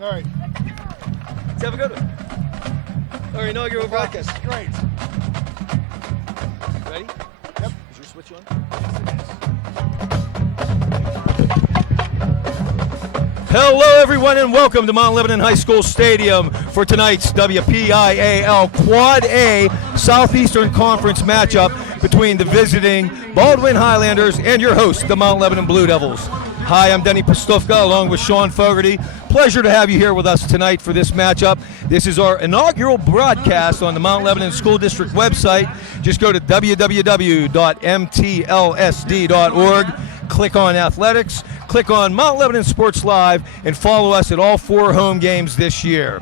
All right. Let's have a good one. Our inaugural broadcast. Great. Ready? Yep. Is your switch on? Hello, everyone, and welcome to Mount Lebanon High School Stadium for tonight's WPIAL Quad A Southeastern Conference matchup between the visiting Baldwin Highlanders and your host, the Mount Lebanon Blue Devils. Hi, I'm Denny Pastufka along with Sean Fogarty. Pleasure to have you here with us tonight for this matchup. This is our inaugural broadcast on the Mount Lebanon School District website. Just go to www.mtlsd.org, click on Athletics, click on Mount Lebanon Sports Live, and follow us at all 4 home games this year.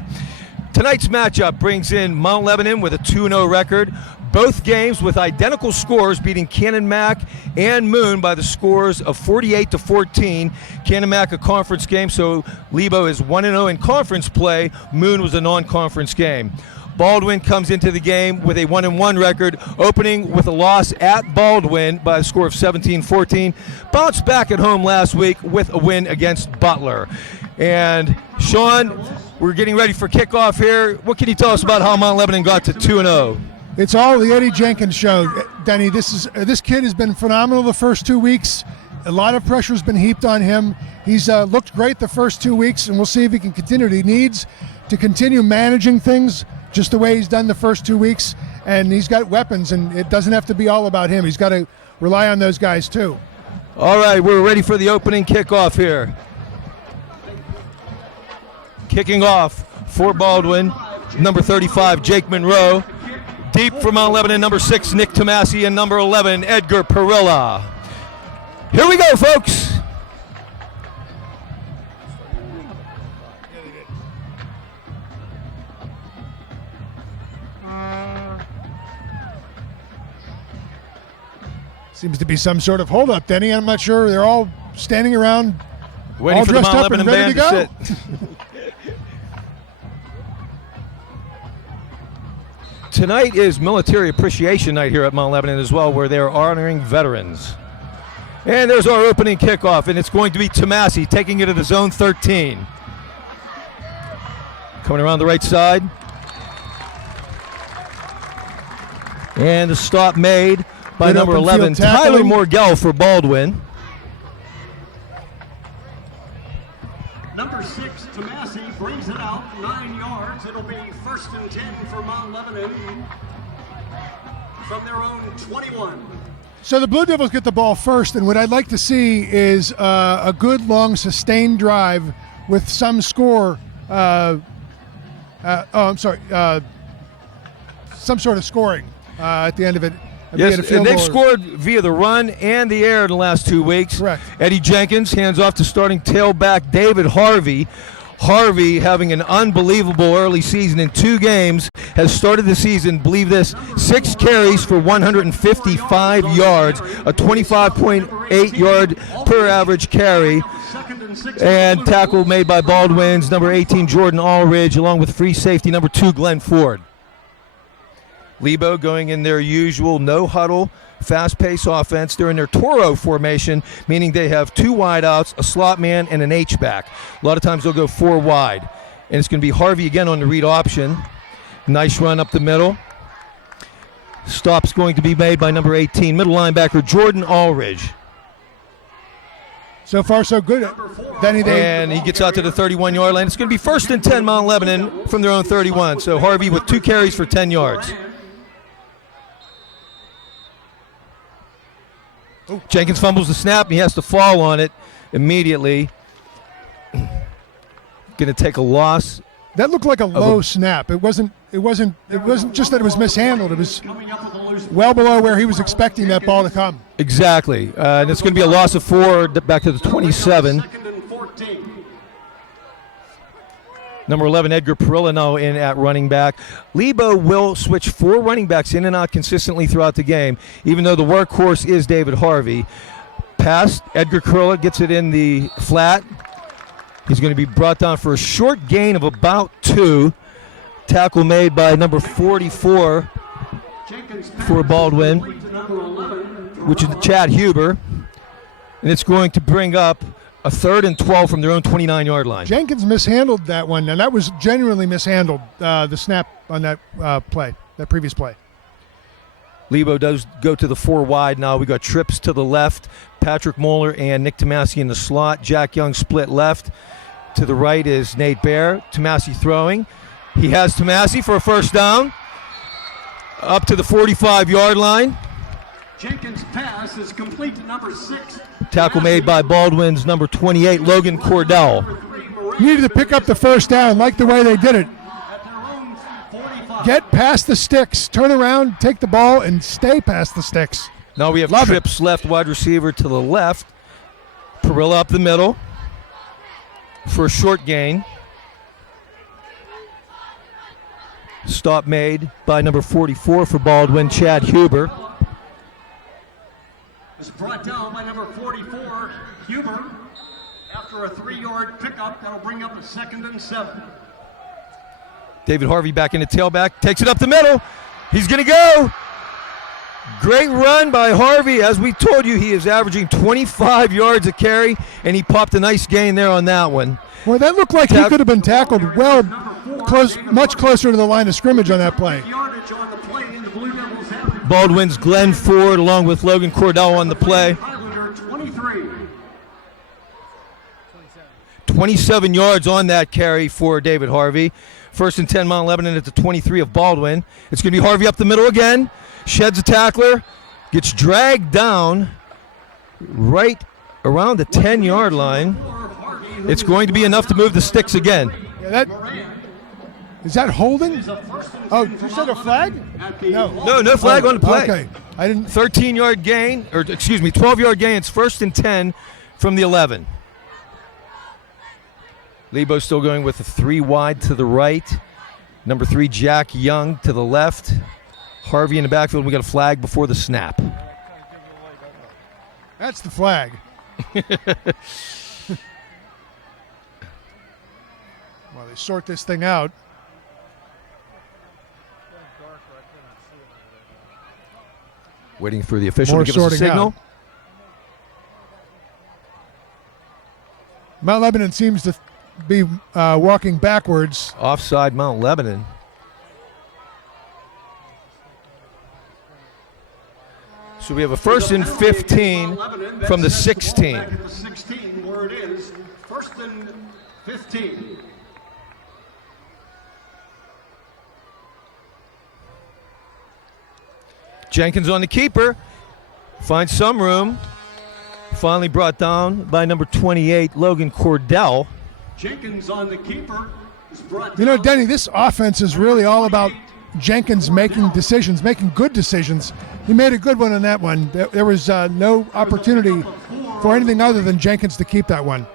Tonight's matchup brings in Mount Lebanon with a 2-0 record. Both games with identical scores, beating Cannon Mac and Moon by the scores of 48-14. Cannon Mac a conference game, so Lebo is 1-0 in conference play. Moon was a non-conference game. Baldwin comes into the game with a 1-1 record, opening with a loss at Baldwin by a score of 17-14. Bounced back at home last week with a win against Butler. And Sean, we're getting ready for kickoff here. What can you tell us about how Mount Lebanon got to 2-0? It's all the Eddie Jenkins show, Denny. This kid has been phenomenal the first 2 weeks. A lot of pressure has been heaped on him. He's looked great the first 2 weeks, and we'll see if he can continue. He needs to continue managing things just the way he's done the first 2 weeks, and he's got weapons, and it doesn't have to be all about him. He's got to rely on those guys too. All right, we're ready for the opening kickoff here. Kicking off for Baldwin, number 35, Jake Monroe. Deep for Mount Lebanon, number 6, Nick Tomasi, and number 11, Edgar Perilla. Here we go, folks. Seems to be some sort of holdup, Denny. I'm not sure. They're all standing around, Waiting all for the dressed Mount up and Lebanon ready to band go. to sit. Tonight is Military Appreciation Night here at Mount Lebanon as well, where they're honoring veterans. And there's our opening kickoff, and it's going to be Tomasi taking it to the zone 13. Coming around the right side. And the stop made by Good number open 11, field Tyler tackling. Morgell for Baldwin. Number 6, Tomasi brings it out 9 yards. It'll be 1st and 10 for Mount Lebanon from their own 21. So the Blue Devils get the ball first, and what I'd like to see is a good, long, sustained drive with some score. Some sort of scoring at the end of it. Yes, and they've scored via the run and the air in the last 2 weeks. Correct. Eddie Jenkins hands off to starting tailback David Harvey. Harvey, having an unbelievable early season in 2 games, has started the season, believe this, 6 carries for 155 yards, a 25.8 yard per average carry, and tackle made by Baldwin's number 18, Jordan Allridge, along with free safety number 2, Glenn Ford. Lebo going in their usual no-huddle, fast-paced offense. They're in their Toro formation, meaning they have 2 wideouts, a slot man, and an H-back. A lot of times they'll go 4 wide. And it's going to be Harvey again on the read option. Nice run up the middle. Stop's going to be made by number 18, middle linebacker Jordan Allridge. So far, so good. Denny, And he gets out to the 31-yard line. It's going to be 1st and 10 Mount Lebanon from their own 31. So Harvey with 2 carries for 10 yards. Jenkins fumbles the snap, and he has to fall on it immediately. Going to take a loss. that looked like a low snap. It wasn't just that it was mishandled. It was well below where he was expecting that ball to come. Exactly. And it's going to be a loss of 4 back to the 27. Number 11, Edgar Perilla now in at running back. Lebo will switch 4 running backs in and out consistently throughout the game, even though the workhorse is David Harvey. pass. Edgar Curler gets it in the flat. He's going to be brought down for a short gain of about 2. Tackle made by number 44 for Baldwin, which is Chad Huber. And it's going to bring up a 3rd and 12 from their own 29-yard line. Jenkins mishandled that one, and that was genuinely mishandled, the snap on that play, that previous play. Lebo does go to the 4 wide now. We got trips to the left. Patrick Moeller and Nick Tomasi in the slot. Jack Young split left. To the right is Nate Bear. Tomasi throwing. He has Tomasi for a first down. Up to the 45-yard line. Jenkins' pass is complete to number 6. Tackle made by Baldwin's number 28, Logan Cordell. Needed to pick up the first down, like the way they did it. Get past the sticks, turn around, take the ball, and stay past the sticks. Now we have trips left, wide receiver to the left. Perilla up the middle for a short gain. Stop made by number 44 for Baldwin, Chad Huber. Is brought down by number 44, Huber. After a 3-yard pickup, that'll bring up a 2nd and 7. David Harvey back in the tailback, takes it up the middle. He's going to go. Great run by Harvey. As we told you, he is averaging 25 yards a carry, and he popped a nice gain there on that one. Well, that looked like he could have been tackled much closer to the line of scrimmage on that play. Baldwin's Glenn Ford along with Logan Cordell on the play. 27 yards on that carry for David Harvey. 1st and 10, Mount Lebanon at the 23 of Baldwin. It's going to be Harvey up the middle again. Sheds a tackler. Gets dragged down right around the 10-yard line. It's going to be enough to move the sticks again. Yeah, is that holding? Oh, you said a flag? No. No flag on the play. Okay. I didn't. 13-yard gain, 12-yard gain. It's 1st and 10 from the 11. Lebo still going with a 3 wide to the right. Number 3, Jack Young to the left. Harvey in the backfield. We got a flag before the snap. That's the flag. While they sort this thing out. Waiting for the official to give us a signal. Out. Mount Lebanon seems to be walking backwards. Offside Mount Lebanon. So we have a 1st and 15 from the 16. 16 where it is. 1st and 15. Jenkins on the keeper. Finds some room. Finally brought down by number 28, Logan Cordell. Jenkins on the keeper is brought down. You know, Denny, this offense is really all about Jenkins making decisions, making good decisions. He made a good one on that one. There was no opportunity for anything other than Jenkins to keep that one.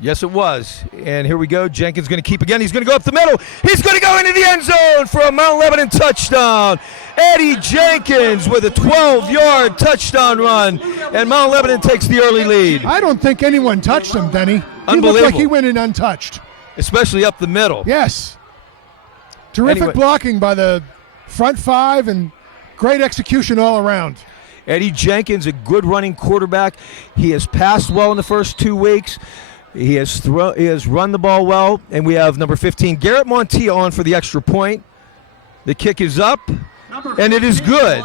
Yes, it was. And here we go. Jenkins going to keep again. He's going to go up the middle. He's going to go into the end zone for a Mount Lebanon touchdown. Eddie Jenkins with a 12-yard touchdown run. And Mount Lebanon takes the early lead. I don't think anyone touched him, Denny. Unbelievable. He looked like he went in untouched. Especially up the middle. Yes. Terrific blocking by the front 5 and great execution all around. Eddie Jenkins, a good running quarterback. He has passed well in the first 2 weeks. He has run the ball well, and we have number 15, Garrett Montilla, on for the extra point. The kick is up, and it is good.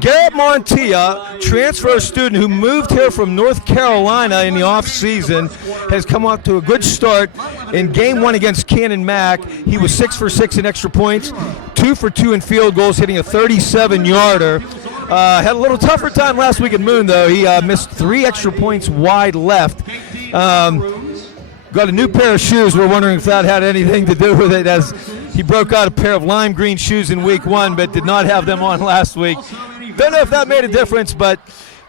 Garrett Montilla, transfer student who moved here from North Carolina in the offseason, has come up to a good start in Game 1 against Cannon Mac. He was 6 for 6 in extra points, 2 for 2 in field goals, hitting a 37-yarder. Had a little tougher time last week at Moon, though. He missed 3 extra points wide left. Got a new pair of shoes. We're wondering if that had anything to do with it, as he broke out a pair of lime green shoes in week 1 but did not have them on last week. Don't know if that made a difference, but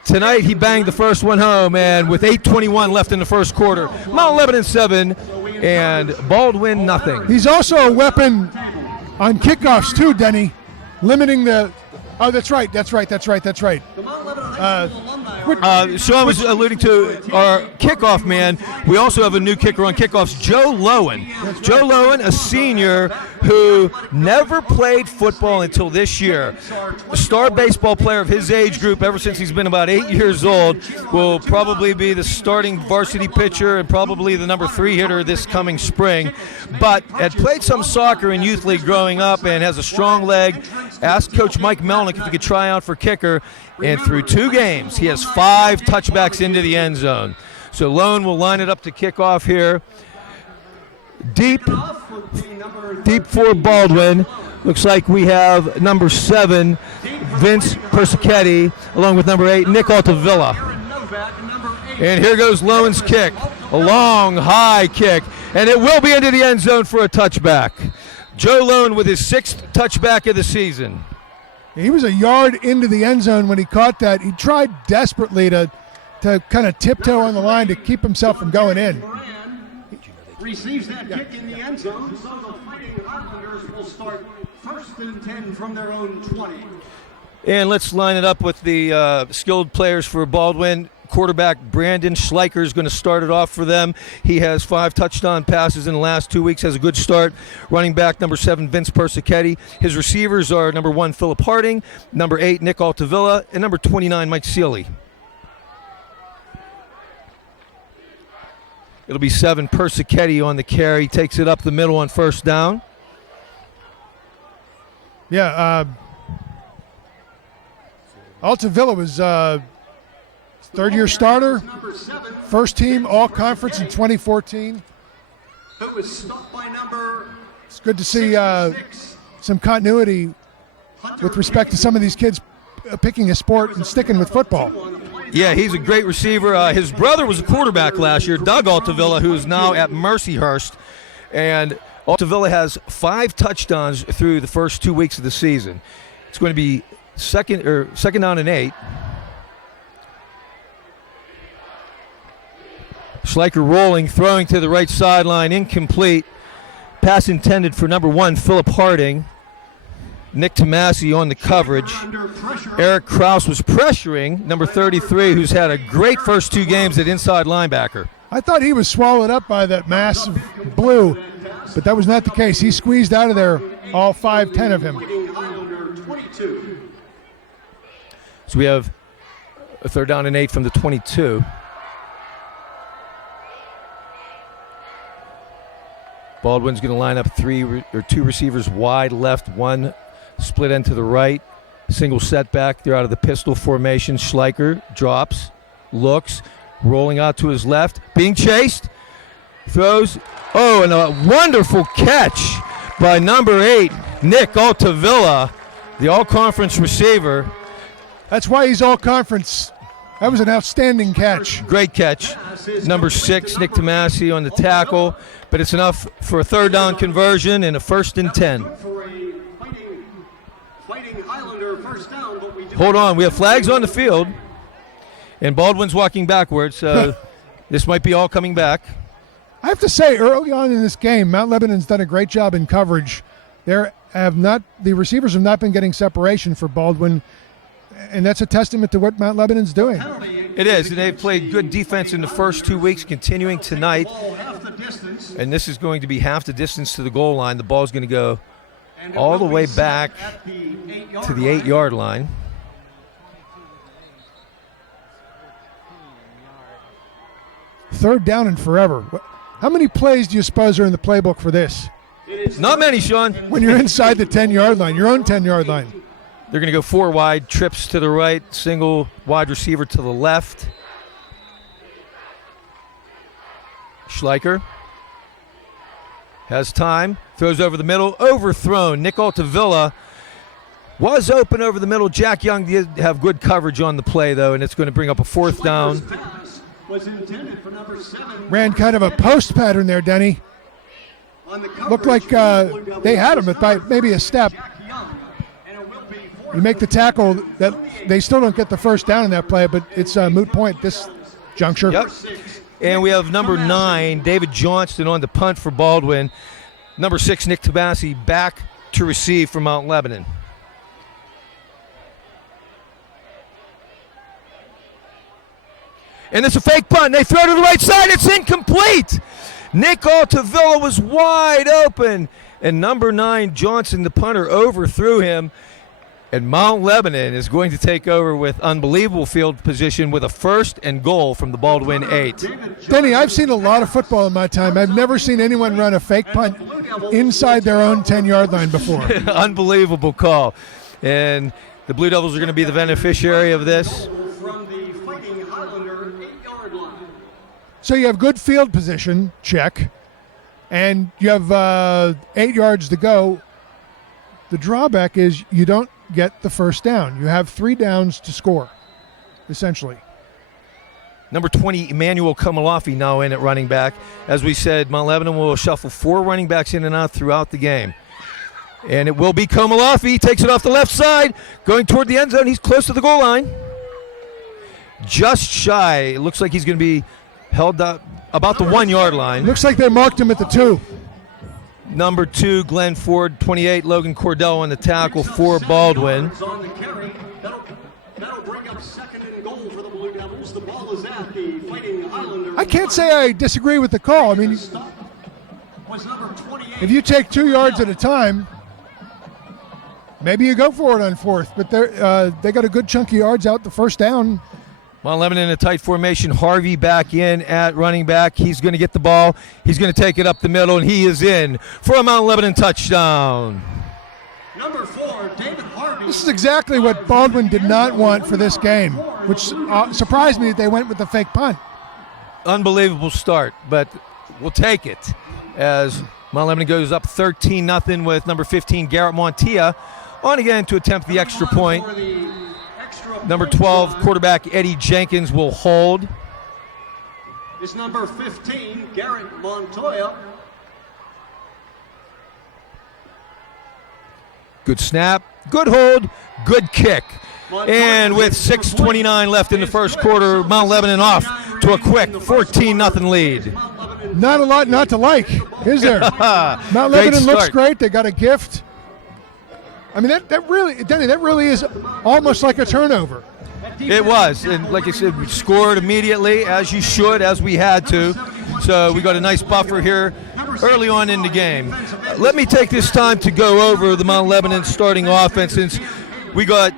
tonight he banged the first one home, and with 8:21 left in the first quarter, Mount Lebanon 7 and Baldwin nothing. He's also a weapon on kickoffs too, Denny, limiting the – oh, that's right. Sean was alluding to our kickoff man. We also have a new kicker on kickoffs, Joe Lowen. Joe Lowen, a senior who never played football until this year. A star baseball player of his age group ever since he's been about 8 years old. Will probably be the starting varsity pitcher and probably the number 3 hitter this coming spring. But had played some soccer in youth league growing up and has a strong leg. Asked Coach Mike Melnick if he could try out for kicker. And through 2 games, he has 5 touchbacks into the end zone. So Lone will line it up to kick off here. Deep for Baldwin. Looks like we have number 7, Vince Persichetti, along with number 8, Nick Altavilla. And here goes Lowen's kick. A long, high kick. And it will be into the end zone for a touchback. Joe Lowen with his 6th touchback of the season. He was a yard into the end zone when he caught that. He tried desperately to kind of tiptoe on the line to keep himself from going in. Receives that kick in the end zone, so the Fighting Highlanders will start 1st and 10 from their own 20. And let's line it up with the skilled players for Baldwin. Quarterback Brandon Schleicher is going to start it off for them. He has 5 touchdown passes in the last 2 weeks, has a good start. Running back number 7, Vince Persichetti. His receivers are number 1, Philip Harding, number 8, Nick Altavilla, and number 29, Mike Seeley. It'll be 7, Persichetti on the carry. Takes it up the middle on 1st down. Yeah, Altavilla was 3rd-year starter, 1st team All-Conference in 2014. It's good to see some continuity with respect to some of these kids picking a sport and sticking with football. Yeah, he's a great receiver. His brother was a quarterback last year, Doug Altavilla, who is now at Mercyhurst. And Altavilla has 5 touchdowns through the first 2 weeks of the season. It's going to be second down and 8. Schleicher rolling, throwing to the right sideline, incomplete. Pass intended for number 1, Philip Harding. Nick Tomasi on the coverage. Eric Kraus was pressuring number 33, who's had a great first 2 games at inside linebacker. I thought he was swallowed up by that mass of blue, but that was not the case. He squeezed out of there, all 5'10" of him. So we have a 3rd down and 8 from the 22. Baldwin's going to line up 2 receivers wide left, 1 split end to the right. Single setback. They're out of the pistol formation. Schleicher drops, looks, rolling out to his left, being chased, throws. Oh, and a wonderful catch by number 8, Nick Altavilla, the all-conference receiver. That's why he's all-conference. That was an outstanding catch. Great catch. Number 6, Nick Tomasi on the tackle, but it's enough for a 3rd down conversion and a 1st and 10. Hold on, we have flags on the field, and Baldwin's walking backwards, so this might be all coming back. I have to say, early on in this game, Mount Lebanon's done a great job in coverage. The receivers have not been getting separation for Baldwin, and that's a testament to what Mount Lebanon's doing. It is, and they've played good defense in the first 2 weeks, continuing tonight. And this is going to be half the distance to the goal line. The ball's going to go all the way back to the 8-yard line. Third down and forever. How many plays do you suppose are in the playbook for this? Not many, Sean. When you're inside the 10-yard line, your own 10-yard line. They're going to go 4 wide, trips to the right, single wide receiver to the left. Schleicher has time, throws over the middle, overthrown. Nick Altavilla was open over the middle. Jack Young did have good coverage on the play, though, and it's going to bring up a 4th down. Ran kind of a post pattern there, Denny. Looked like they had him by maybe a step. You make the tackle, that they still don't get the 1st down in that play, but it's a moot point this juncture. Yep. And we have number 9, David Johnston, on the punt for Baldwin. Number 6, Nick Tomasi, back to receive for Mount Lebanon. And it's a fake punt. They throw to the right side. It's incomplete. Nick Altavilla was wide open. And number 9, Johnson, the punter, overthrew him. And Mount Lebanon is going to take over with unbelievable field position with a 1st and goal from the Baldwin 8. Denny, I've seen a lot of football in my time. I've never seen anyone run a fake punt inside their own 10-yard line before. Unbelievable call. And the Blue Devils are going to be the beneficiary of this. From the Fighting Highlander 8-yard line. So you have good field position, check, and you have 8 yards to go. The drawback is you don't get the first down. You have 3 downs to score, essentially. Number 20, Emmanuel Kamalafi now in at running back. As we said, Mount Lebanon will shuffle 4 running backs in and out throughout the game. And it will be Kamalafi. Takes it off the left side, going toward the end zone. He's close to the goal line. Just shy. It looks like he's going to be held up about the 1-yard line. Looks like they marked him at the 2. Number 2, Glenn Ford. 28, Logan Cordell on the tackle for Baldwin. On the carry. That'll bring up 2nd and goal for the Blue Devils. The ball is at the Fighting Highlander. I can't say I disagree with the call. I mean, Was number 28. if you take 2 yards at a time, maybe you go for it on 4th. But they got a good chunk of yards out the first down. Mount Lebanon in a tight formation. Harvey back in at running back. He's going to get the ball. He's going to take it up the middle, and he is in for a Mount Lebanon touchdown. Number 4, David Harvey. This is exactly what Baldwin did not want for this game, which surprised me that they went with the fake punt. Unbelievable start, but we'll take it as Mount Lebanon goes up 13-0 with number 15, Garrett Montilla, on again to attempt the extra point. Number 12, quarterback Eddie Jenkins will hold. Is number 15, Garrett Montoya. Good snap, good hold, good kick. And with 6:29 left in the first quarter, Mount Lebanon off to a quick 14-0 lead. Not a lot not to like, is there? Mount Lebanon looks great. They got a gift. I mean, that really, Denny, that really is almost like a turnover. It was, and like I said, we scored immediately, as you should, as we had to. So we got a nice buffer here early on in the game. Let me take this time to go over the Mount Lebanon starting offense, since we got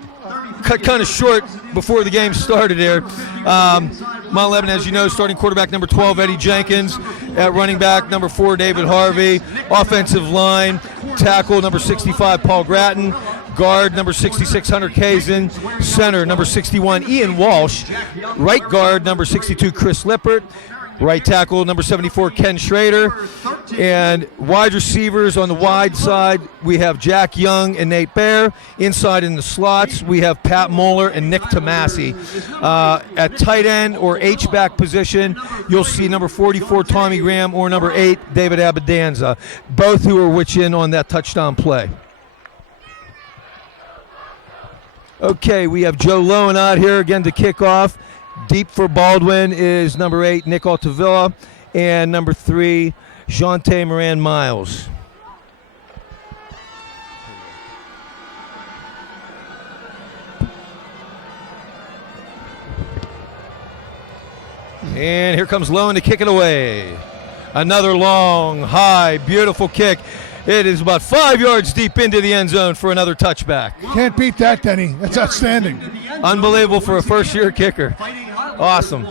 cut kind of short before the game started there. Mount Lebanon, as you know, starting quarterback number 12, Eddie Jenkins. At running back, number 4, David Harvey. Offensive line, tackle, number 65, Paul Gratton. Guard, number 66, Hunter Kazin. Center, number 61, Ian Walsh. Right guard, number 62, Chris Lippert. Right tackle, number 74, Ken Schrader. And wide receivers on the wide side, we have Jack Young and Nate Baer. Inside in the slots, we have Pat Moeller and Nick Tomasi. At tight end or H-back position, you'll see number 44, Tommy Graham, or number 8, David Abedanza, both who are which in on that touchdown play. Okay, we have Joe Lowen out here again to kick off. Deep for Baldwin is number 8, Nick Altavilla, and number 3, Jonte Moran Miles. And here comes Lowen to kick it away. Another long, high, beautiful kick. It is about 5 yards deep into the end zone for another touchback. Can't beat that, Denny. That's outstanding. Unbelievable for a first-year kicker. Awesome.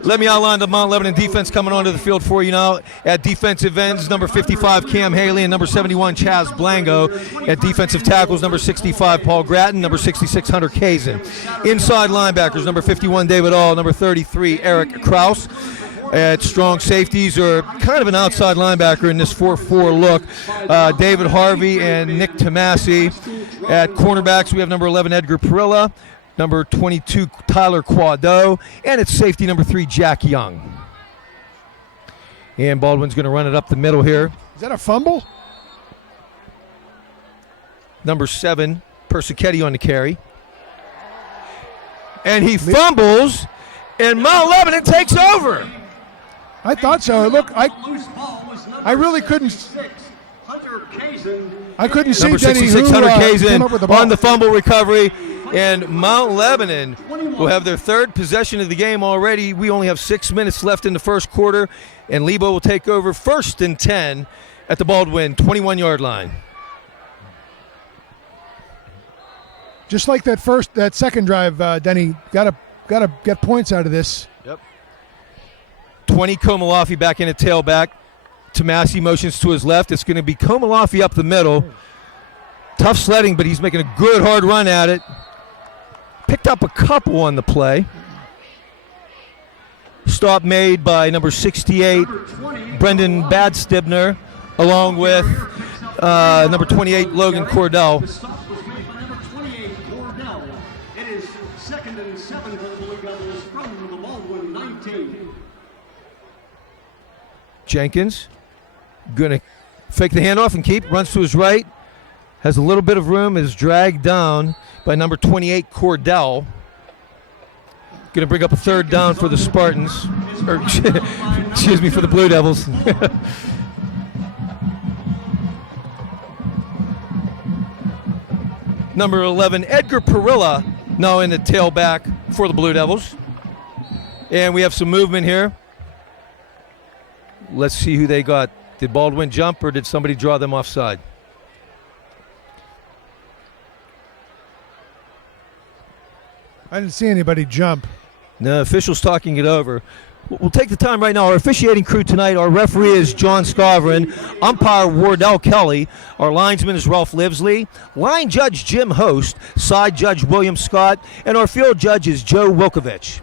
Let me outline the Mount Lebanon defense coming onto the field for you now. At defensive ends, number 55, Cam Haley, and number 71, Chaz Blango. At defensive tackles, number 65, Paul Gratton, number 66, Hunter Kazin. Inside linebackers, number 51, David All, number 33, Eric Kraus. At strong safeties, or kind of an outside linebacker in this 4-4 look, David Harvey and Nick Tomasi. At cornerbacks, we have number 11, Edgar Perilla, number 22, Tyler Quado, and at safety, number 3, Jack Young. And Baldwin's going to run it up the middle here. Is that a fumble? Number 7, Persichetti on the carry. And he fumbles, and Mount Lebanon takes over. I thought so. Look, I really couldn't. I couldn't see Number Denny 66, who Hunter came Kazin up with the ball. on the fumble recovery. And Mount Lebanon will have their third possession of the game already. We only have 6 minutes left in the first quarter, and Lebo will take over 1st and 10 at the Baldwin 21-yard line. Just like that second drive, Denny, gotta get points out of this. Yep. 20 Komalafi back in at tailback. Tomasi motions to his left. It's going to be Komalafi up the middle. Tough sledding, but he's making a good hard run at it. Picked up a couple on the play. Stop made by number 68, Brendan Badstibner, along with number 28, Logan Cordell. The stop was made by number 28, Cordell. It is 2nd and 7 for the Blue Devils from the Baldwin 19. Jenkins going to fake the handoff and keep, runs to his right, has a little bit of room, is dragged down by number 28, Cordell. Going to bring up a 3rd down for the Spartans, or excuse me, for the Blue Devils. Number 11, Edgar Perilla, now in the tailback for the Blue Devils. And we have some movement here. Let's see who they got. Did Baldwin jump or did somebody draw them offside? I didn't see anybody jump. No, officials talking it over. We'll take the time right now. Our officiating crew tonight, our referee is John Scoverin, umpire Wardell Kelly, our linesman is Ralph Livesley, line judge Jim Host, side judge William Scott, and our field judge is Joe Wilkovich.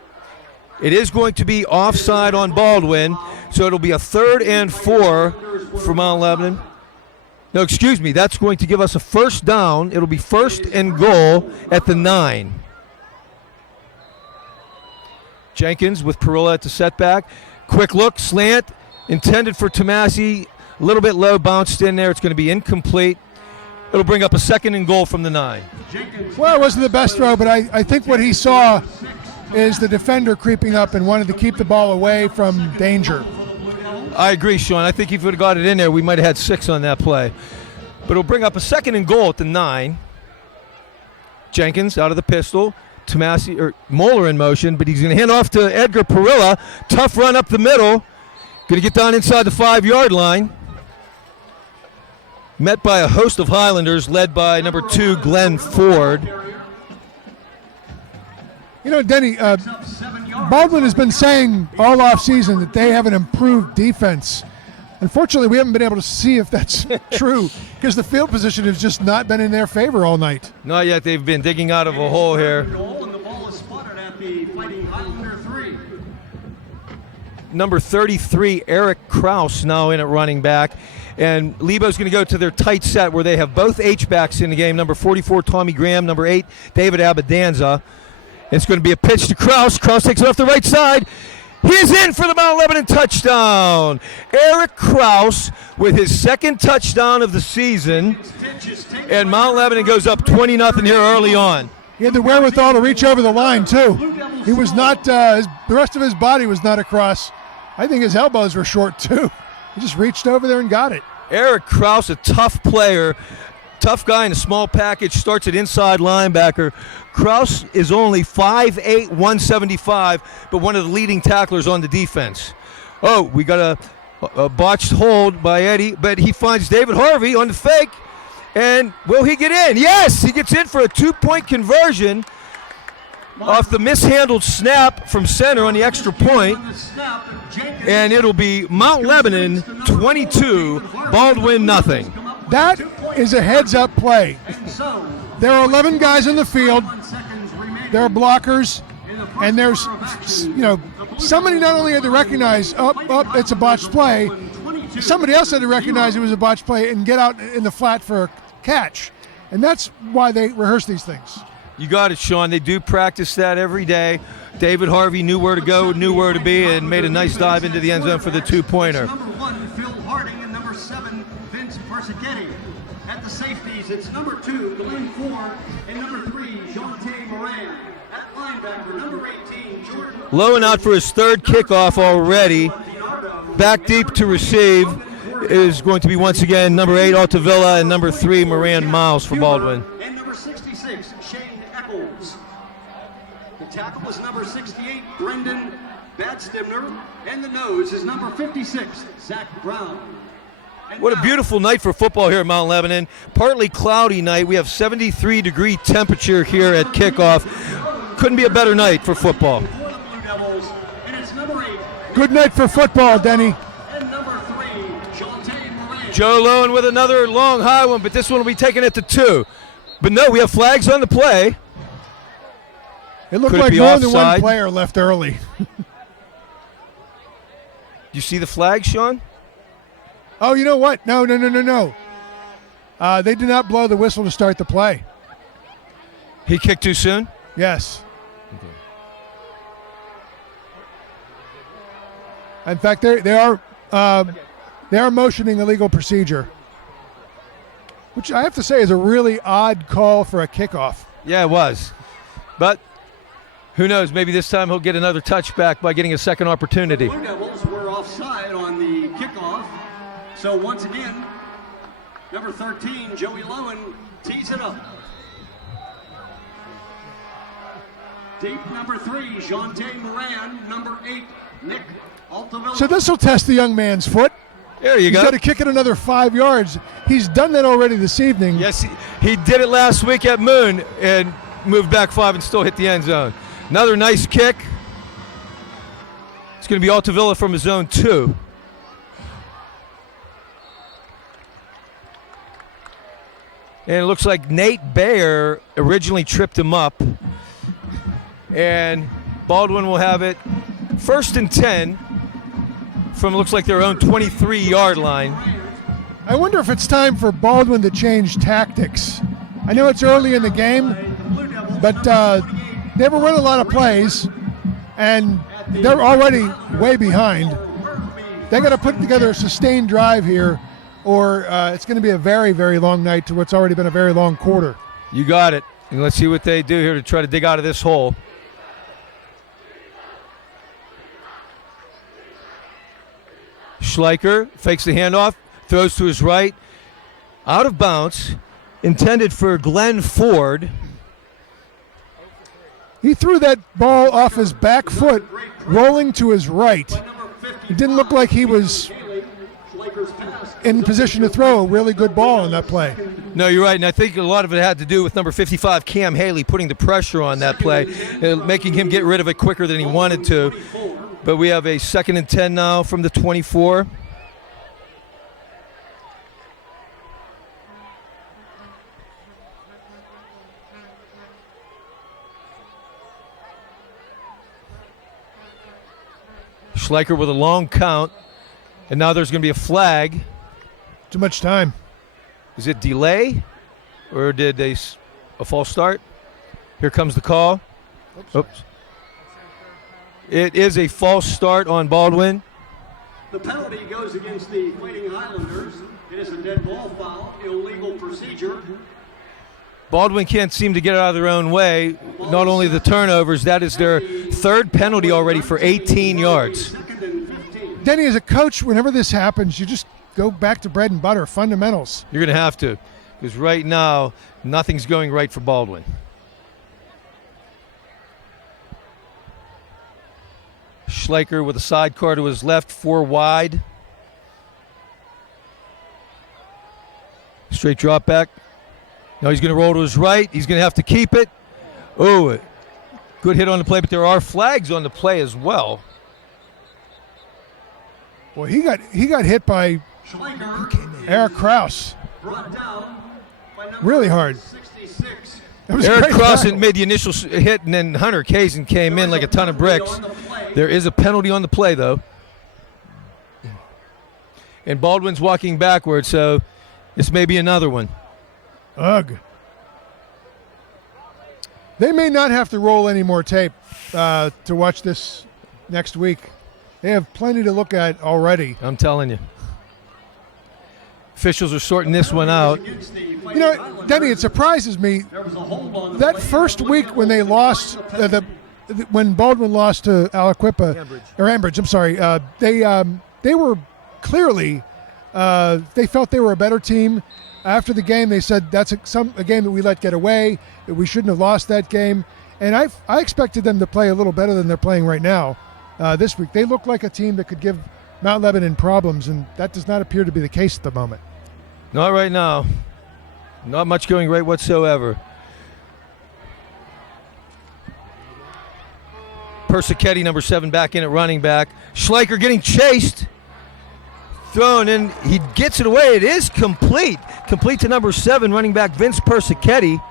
It is going to be offside on Baldwin, so it'll be a 3rd and 4 for Mount Lebanon. No, excuse me, that's going to give us a 1st down. It'll be 1st and goal at the 9. Jenkins with Perilla at the setback. Quick look, slant, intended for Tomasi. A little bit low, bounced in there. It's going to be incomplete. It'll bring up a 2nd and goal from the 9. Well, it wasn't the best throw, but I think what he saw is the defender creeping up and wanted to keep the ball away from danger. I agree, Sean. I think if he would have got it in there, we might have had 6 on that play. But it'll bring up a 2nd and goal at the 9. Jenkins out of the pistol. Tomasi or Moeller in motion, but he's going to hand off to Edgar Perilla. Tough run up the middle. Going to get down inside the 5-yard line. Met by a host of Highlanders, led by number 2, Glenn Ford. You know, Denny, Baldwin has been saying all offseason that they have an improved defense. Unfortunately, we haven't been able to see if that's true because the field position has just not been in their favor all night. Not yet. They've been digging out of a hole here. And the ball is spotted at the Fighting Highlander 3. Number 33, Eric Kraus, now in at running back. And Lebo's going to go to their tight set where they have both H-backs in the game. Number 44, Tommy Graham. Number 8, David Abadanza. It's going to be a pitch to Kraus. Kraus takes it off the right side. He is in for the Mount Lebanon touchdown. Eric Kraus with his 2nd touchdown of the season. And Mount Lebanon goes up 20-0 here early on. He had the wherewithal to reach over the line, too. He was not, the rest of his body was not across. I think his elbows were short, too. He just reached over there and got it. Eric Kraus, a tough player. Tough guy in a small package, starts at inside linebacker. Kraus is only 5'8", 175, but one of the leading tacklers on the defense. Oh, we got a botched hold by Eddie, but he finds David Harvey on the fake. And will he get in? Yes, he gets in for a 2-point conversion off the mishandled snap from center on the extra point. And it'll be Mount Lebanon 22, Baldwin nothing. That is a heads-up play. There are 11 guys in the field. There are blockers, and there's, somebody not only had to recognize, it's a botched play. Somebody else had to recognize it was a botched play and get out in the flat for a catch. And that's why they rehearse these things. You got it, Sean. They do practice that every day. David Harvey knew where to go, knew where to be, and made a nice dive into the end zone for the 2-pointer. Number 1, Phil Harding, and number 7, Vince Persichetti. At the safeties, it's number 2, Glenn Ford, and number 3, Jonte Moran. At linebacker, number 18, Jordan. Low and out for his 3rd kickoff already. Back deep to receive is going to be once again number 8, Altavilla, and number 3, Moran Miles for Baldwin. And number 66, Shane Eccles. Matt Stimner, and the nose is number 56, Zach Brown. And What a now, beautiful night for football here at Mount Lebanon. Partly cloudy night. We have 73-degree temperature here at kickoff. Couldn't be a better night for football. for the Blue Devils, and it's number 8 Good night for football, Denny. and number 3, Jonte Moran. Joe Lowen with another long high one, but this one will be taken at the 2. But no, we have flags on the play. It looked Could it like be more than one offside? player left early. You see the flag, Sean? Oh, you know what? No. They did not blow the whistle to start the play. He kicked too soon? Yes. In fact, they are motioning illegal procedure, which I have to say is a really odd call for a kickoff. Yeah, it was. But who knows? Maybe this time he'll get another touchback by getting a second opportunity. Blue Devils were offside on the kickoff. So once again, number 13, Joey Lowen, tees it up. Deep number 3, Jonte Moran. Number 8, Nick Altavilla. So this will test the young man's foot. There you He's go. got to kick it another 5 yards. He's done that already this evening. Yes, he did it last week at Moon and moved back 5 and still hit the end zone. Another nice kick. It's going to be Altavilla from his zone 2. And it looks like Nate Bayer originally tripped him up. And Baldwin will have it 1st and 10 from, looks like, their own 23-yard line. I wonder if it's time for Baldwin to change tactics. I know it's early in the game, but they were running a lot of plays, and they're already way behind. They got to put together a sustained drive here, or it's going to be a very, very long night to what's already been a very long quarter. You got it. And let's see what they do here to try to dig out of this hole. Schleicher fakes the handoff, throws to his right, out of bounds, intended for Glenn Ford. He threw that ball off his back foot, rolling to his right. It didn't look like he was in position to throw a really good ball on that play. No, you're right, and I think a lot of it had to do with number 55, Cam Haley, putting the pressure on that play, making him get rid of it quicker than he wanted to. But we have a 2nd and 10 now from the 24. Schleicher with a long count, and now there's going to be a flag. Too much time. Is it delay, or did they a false start? Here comes the call. Oops. It is a false start on Baldwin. The penalty goes against the Fighting Highlanders. It is a dead ball foul, illegal procedure. Baldwin can't seem to get out of their own way. Not only the turnovers, that is their 3rd penalty already for 18 yards. 2nd and 15. Denny, as a coach, whenever this happens, you just go back to bread and butter, fundamentals. You're going to have to, because right now, nothing's going right for Baldwin. Schleicher with a sidecar to his left, 4 wide. Straight drop back. Now he's going to roll to his right. He's going to have to keep it. Oh, good hit on the play, but there are flags on the play as well. Well, he got hit by Schleicher Eric Kraus brought down by number really hard. 66. That was a Eric great Cross tackle. made the initial hit, and then Hunter Kazin came in like a ton of bricks. There is a penalty on the play, though. And Baldwin's walking backwards, so this may be another one. Ugh. They may not have to roll any more tape to watch this next week. They have plenty to look at already. I'm telling you. Officials are sorting this one out. You know, Denny, it surprises me that first week when they lost, when Baldwin lost to Ambridge, I'm sorry, they were clearly, they felt they were a better team. After the game, they said that's a game that we let get away, that we shouldn't have lost that game. And I expected them to play a little better than they're playing right now. this week. They look like a team that could give Mount Lebanon problems, and that does not appear to be the case at the moment. Not right now. Not much going right whatsoever. Persichetti, number 7, back in at running back. Schleicher getting chased. Thrown in. He gets it away. It is complete. Complete to number 7, running back Vince Persichetti.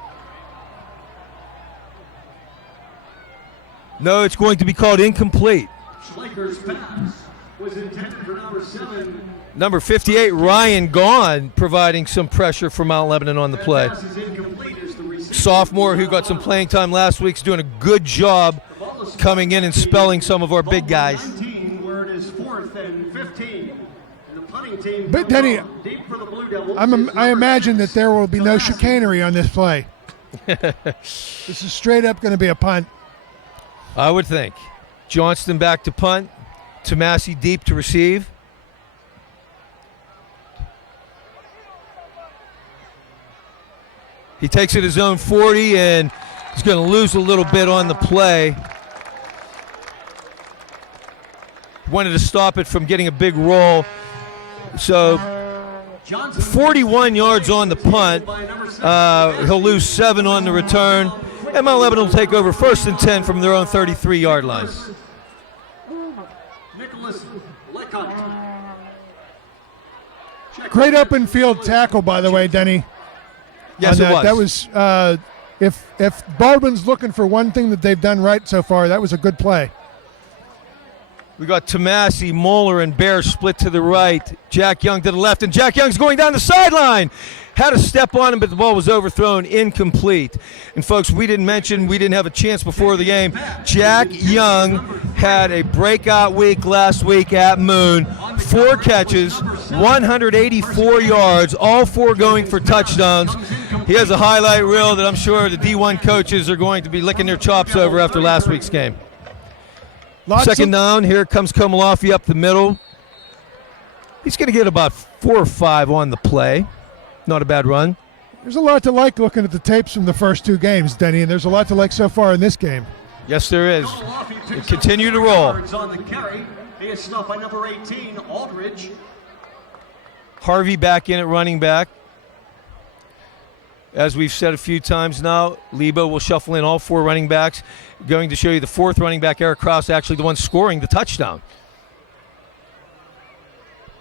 No, it's going to be called incomplete. Schleicher's pass was intended for number 7. Number 58, Ryan Gaughan, providing some pressure for Mount Lebanon on the play. Pass is incomplete as the receiver. Sophomore who got some playing time last week is doing a good job coming in and spelling some of our big guys. 19, where it is 4th and 15. And the punting team But Denny, deep for the Blue Devils. I imagine that there will be no chicanery on this play. This is straight up going to be a punt. I would think. Johnston back to punt. Tomasi deep to receive. He takes it his own 40, and he's going to lose a little bit on the play. Wanted to stop it from getting a big roll. So 41 yards on the punt. He'll lose 7 on the return. And Mount Lebanon will take over 1st and 10 from their own 33-yard line. Nicholas Leckott. Great open field tackle, by the way, Denny. Yes, it was. That was if Baldwin's looking for one thing that they've done right so far, that was a good play. We got Tomasi, Moeller, and Bear split to the right. Jack Young to the left, and Jack Young's going down the sideline. Had a step on him, but the ball was overthrown, incomplete. And folks, we didn't mention, we didn't have a chance before the game. Jack Young had a breakout week last week at Moon. 4 catches, 184 yards, all 4 going for touchdowns. He has a highlight reel that I'm sure the D1 coaches are going to be licking their chops over after last week's game. Second down, here comes Komalafi up the middle. He's going to get about 4 or 5 on the play. Not a bad run. There's a lot to like looking at the tapes from the first 2 games, Denny, and there's a lot to like so far in this game. Yes, there is. They continue to roll. On the carry. He is stopped by number 18, Aldridge. Harvey back in at running back. As we've said a few times now, Lebo will shuffle in all 4 running backs. Going to show you the 4th running back, Eric Krause, actually the one scoring the touchdown.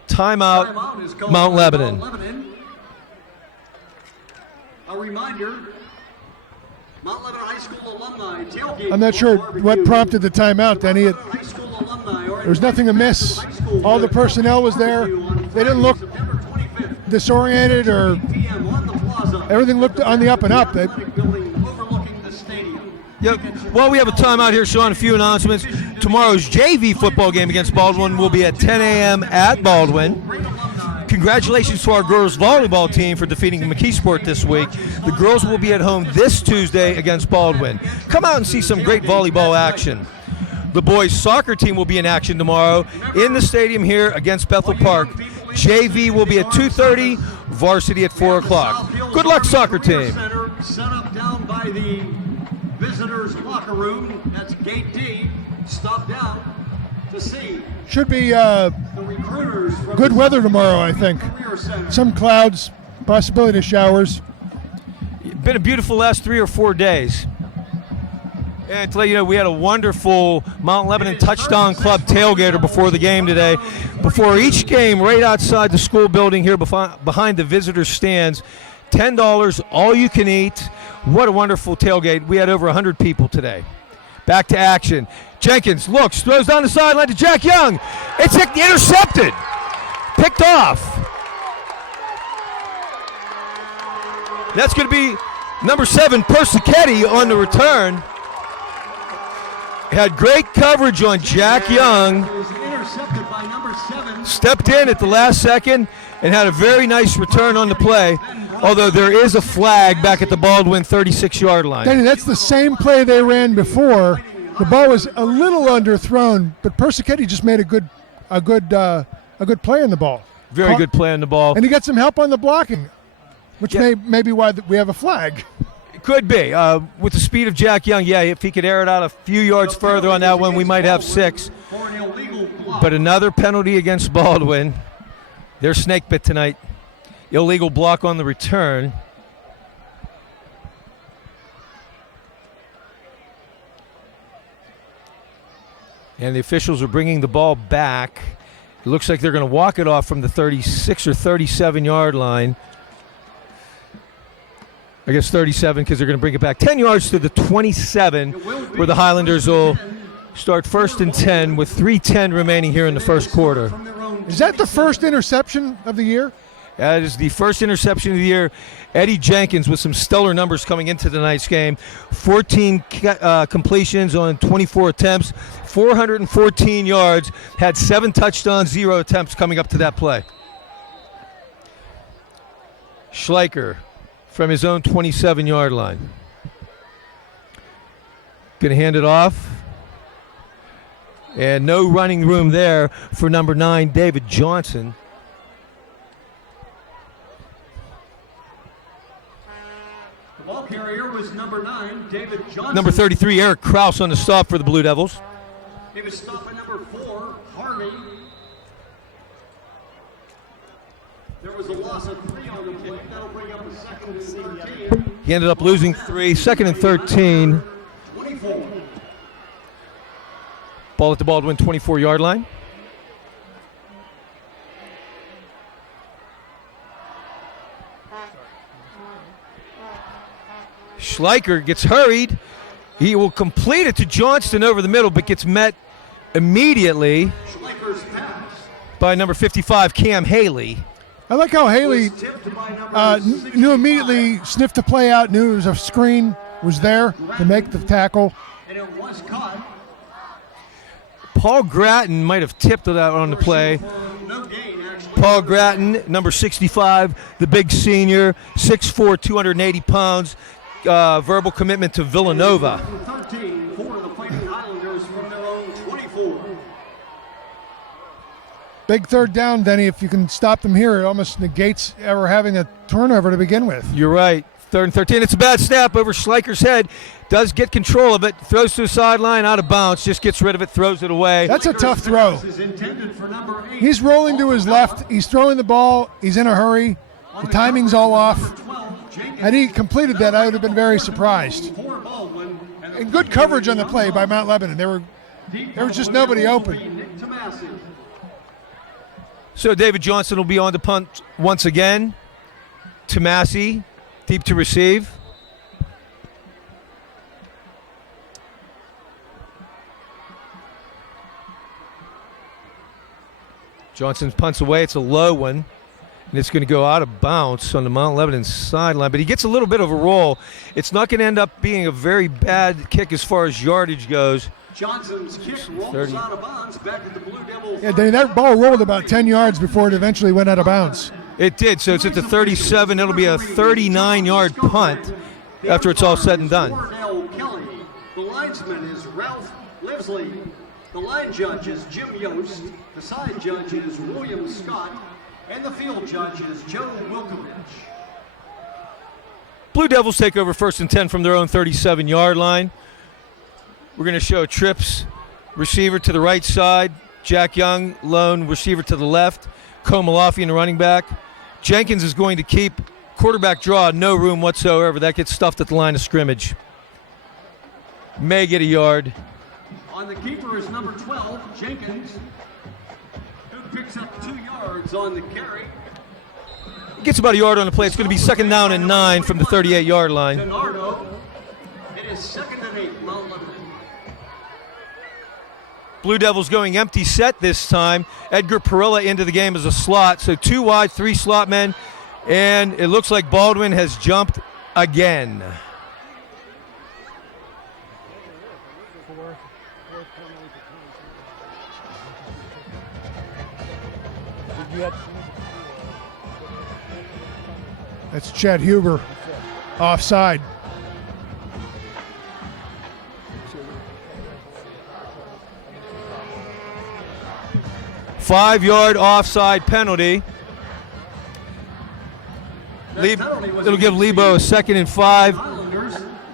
Timeout, Mount Lebanon. A reminder, Mount Lebanon High School alumni tailgate. I'm not sure what prompted the timeout, Denny. There's nothing amiss. All the personnel was there. They didn't look disoriented or everything looked on the up and up. Yep. Well, we have a timeout here, Sean. A few announcements. Tomorrow's JV football game against Baldwin will be at 10 a.m. at Baldwin. Congratulations to our girls volleyball team for defeating McKeesport this week. The girls will be at home this Tuesday against Baldwin. Come out and see some great volleyball action. The boys soccer team will be in action tomorrow in the stadium here against Bethel Park. JV will be at 2:30, varsity at 4 o'clock. Good luck, soccer team. Set up down by the visitors' locker room. That's gate D. Stop down to see. Should be the recruiters from good weather tomorrow, I think. Some clouds, possibility of showers. Been a beautiful last 3 or 4 days. And to let you know, we had a wonderful Mount Lebanon Touchdown Club tailgater before the game today. Before each game, right outside the school building here behind the visitor stands. $10, all you can eat. What a wonderful tailgate. We had over 100 people today. Back to action. Jenkins looks, throws down the sideline to Jack Young. It's intercepted. Picked off. That's going to be number 7, Persichetti, on the return. Had great coverage on Jack Young. Stepped in at the last second and had a very nice return on the play. Although there is a flag back at the Baldwin 36-yard line. Danny, that's the same play they ran before. The ball was a little underthrown, but Persichetti just made a good play on the ball. Very good play on the ball. And he got some help on the blocking, which may be why we have a flag. Could be. With the speed of Jack Young, yeah, if he could air it out a few yards further on that one, we might have 6. But another penalty against Baldwin. They're snake bit tonight. Illegal block on the return. And the officials are bringing the ball back. It looks like they're going to walk it off from the 36 or 37-yard line. I guess 37 because they're going to bring it back 10 yards to the 27, where the Highlanders will start 1st and 10 with 3:10 remaining here in the first quarter. Is that the first interception of the year? That is the first interception of the year. Eddie Jenkins with some stellar numbers coming into tonight's game. 14 completions on 24 attempts, 414 yards, had 7 touchdowns, 0 attempts coming up to that play. Schleicher from his own 27-yard line. Going to hand it off. And no running room there for number 9, David Johnson. The ball carrier was number 9, David Johnson. Number 33, Eric Kraus on the stop for the Blue Devils. He was stopped by number 4, Harvey. There was a loss of 3 on the play. That'll bring up a 2nd and 13. He ended up losing 3, 2nd and 13. 24. Ball at the Baldwin 24-yard line. Schleicher gets hurried. He will complete it to Johnston over the middle, but gets met immediately Schleicher's pass. by number 55, Cam Haley. I like how Haley knew immediately, sniffed the play out, knew it was a screen, was there to make the tackle. And it was caught. Paul Gratton might have tipped that on the play. No gain, actually. Paul Gratton, number 65, the big senior, 6'4", 280 pounds, verbal commitment to Villanova. 13 for the Fighting Highlanders from their own 24. Big third down, Denny. If you can stop them here, it almost negates ever having a turnover to begin with. You're right. 3rd and 13. It's a bad snap over Schleicher's head. Does get control of it. Throws to the sideline, out of bounds. Just gets rid of it, throws it away. That's a tough throw. He's rolling to his left. He's throwing the ball. He's in a hurry. The timing's all off. Had he completed that, I would have been very surprised. And good coverage on the play by Mount Lebanon. There was just nobody open. So David Johnson will be on the punt once again. Tomasi, deep to receive. Johnson punts away. It's a low one, and it's going to go out of bounds on the Mount Lebanon sideline. But he gets a little bit of a roll. It's not going to end up being a very bad kick as far as yardage goes. Johnson's kick rolls out of bounds back at the Blue Devils. Yeah, Danny, that ball rolled about 10 yards before it eventually went out of bounds. It did, so it's at the 37. It'll be a 39-yard punt after it's all said and done. Kelly. The linesman is Ralph Livesley. The line judge is Jim Yost. The side judge is William Scott. And the field judge is Joe Wilkovich. Blue Devils take over 1st and 10 from their own 37-yard line. We're going to show trips, receiver to the right side, Jack Young, lone receiver to the left, Komalafi in the running back. Jenkins is going to keep quarterback draw, no room whatsoever. That gets stuffed at the line of scrimmage. May get a yard. On the keeper is number 12, Jenkins, who picks up 2 yards on the carry. Gets about a yard on the play. It's going to be 2nd down and 9 from the 38-yard line. Denardo. It is 2nd and 8, Mount Lebanon. Blue Devils going empty set this time. Edgar Perilla into the game as a slot. So 2 wide, 3 slot men. And it looks like Baldwin has jumped again. That's Chad Huber, offside. Five-yard offside penalty. It'll give Lebo a 2nd and 5.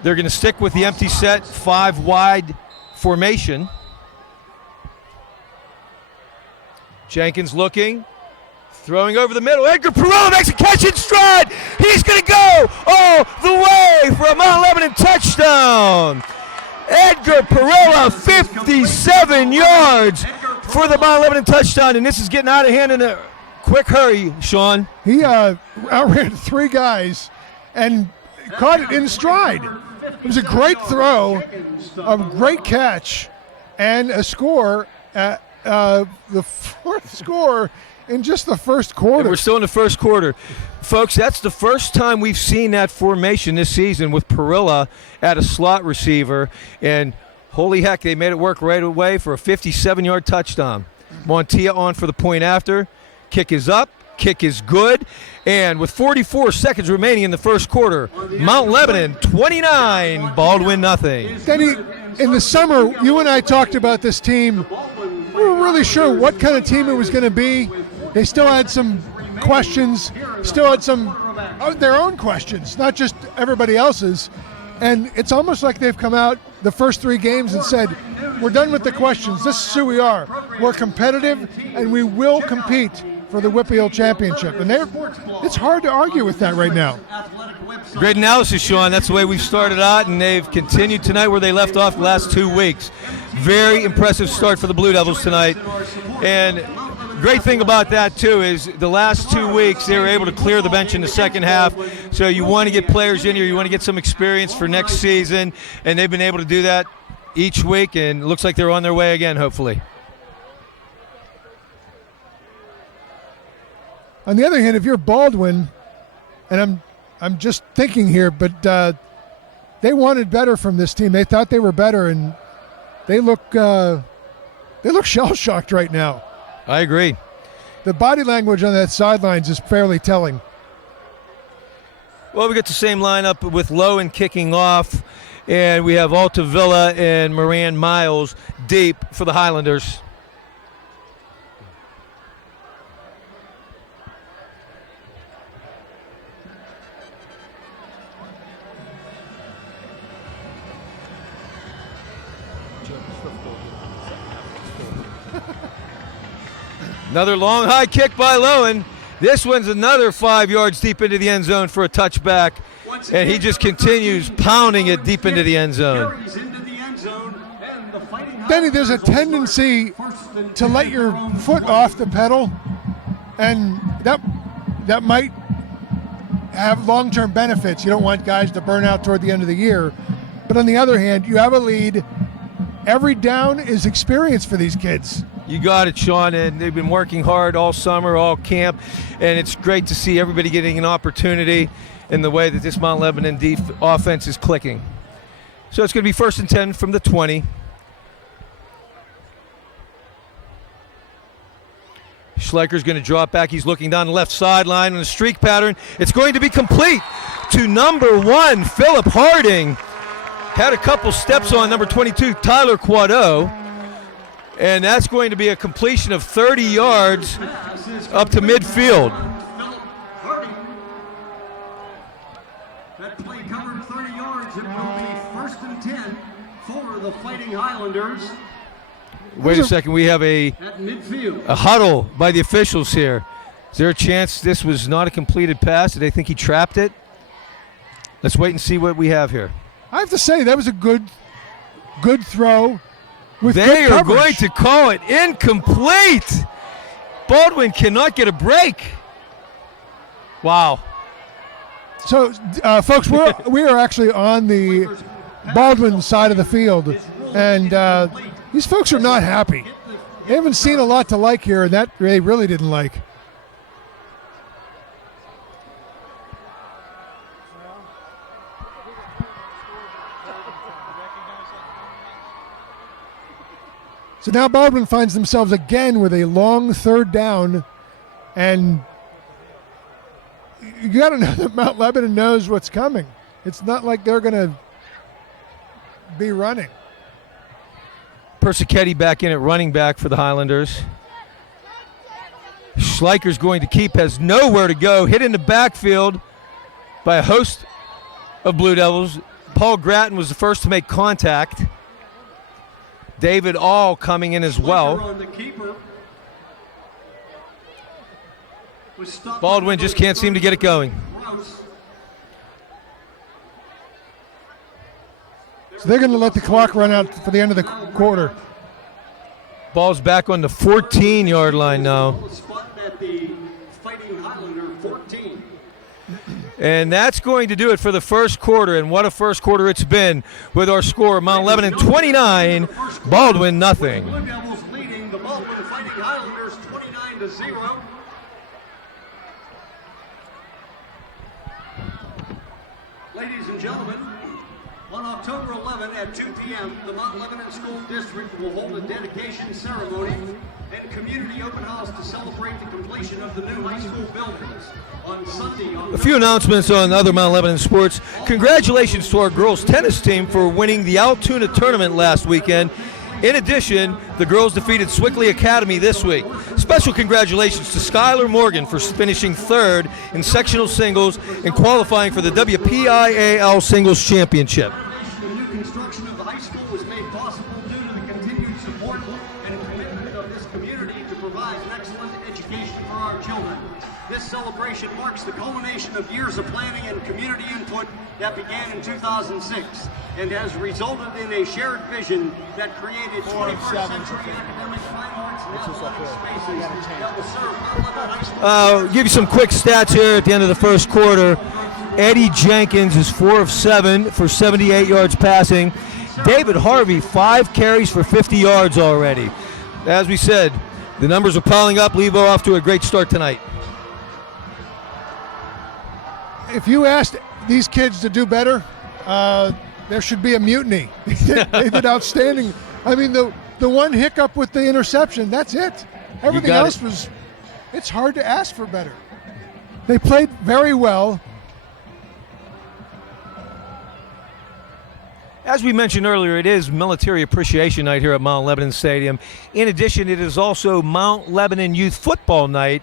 They're going to stick with the empty set, 5 wide formation. Jenkins looking, throwing over the middle. Edgar Perillo makes a catch in stride. He's going to go all the way for a Mount Lebanon touchdown. Edgar Perillo, 57 yards for the Mount Lebanon touchdown, and this is getting out of hand in a quick hurry, Sean. He outran 3 guys and caught it in stride. It was a great throw, a great catch, and a score, the 4th score in just the first quarter. And we're still in the first quarter. Folks, that's the first time we've seen that formation this season with Perilla at a slot receiver. And holy heck, they made it work right away for a 57-yard touchdown. Montilla on for the point after. Kick is up. Kick is good. And with 44 seconds remaining in the first quarter, Mount Lebanon 29, Baldwin nothing. Denny, in the summer, you and I talked about this team. We weren't really sure what kind of team it was going to be. They still had some questions, still had some of their own questions, not just everybody else's. And it's almost like they've come out the first 3 games and said, we're done with the questions. This is who we are. We're competitive, and we will compete for the WPIAL championship. And it's hard to argue with that right now. Great analysis, Sean. That's the way we've started out, and they've continued tonight where they left off the last 2 weeks. Very impressive start for the Blue Devils tonight. And great thing about that, too, is the last 2 weeks they were able to clear the bench in the second half. So you want to get players in here. You want to get some experience for next season. And they've been able to do that each week, and it looks like they're on their way again, hopefully. On the other hand, if you're Baldwin, and I'm just thinking here, but they wanted better from this team. They thought they were better, and they look shell-shocked right now. I agree. The body language on that sidelines is fairly telling. Well, we got the same lineup with Lowen kicking off, and we have Altavilla and Moran Miles deep for the Highlanders. Another long high kick by Lowen. This one's another 5 yards deep into the end zone for a touchback. And he just continues pounding it deep into the end zone. Benny, there's a tendency to let your foot off the pedal, and that might have long-term benefits. You don't want guys to burn out toward the end of the year. But on the other hand, you have a lead. Every down is experience for these kids. You got it, Sean, and they've been working hard all summer, all camp, and it's great to see everybody getting an opportunity in the way that this Mount Lebanon offense is clicking. So it's going to be 1st and 10 from the 20. Schleicher's going to drop back. He's looking down the left sideline in a streak pattern. It's going to be complete to number 1, Philip Harding. Had a couple steps on number 22, Tyler Quado. And that's going to be a completion of 30 yards up to midfield. That play covered 30 yards. It will be 1st and 10 for the Fighting Highlanders. Wait a second. We have a At midfield. huddle by the officials here. Is there a chance this was not a completed pass? Did they think he trapped it? Let's wait and see what we have here. I have to say, that was a good throw. They are going to call it incomplete. Baldwin cannot get a break. Wow. So, folks, we are actually on the Baldwin side of the field, and these folks are not happy. They haven't seen a lot to like here, and that they really didn't like. So now Baldwin finds themselves again with a long 3rd down, and you got to know that Mount Lebanon knows what's coming. It's not like they're going to be running. Persichetti back in at running back for the Highlanders. Schleicher's going to keep, has nowhere to go. Hit in the backfield by a host of Blue Devils. Paul Gratton was the first to make contact. David All coming in as well. On the keeper. Baldwin just can't seem to get it going. So they're going to let the clock run out for the end of the quarter. Ball's back on the 14-yard line now. At the Fighting Highlander 14. And that's going to do it for the first quarter. And what a first quarter it's been with our score, Mount Lebanon 29, Baldwin nothing. Blue Devils leading the Baldwin Fighting Highlanders 29-0. Ladies and gentlemen, on October 11 at 2 p.m., the Mount Lebanon School District will hold a dedication ceremony and community open house to celebrate the completion of the new high school buildings. On Sunday, A few announcements on other Mount Lebanon sports. Congratulations to our girls tennis team for winning the Altoona tournament last weekend. In addition, the girls defeated Swickley Academy this week. Special congratulations to Skylar Morgan for finishing third in sectional singles and qualifying for the WPIAL Singles Championship. the new construction of the high school was made possible due to the continued support and commitment of this community to provide an excellent education for our children. This celebration marks the culmination of years of planning and community input that began in 2006 and has resulted in a shared vision that created 21st century academic fine arts and athletic spaces that will serve Mount Lebanon High School. I'll give you some quick stats here at the end of the first quarter. Eddie Jenkins is 4 of 7 for 78 yards passing. David Harvey, 5 carries for 50 yards already. As we said, the numbers are piling up. Levo off to a great start tonight. If you asked these kids to do better, there should be a mutiny. They did outstanding. I mean, the one hiccup with the interception, that's it. Everything else was, it's hard to ask for better. They played very well. As we mentioned earlier, it is Military Appreciation Night here at Mount Lebanon Stadium. In addition, it is also Mount Lebanon Youth Football Night.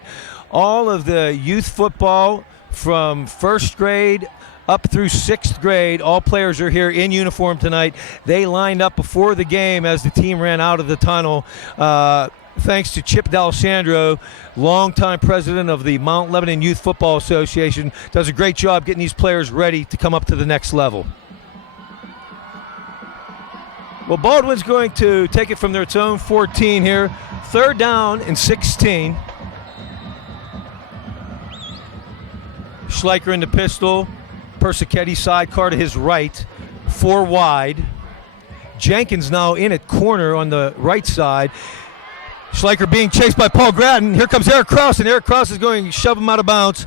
All of the youth football from first grade up through 6th grade, all players are here in uniform tonight. They lined up before the game as the team ran out of the tunnel. Thanks to Chip D'Alessandro, longtime president of the Mount Lebanon Youth Football Association, does a great job getting these players ready to come up to the next level. Well, Baldwin's going to take it from their own 14 here. 3rd down and 16. Schleicher in the pistol. Persichetti sidecar to his right. 4 wide. Jenkins now in at corner on the right side. Schleicher being chased by Paul Gratton. Here comes Eric Krause, and Eric Krause is going to shove him out of bounds.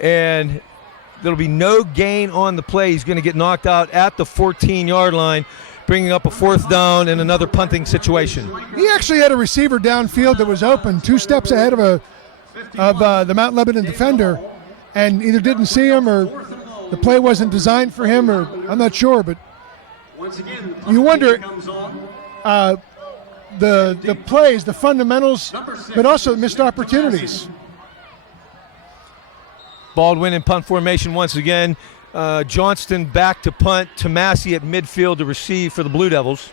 And there'll be no gain on the play. He's going to get knocked out at the 14-yard line, bringing up a 4th down and another punting situation. He actually had a receiver downfield that was open, 2 steps ahead of the Mount Lebanon defender, and either didn't see him or the play wasn't designed for him, or I'm not sure, but you wonder the plays, the fundamentals, but also missed opportunities. Baldwin in punt formation once again. Johnston back to punt. Tomasi at midfield to receive for the Blue Devils.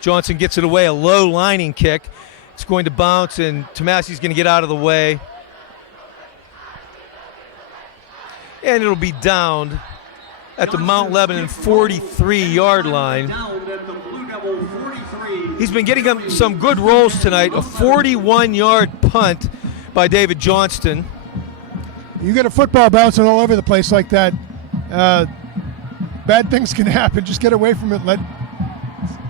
Johnson gets it away, a low lining kick. It's going to bounce, and Tomasi's going to get out of the way. And it'll be downed at the Mount Lebanon 43-yard line. He's been getting some good rolls tonight. A 41-yard punt by David Johnston. You get a football bouncing all over the place like that, bad things can happen. Just get away from it.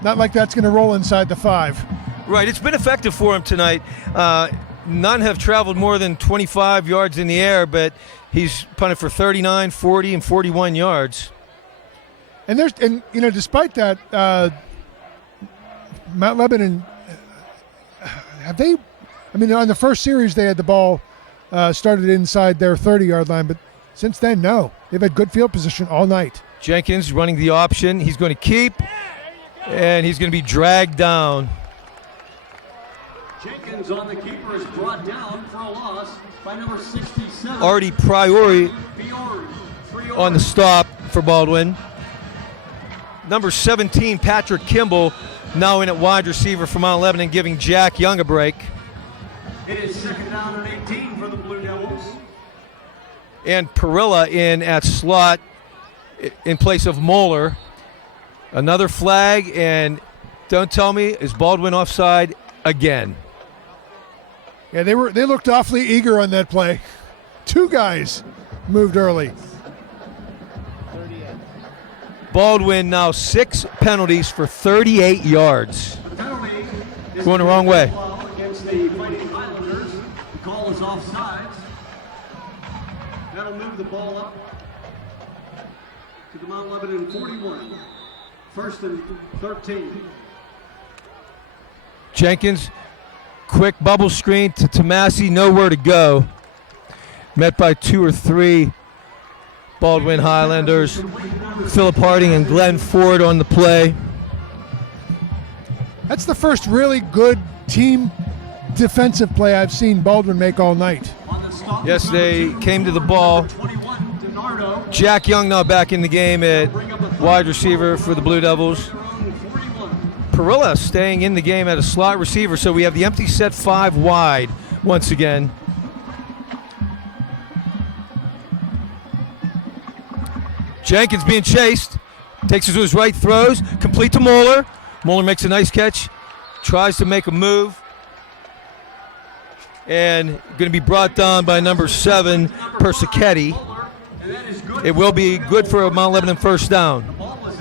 Not like that's going to roll inside the 5. Right, it's been effective for him tonight. None have traveled more than 25 yards in the air, but he's punted for 39, 40, and 41 yards. And despite that, Mount Lebanon, on the first series they had the ball started inside their 30-yard line, but since then, no. They've had good field position all night. Jenkins running the option. He's going to keep, and he's going to be dragged down. Jenkins on the keeper is brought down for a loss by number 67. Artie Priori on the stop for Baldwin. Number 17, Patrick Kimball, now in at wide receiver for Mount Lebanon, giving Jack Young a break. It is second down and 18 for the Blue Devils. And Perilla in at slot in place of Moeller. Another flag, and don't tell me, is Baldwin offside again? Yeah, they looked awfully eager on that play. Two guys moved early. Baldwin now 6 penalties for 38 yards. The penalty is Going the wrong way. against the Fighting Highlanders. The call is offsides. That'll move the ball up to the Mount Lebanon 41. First and 13. Jenkins, quick bubble screen to Tomasi, nowhere to go. Met by 2 or 3 Baldwin Highlanders. Philip Harding and Glenn Ford on the play. That's the first really good team defensive play I've seen Baldwin make all night. Yes, they came to the ball. Jack Young now back in the game at wide receiver for the Blue Devils. Perilla staying in the game at a slot receiver, so we have the empty set 5 wide once again. Jenkins being chased, takes it to his right, throws, complete to Moeller. Moeller makes a nice catch, tries to make a move, and going to be brought down by number 7, Persichetti. It will be good for a Mount Lebanon first down. The ball is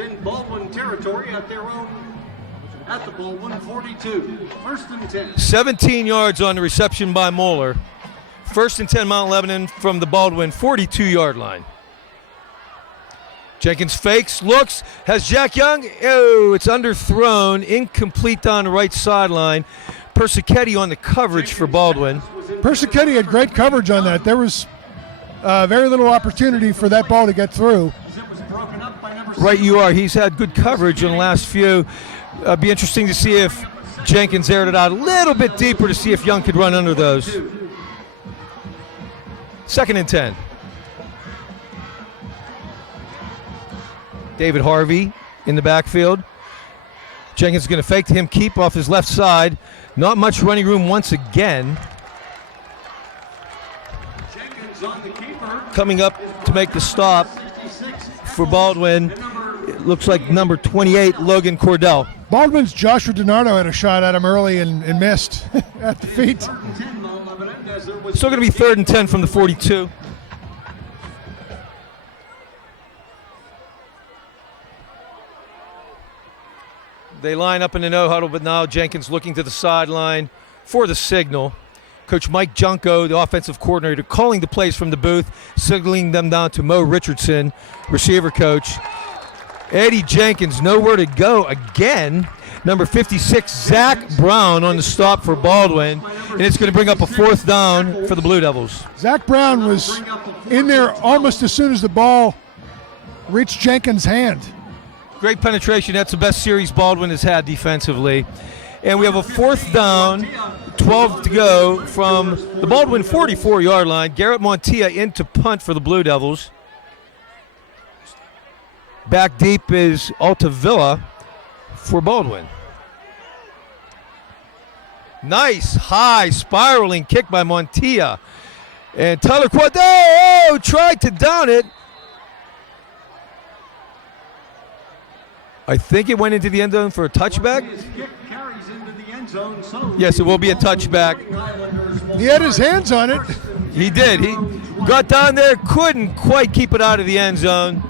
in Baldwin territory at the Baldwin 42. First and 10. 17 yards on the reception by Moeller. First and 10 Mount Lebanon from the Baldwin 42-yard line. Jenkins fakes, looks, has Jack Young. Oh, it's underthrown, incomplete down the right sideline. Persichetti on the coverage for Baldwin. Persichetti had great coverage on that. There was very little opportunity for that ball to get through. Right you are. He's had good coverage in the last few. Be interesting to see if Jenkins aired it out a little bit deeper to see if Young could run under those. Second and 10. David Harvey in the backfield. Jenkins is going to fake to him, keep off his left side. Not much running room once again. Coming up to make the stop for Baldwin, it looks like number 28, Logan Cordell. Baldwin's Joshua DiNardo had a shot at him early and missed at the feet. Still going to be third and 10 from the 42. They line up in the no huddle, but now Jenkins looking to the sideline for the signal. Coach Mike Junko, the offensive coordinator, calling the plays from the booth, signaling them down to Mo Richardson, receiver coach. Eddie Jenkins, nowhere to go again. Number 56, Zach Brown on the stop for Baldwin, and it's going to bring up a fourth down for the Blue Devils. Zach Brown was in there almost as soon as the ball reached Jenkins' hand. Great penetration. That's the best series Baldwin has had defensively. And we have a fourth down, 12 to go from the Baldwin 44-yard line. Garrett Montilla into punt for the Blue Devils. Back deep is Altavilla for Baldwin. Nice high spiraling kick by Montilla. And Tyler Quadro tried to down it. I think it went into the end zone for a touchback. Yes, it will be a touchback. He had his hands on it. He did. He got down there, couldn't quite keep it out of the end zone.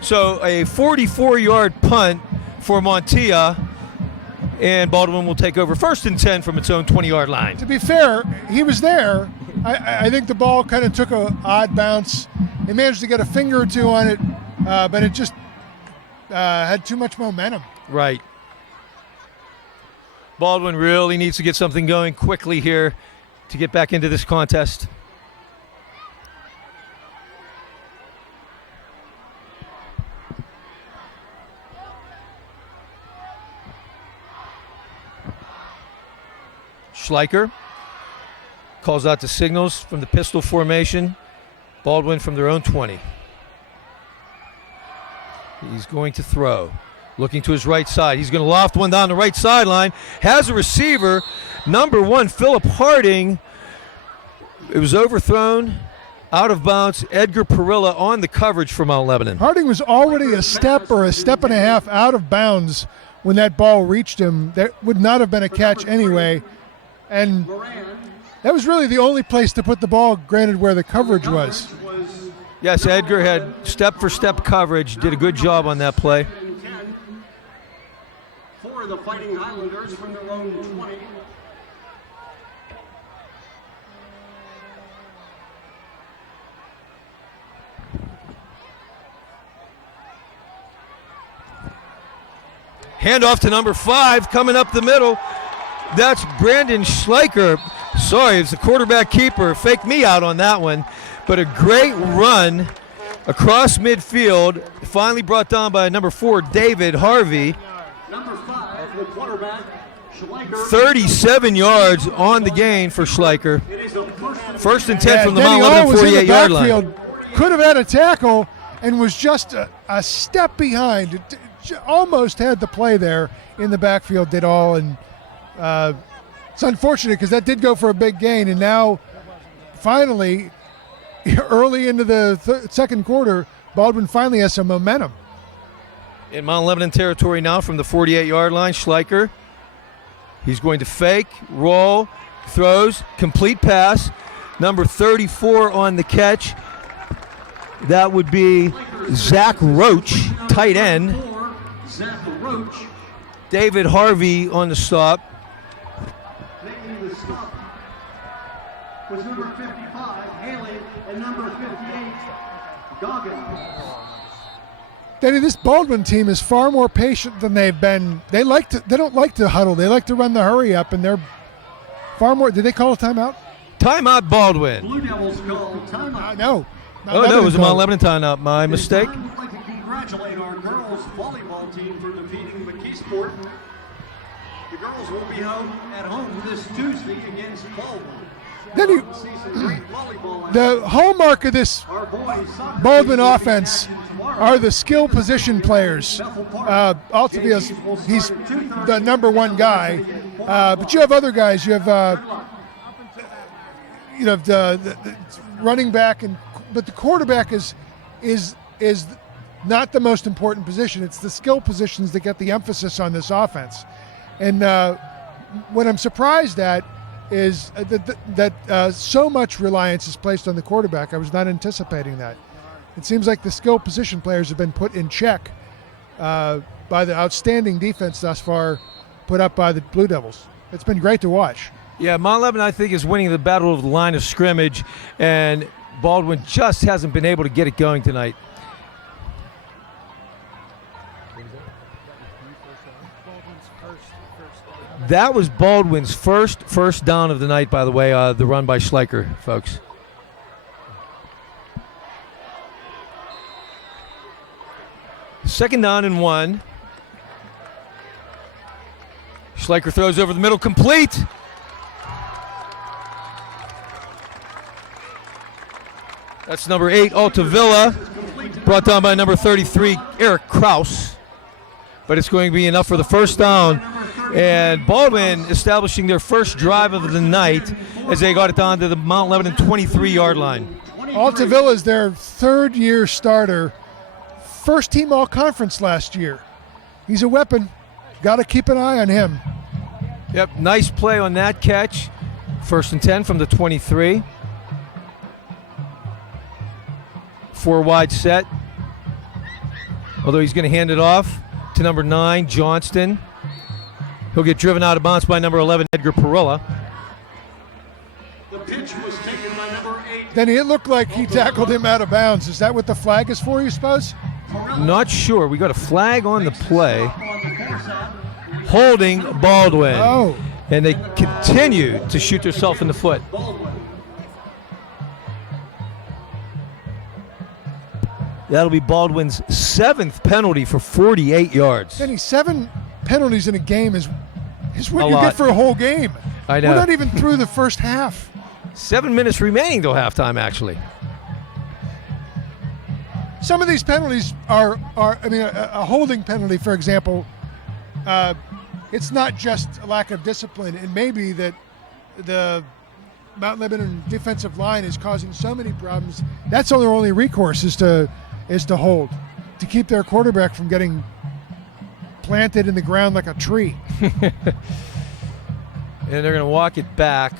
So a 44-yard punt for Montilla, and Baldwin will take over first and 10 from its own 20-yard line. To be fair, he was there. I think the ball kind of took an odd bounce. He managed to get a finger or two on it, but it just had too much momentum. Right. Baldwin really needs to get something going quickly here to get back into this contest. Schleicher calls out the signals from the pistol formation. Baldwin from their own 20. He's going to throw. Looking to his right side. He's going to loft one down the right sideline. Has a receiver. Number 1, Philip Harding. It was overthrown. Out of bounds. Edgar Perilla on the coverage for Mount Lebanon. Harding was already a step or a step and a half out of bounds when that ball reached him. That would not have been a catch anyway. And that was really the only place to put the ball, granted where the coverage was. Yes, Edgar had step-for-step coverage. Did a good job on that play. For the Fighting Highlanders from their own 20. Handoff to number 5, coming up the middle. That's Brandon Schleicher. Sorry, it's the quarterback keeper. Faked me out on that one. But a great run across midfield. Finally brought down by number 4, David Harvey. Number 5, the quarterback, Schleicher. 37 yards on the gain for Schleicher. It is a First and 10 from the Denny Mount All Lebanon was in the 48-yard line. backfield. Could have had a tackle and was just a step behind. Almost had the play there in the backfield, did all. And it's unfortunate because that did go for a big gain. And now, finally, early into the second quarter, Baldwin finally has some momentum. In Mount Lebanon territory now from the 48-yard line, Schleicher. He's going to fake, roll, throws, complete pass. Number 34 on the catch. That would be Zach Roach, tight end. Zach Roach. David Harvey on the stop. Making the stop was number 55, Haley, and number 58, Goggins. Denny, this Baldwin team is far more patient than they've been. They don't like to huddle. They like to run the hurry up, and they're far more. Did they call a timeout? Timeout Baldwin. Blue Devils call timeout. No. Oh, no, it was a Mount Lebanon timeout. My mistake. I'd like to congratulate our girls volleyball team for defeating McKeesport. The girls will be at home this Tuesday against Baldwin. Denny, See some great volleyball the hallmark of this Our boys soccer Baldwin team will be offense in action tomorrow. are the skill position players. Altavia's, he's the number 1 guy, but you have other guys. You have the running back, but the quarterback is not the most important position. It's the skill positions that get the emphasis on this offense. And what I'm surprised at is that so much reliance is placed on the quarterback. I was not anticipating that. It seems like the skill position players have been put in check by the outstanding defense thus far put up by the Blue Devils. It's been great to watch. Yeah, Mount Lebanon, I think, is winning the battle of the line of scrimmage, and Baldwin just hasn't been able to get it going tonight. That was Baldwin's first down of the night, by the way, the run by Schleicher, folks. Second down and 1. Schleicher throws over the middle, complete. That's number 8, Altavilla, brought down by number 33, Eric Kraus. But it's going to be enough for the first down. And Baldwin establishing their first drive of the night as they got it down to the Mount Lebanon 23-yard line. Altavilla is their third-year starter, first-team all-conference last year. He's a weapon. Got to keep an eye on him. Yep, nice play on that catch. First and 10 from the 23. 4 wide set. Although he's going to hand it off to number 9, Johnston. He'll get driven out of bounds by number 11, Edgar Perilla. The pitch was taken by number 8. Then it looked like he tackled him out of bounds. Is that what the flag is for, you suppose? Not sure. We got a flag on the play. Holding Baldwin. Oh. And they continue to shoot themselves in the foot. That'll be Baldwin's 7th penalty for 48 yards. Denny, 7 penalties in a game is what A you lot. get for a whole game. I know. We're not even through the first half. 7 minutes remaining till halftime, actually. some of these penalties are I mean, a holding penalty, for example, it's not just a lack of discipline. It may be that the Mount Lebanon defensive line is causing so many problems. That's their only recourse is to hold, to keep their quarterback from getting planted in the ground like a tree. And they're going to walk it back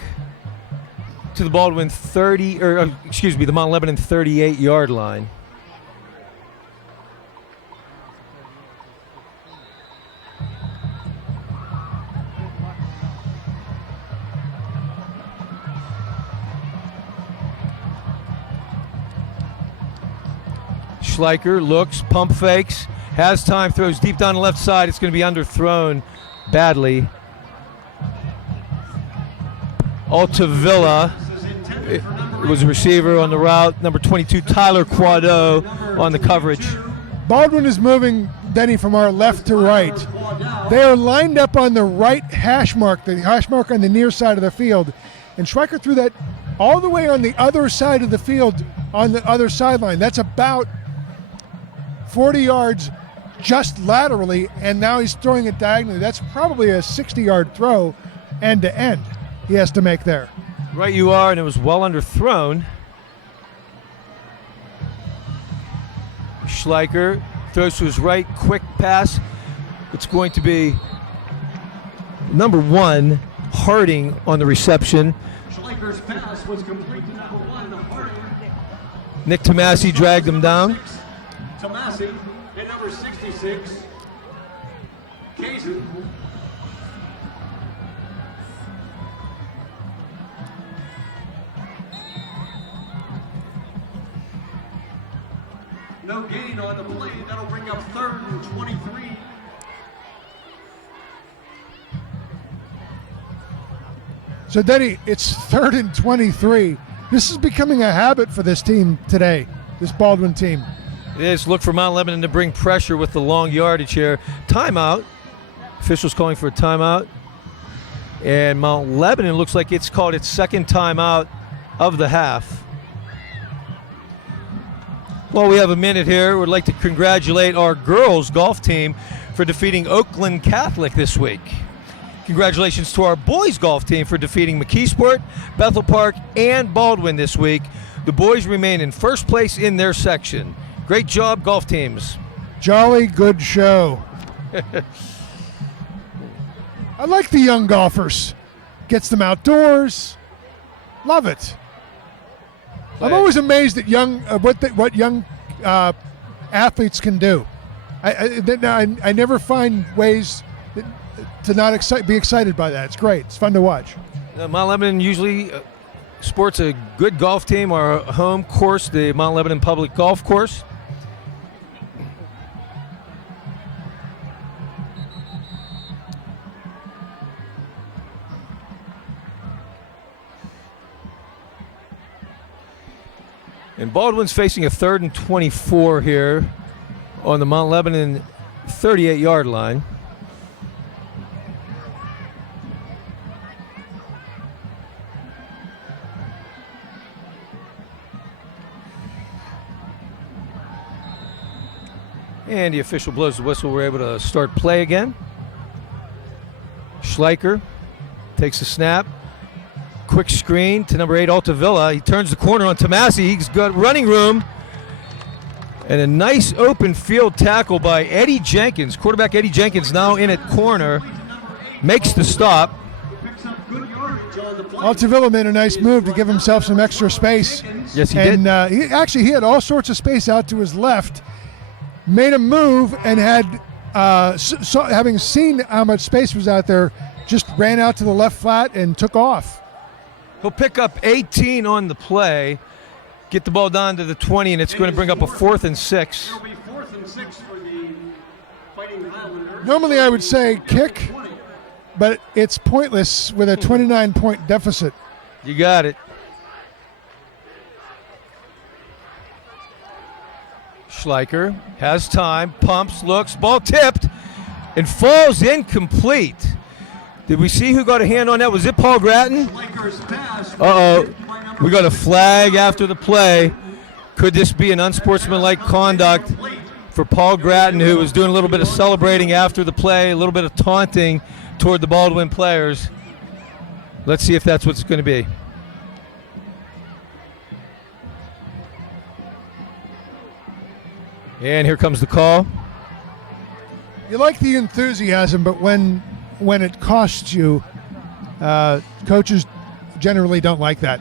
to the Baldwin the Mount Lebanon 38-yard line. Schleicher looks, pump fakes, has time, throws deep down the left side. It's going to be underthrown badly. Altavilla was a receiver on the route. Number 22, Tyler Quado on the coverage. Baldwin is moving, Denny, from our left to right. They are lined up on the right hash mark, the hash mark on the near side of the field. And Schleicher threw that all the way on the other side of the field on the other sideline. That's about 40 yards just laterally, and now he's throwing it diagonally. That's probably a 60-yard throw end to end he has to make there. Right you are, and it was well underthrown. Schleicher throws to his right, quick pass. It's going to be number 1, Harding on the reception. Schleicher's pass was complete to number 1, Harding. Nick Tomasi dragged him down. Tomasi and number 66, Kazin. No gain on the play. That'll bring up 3rd and 23. So, Denny, it's 3rd and 23. This is becoming a habit for this team today, this Baldwin team. It is. Look for Mount Lebanon to bring pressure with the long yardage here. Timeout. Officials calling for a timeout. And Mount Lebanon looks like it's called its second timeout of the half. Well, we have a minute here. We'd like to congratulate our girls golf team for defeating Oakland Catholic this week. Congratulations to our boys golf team for defeating McKeesport, Bethel Park, and Baldwin this week. The boys remain in first place in their section. Great job, golf teams. Jolly good show. I like the young golfers. Gets them outdoors. Love it. I'm always amazed at what young athletes can do. I never find ways to not be excited by that. It's great. It's fun to watch. Mount Lebanon usually sports a good golf team. Our home course, the Mount Lebanon Public Golf Course. And Baldwin's facing a 3rd and 24 here on the Mount Lebanon 38-yard line. And the official blows the whistle. We're able to start play again. Schleicher takes a snap. Quick screen to number 8, Altavilla. He turns the corner on Tomasi. He's got running room. And a nice open field tackle by Eddie Jenkins. Quarterback Eddie Jenkins now in at corner. Makes the stop. Altavilla made a nice move to give himself some extra space. Yes, he did. And he had all sorts of space out to his left. Made a move and had, having seen how much space was out there, just ran out to the left flat and took off. He'll pick up 18 on the play, get the ball down to the 20, and it's going to bring up a 4th and 6. It'll be 4th and 6 for the Fighting Highlanders. Normally I would say kick, but it's pointless with a 29-point deficit. You got it. Schleicher has time, pumps, looks, ball tipped, and falls incomplete. Did we see who got a hand on that? Was it Paul Gratton? Uh-oh. We got a flag after the play. Could this be an unsportsmanlike conduct for Paul Grattan, who was doing a little bit of celebrating after the play, a little bit of taunting toward the Baldwin players? Let's see if that's what's going to be. And here comes the call. You like the enthusiasm, but when it costs you, coaches generally don't like that.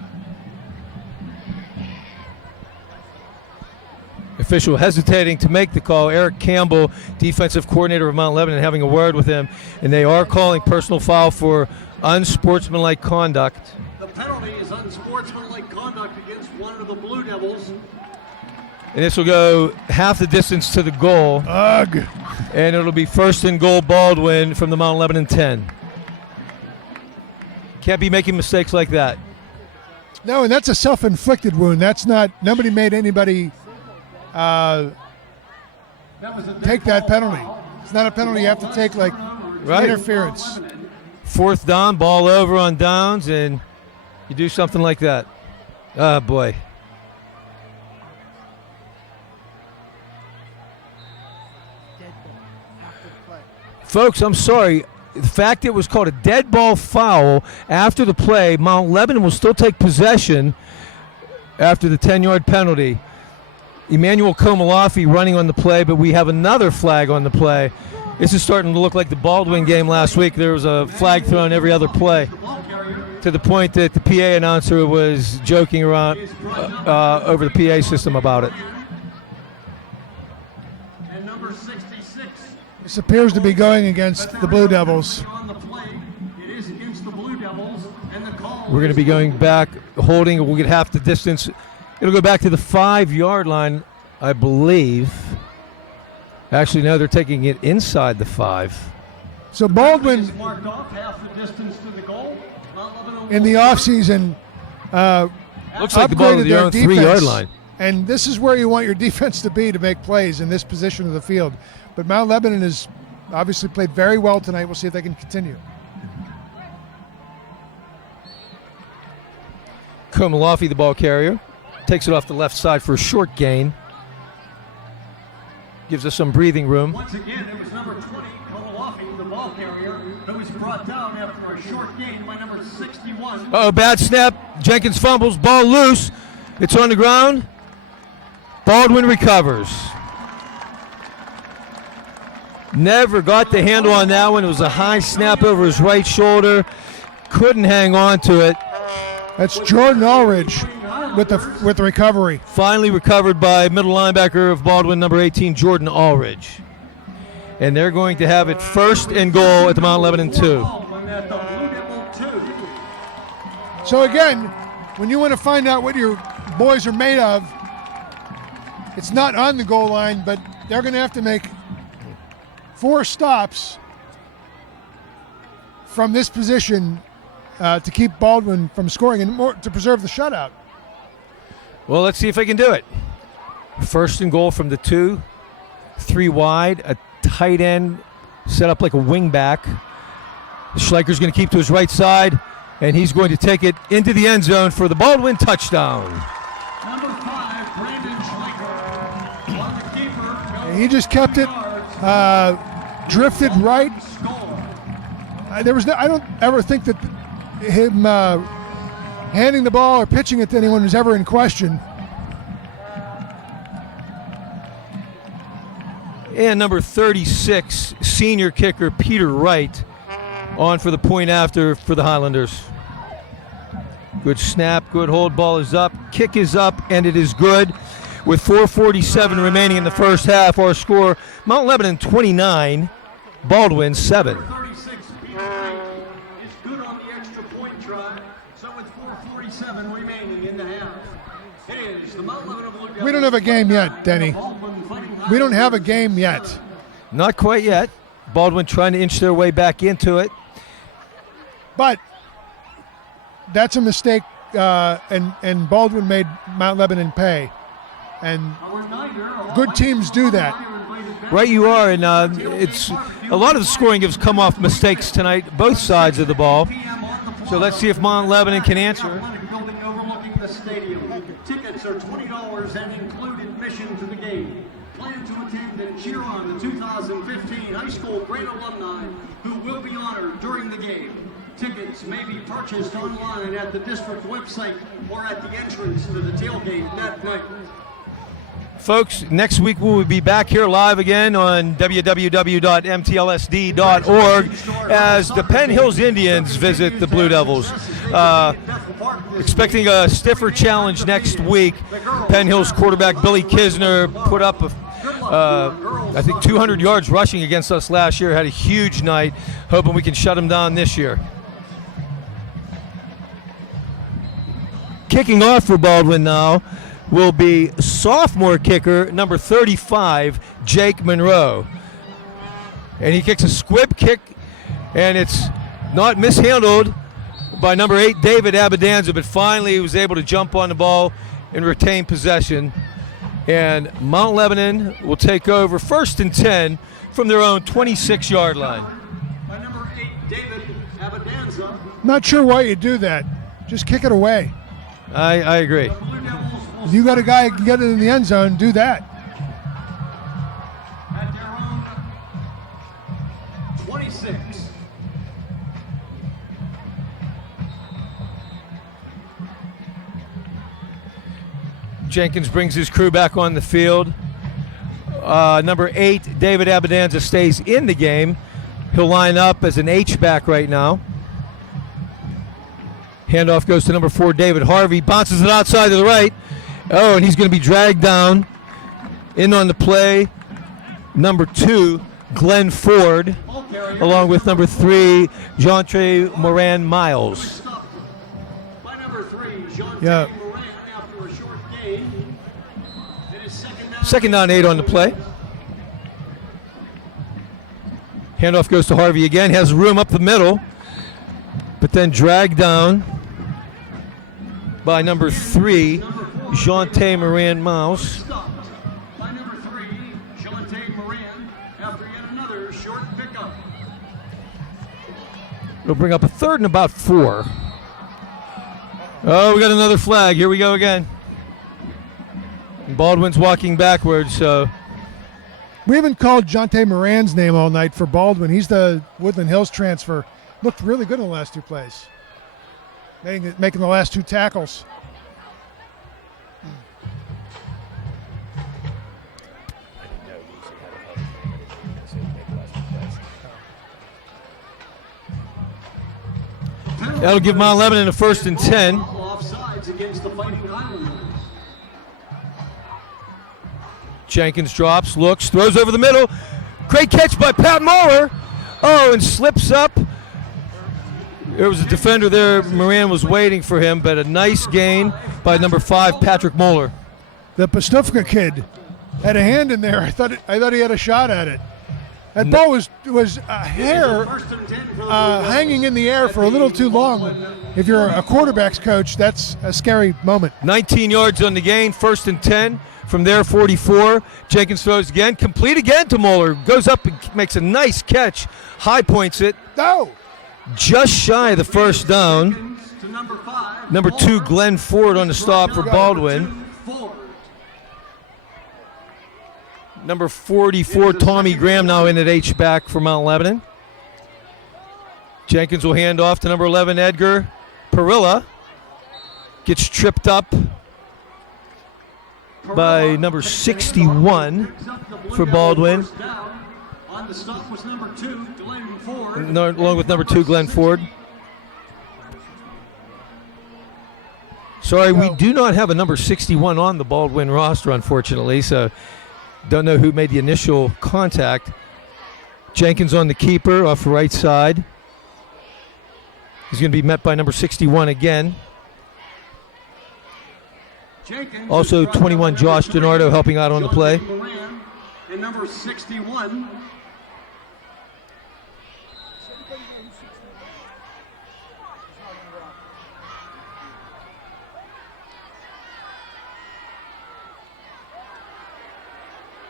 Official hesitating to make the call. Eric Campbell, defensive coordinator of Mount Lebanon, having a word with him, and they are calling personal foul for unsportsmanlike conduct. The penalty is unsportsmanlike conduct against one of the Blue Devils. And this will go half the distance to the goal. Ugh. And it'll be first and goal Baldwin from the Mount Lebanon 10. Can't be making mistakes like that. No, and that's a self-inflicted wound. That's not, nobody made anybody take that penalty. It's not a penalty you have to take like interference. Fourth down, ball over on downs, and you do something like that. Oh, boy. Folks, I'm sorry. The fact it was called a dead ball foul after the play, Mount Lebanon will still take possession after the 10-yard penalty. Emmanuel Komalafi running on the play, but we have another flag on the play. This is starting to look like the Baldwin game last week. There was a flag thrown every other play, to the point that the PA announcer was joking around over the PA system about it. And number 66. This appears to be going against the Blue Devils. It is against the Blue Devils, and the call. We're going to be going back, holding. We'll get half the distance. It'll go back to the 5-yard line, I believe. Actually, no, they're taking it inside the 5. So Baldwin, Marked off half the distance to the goal. in the offseason, Looks like the ball to upgraded the their own defense. 3-yard line. And this is where you want your defense to be to make plays in this position of the field. But Mount Lebanon has obviously played very well tonight. We'll see if they can continue. Komalafi, the ball carrier, takes it off the left side for a short gain. Gives us some breathing room. Once again, it was number 20, Komalafi, the ball carrier, who was brought down after a short gain by number 61. Oh, bad snap. Jenkins fumbles. Ball loose. It's on the ground. Baldwin recovers. Never got the handle on that one. It was a high snap over his right shoulder. Couldn't hang on to it. That's Jordan Ulrich with the recovery. Finally recovered by middle linebacker of Baldwin, number 18, Jordan Ulrich. And they're going to have it first and goal at the Mount Lebanon 2. So again, when you want to find out what your boys are made of, it's not on the goal line, but they're going to have to make 4 stops from this position to keep Baldwin from scoring and more to preserve the shutout. Well, let's see if they can do it. First and goal from the 2, 3 wide, a tight end set up like a wing back. Schleicher's going to keep to his right side, and he's going to take it into the end zone for the Baldwin touchdown. Number 5, Brandon Schleicher. On the keeper. He just kept it drifted right. I don't ever think that him handing the ball or pitching it to anyone was ever in question. And number 36, senior kicker Peter Wright, on for the point after for the Highlanders. Good snap, good hold, ball is up, kick is up, and it is good. With 4:47 remaining in the first half, our score, Mount Lebanon 29, Baldwin 7. 36, Peter Wright is good on the extra point try. So with 4:47 remaining in the half, it is the Mount Lebanon Blue Devils. We don't have a game yet, Denny. We don't have a game yet. Not quite yet. Baldwin trying to inch their way back into it. But that's a mistake, and Baldwin made Mount Lebanon pay. And good teams do that. Right you are, and it's a lot of the scoring has come off mistakes tonight, both sides of the ball. So let's see if Mount Lebanon can answer. stadium. Tickets are $20 and include admission to the game. Plan to attend and cheer on the 2015 high school grade alumni who will be honored during the game. Tickets may be purchased online at the district website or at the entrance to the tailgate that night. Folks, next week we will be back here live again on www.mtlsd.org as the Penn Hills Indians visit the Blue Devils. Expecting a stiffer challenge next week. Penn Hills quarterback Billy Kisner put up I think 200 yards rushing against us last year. Had a huge night. Hoping we can shut him down this year. Kicking off for Baldwin now will be sophomore kicker number 35, Jake Monroe. And he kicks a squib kick, and it's not mishandled by number 8, David Abadanza, but finally he was able to jump on the ball and retain possession. And Mount Lebanon will take over 1st and 10 from their own 26-yard line. By number 8, David Abadanza. Not sure why you do that. Just kick it away. I agree. If you got a guy who can get it in the end zone, do that. At their own 26. Jenkins brings his crew back on the field. Number 8, David Abadanza, stays in the game. He'll line up as an H-back right now. Handoff goes to number 4, David Harvey. Bounces it outside to the right. Oh, and he's going to be dragged down. In on the play, number 2, Glenn Ford, along with number 3, Jean-Trey Moran Miles. By number 3, Jean-Trey Yeah. Moran after a short gain. It is Second down 8 on the play. Handoff goes to Harvey again. Has room up the middle, but then dragged down by number 3, Jean-Trey Moran Miles. By number 3, Jean-Trey Moran after yet another short pickup. It'll bring up a 3rd and about 4. Oh, we got another flag. Here we go again. And Baldwin's walking backwards, so We haven't called Jonte Moran's name all night for Baldwin. He's the Woodland Hills transfer. Looked really good in the last 2 plays. Making the last 2 tackles. that'll give Mount Lebanon a 1st and 10. Offsides against the Fighting Highlanders. Jenkins drops, looks, throws over the middle. Great catch by Pat Muller. Oh, and slips up. There was a defender there. Moran was waiting for him, but a nice gain by number 5, Patrick Muller. The Pastufka kid had a hand in there. I thought he had a shot at it. That ball was a hair hanging in the air for a little too long. If you're a quarterback's coach, that's a scary moment. 19 yards on the gain, 1st and 10. From there, 44. Jenkins throws again, complete again to Muller. Goes up and makes a nice catch. High points it. No! Just shy of the 1st down. Number 2, Glenn Ford on the stop for Baldwin. Number 44, Tommy Graham now in at H-back for Mount Lebanon. Jenkins will hand off to number 11, Edgar Perilla. Gets tripped up by number 61 for Baldwin. On the stop was number 2, Glenn Ford. Along with number 2, Glenn Ford. Sorry, we do not have a number 61 on the Baldwin roster, unfortunately, so don't know who made the initial contact. Jenkins on the keeper off the right side. He's going to be met by number 61 again. Jenkins Also 21, Josh DiNardo helping out on the play. Moran and number 61.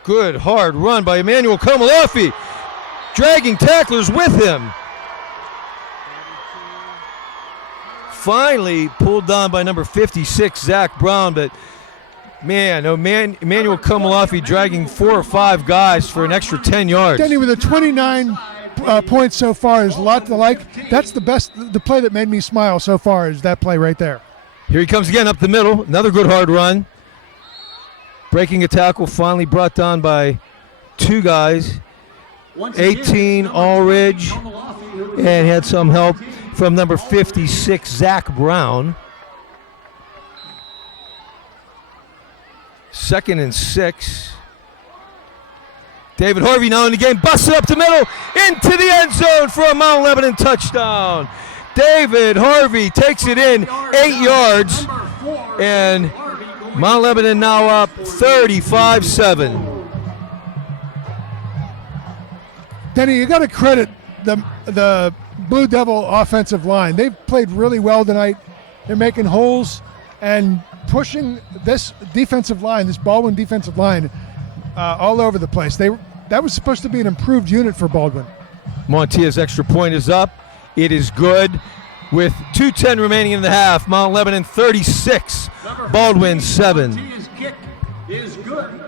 Good hard run by Emmanuel Komalafi, dragging tacklers with him. finally pulled down by number 56, Zach Brown, but man, Emmanuel Komalafi dragging 4 or 5 guys for an extra 10 yards. Denny with a 29 points so far is a lot to like. That's the play that made me smile so far is that play right there. Here he comes again up the middle, another good hard run. Breaking a tackle, finally brought down by 2 guys. 18, Allridge, and had some help from number 56, Zach Brown. 2nd and 6. David Harvey now in the game, busted up the middle, into the end zone for a Mount Lebanon touchdown. David Harvey takes it in 8 yards, and Mount Lebanon now up 35-7. Denny, you got to credit the Blue Devil offensive line. They've played really well tonight. They're making holes and pushing this defensive line, this Baldwin defensive line, all over the place. That was supposed to be an improved unit for Baldwin. Montia's extra point is up. It is good. With 2:10 remaining in the half, Mount Lebanon 36, Baldwin 7. Montia's kick is good.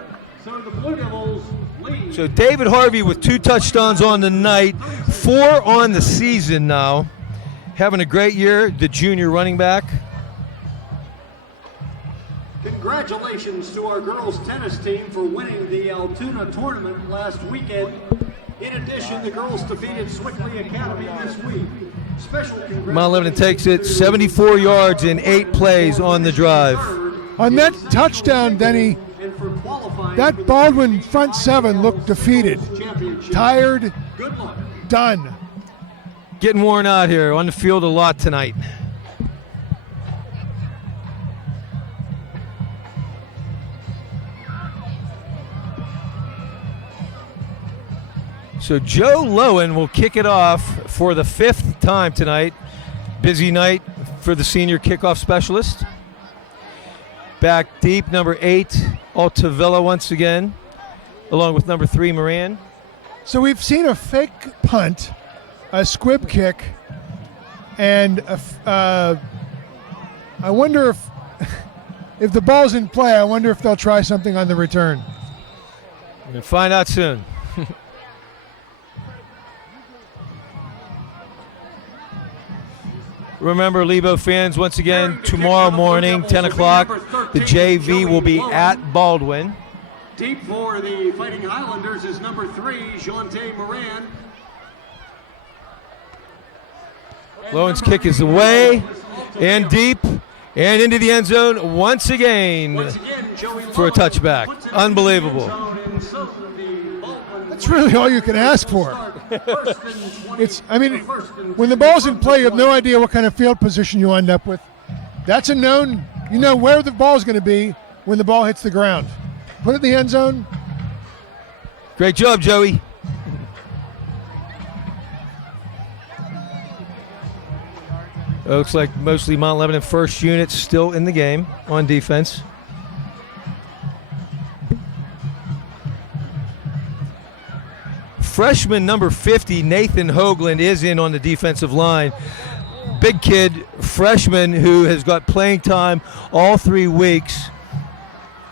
So the Blue Devils lead. So David Harvey with 2 touchdowns on the night, 4 on the season now. Having a great year, the junior running back. Congratulations to our girls tennis team for winning the Altoona tournament last weekend. In addition, the girls defeated Swickley Academy this week. Special congratulations. Mount Lebanon takes it 74 yards in 8 plays on the drive. On that touchdown, Denny, that Baldwin front 7 looked defeated, tired, Good luck. done. Getting worn out here on the field a lot tonight. So Joe Lowen will kick it off for the 5th time tonight. Busy night for the senior kickoff specialist. Back deep, number 8, Altavilla once again, along with number 3, Moran. So we've seen a fake punt, a squib kick, and I wonder if the ball's in play, I wonder if they'll try something on the return. We're going to find out soon. Remember, Lebo fans, once again, tomorrow morning, 10 o'clock, the JV will be at Baldwin. Deep for the Fighting Highlanders is number 3, Jonte Moran. Lowen's kick is away and deep and into the end zone once again for a touchback. Unbelievable. That's really all you can ask for. When the ball's in play, you have no idea what kind of field position you end up with. That's a known, you know where the ball's going to be when the ball hits the ground. Put it in the end zone. Great job, Joey. It looks like mostly Mount Lebanon first unit still in the game on defense. Freshman number 50, Nathan Hoagland, is in on the defensive line. Big kid, freshman, who has got playing time all 3 weeks.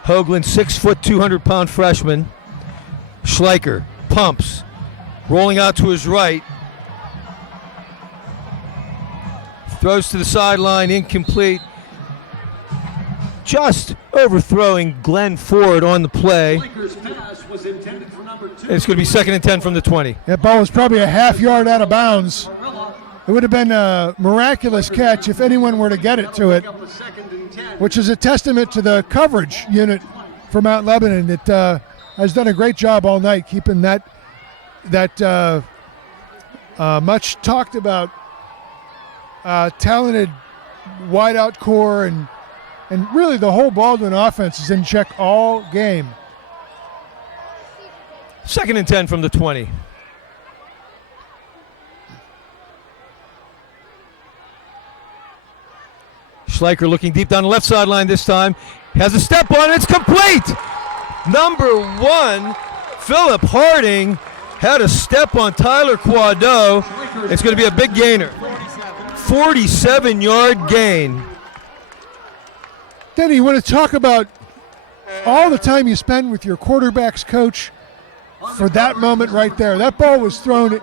Hoagland, 6 foot, 200-pound freshman. Schleicher pumps, rolling out to his right. Throws to the sideline, incomplete. Just overthrowing Glenn Ford on the play. It's going to be 2nd and 10 from the 20. That ball was probably a half yard out of bounds. It would have been a miraculous catch if anyone were to get it to it, which is a testament to the coverage unit for Mount Lebanon that has done a great job all night keeping that much talked about talented wideout core and really the whole Baldwin offense is in check all game. 2nd and 10 from the 20. Schleicher looking deep down the left sideline this time. Has a step on it. It's complete. Number 1, Philip Harding had a step on Tyler Quado. It's going to be a big gainer. 47-yard gain. Denny, you want to talk about all the time you spend with your quarterback's coach for that moment right there. That ball was thrown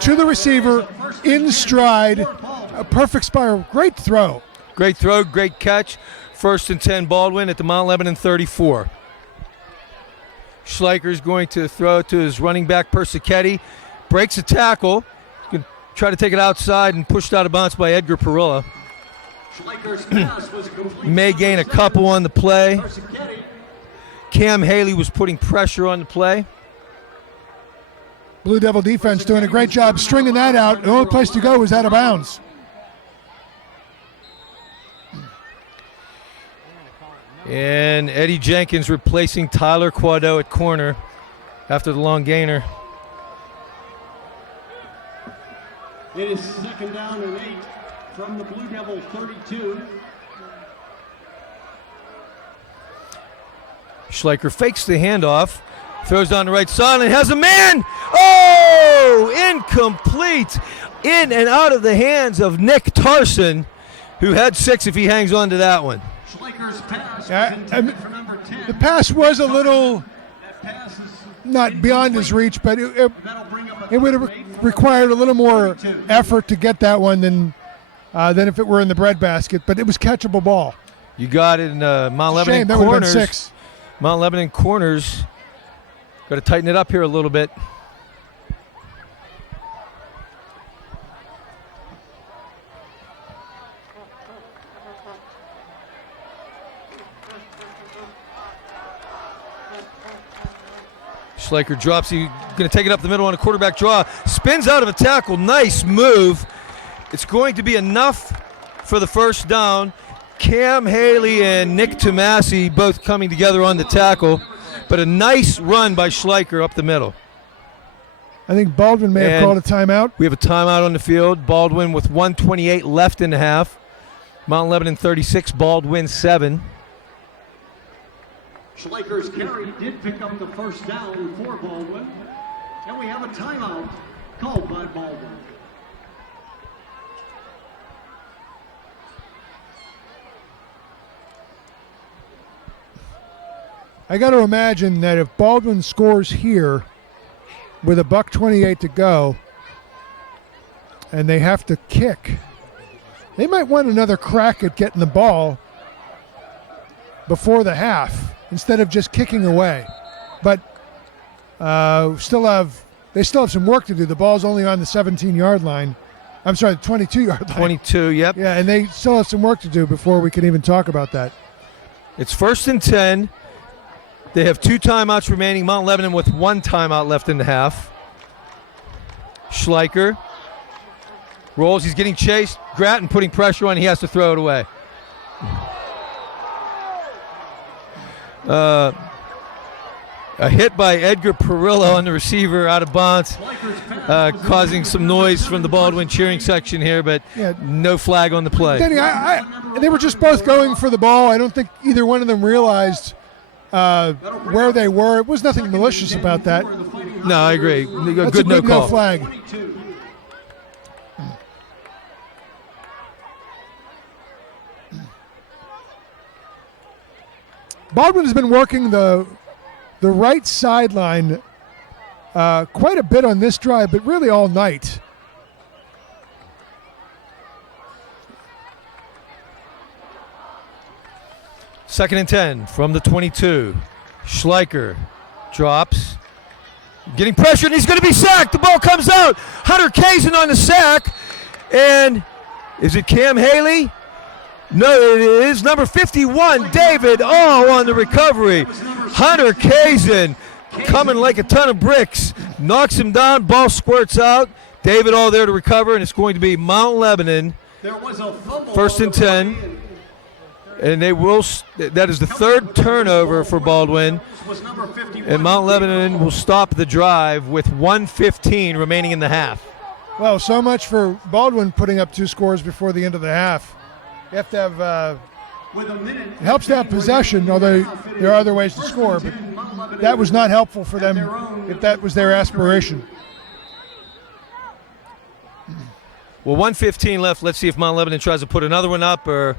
to the receiver in stride, a perfect spiral. Great throw. Great throw, great catch. 1st and 10 Baldwin at the Mount Lebanon 34. Schleicher's going to throw to his running back Persichetti. Breaks a tackle. Can try to take it outside and pushed out of bounds by Edgar Perilla. May gain a couple on the play. Cam Haley was putting pressure on the play. Blue Devil defense doing a great job stringing that out. The only place to go was out of bounds. And Eddie Jenkins replacing Tyler Quado at corner after the long gainer. It is 2nd down and 8 from the Blue Devil 32. Schleicher fakes the handoff, throws down the right side and has a man. Oh, incomplete. In and out of the hands of Nick Tarson, who had 6 if he hangs on to that one. Schleicher's pass was intended for number 10. The pass was a little not beyond his reach, but it would have required a little more effort to get that one than if it were in the breadbasket. But it was catchable ball. You got it in Mount Lebanon Shame, that would have been corners. 6. Mount Lebanon corners. Got to tighten it up here a little bit. Schleicher drops. He's going to take it up the middle on a quarterback draw. Spins out of a tackle. Nice move. It's going to be enough for the 1st down. Cam Haley and Nick Tomasi both coming together on the tackle. But a nice run by Schleicher up the middle. I think Baldwin may have called a timeout. We have a timeout on the field. Baldwin with 1:28 left in the half. Mount Lebanon 36, Baldwin 7. Schleicher's carry did pick up the 1st down for Baldwin. And we have a timeout called by Baldwin. I got to imagine that if Baldwin scores here with $1:28 to go and they have to kick, they might want another crack at getting the ball before the half instead of just kicking away. But they still have some work to do. The ball's only on the 17-yard line. I'm sorry, the 22-yard line. 22, yep. Yeah, and they still have some work to do before we can even talk about that. It's 1st and 10. They have 2 timeouts remaining. Mount Lebanon with 1 timeout left in the half. Schleicher rolls. He's getting chased. Grattan putting pressure on. He has to throw it away. A hit by Edgar Perilla on the receiver out of bounds, causing some noise from the Baldwin cheering section here, but no flag on the play. Denny, they were just both going for the ball. I don't think either one of them realized where they were. It was nothing malicious about that. No, I agree. That's Good a no call. no flag. Baldwin has been working the right sideline quite a bit on this drive, but really all night. Second and 10 from the 22. Schleicher drops. Getting pressured, and he's going to be sacked. The ball comes out. Hunter Kazin on the sack. And is it Cam Haley? No, it is number 51, David. Oh, on the recovery. Hunter Kazin coming like a ton of bricks. Knocks him down. Ball squirts out. David all there to recover, and it's going to be Mount Lebanon. First and 10. And they will. That is the 3rd turnover for Baldwin. And Mount Lebanon will stop the drive with 1:15 remaining in the half. Well, so much for Baldwin putting up 2 scores before the end of the half. You have to have. It helps to have possession, although there are other ways to score. But that was not helpful for them if that was their aspiration. Well, 1:15 left. Let's see if Mount Lebanon tries to put another one up, or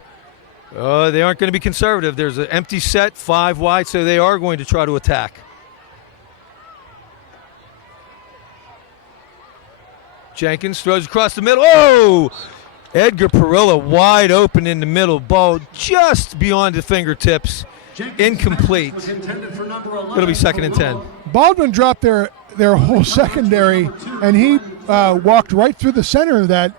they aren't going to be conservative. There's an empty set, 5 wide, so they are going to try to attack. Jenkins throws across the middle. Oh! Edgar Perilla wide open in the middle. Ball just beyond the fingertips. Incomplete. It'll be 2nd and 10. Baldwin dropped their whole secondary, and he walked right through the center of that.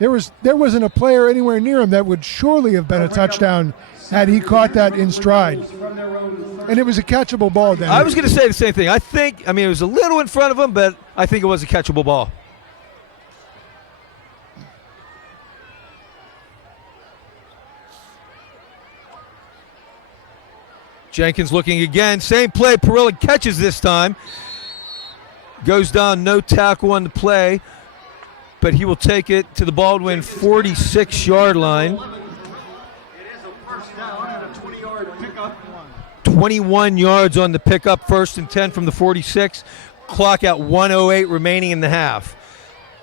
There wasn't a player anywhere near him that would surely have been a touchdown had he caught that in stride. And it was a catchable ball, Dan. I was going to say the same thing. I mean, it was a little in front of him, but I think it was a catchable ball. Jenkins looking again. Same play. Perilla catches this time. Goes down, no tackle on the play, but he will take it to the Baldwin 46-yard line. It is a first down and a 20-yard pickup. 21 yards on the pickup, 1st and 10 from the 46. Clock at 1:08 remaining in the half.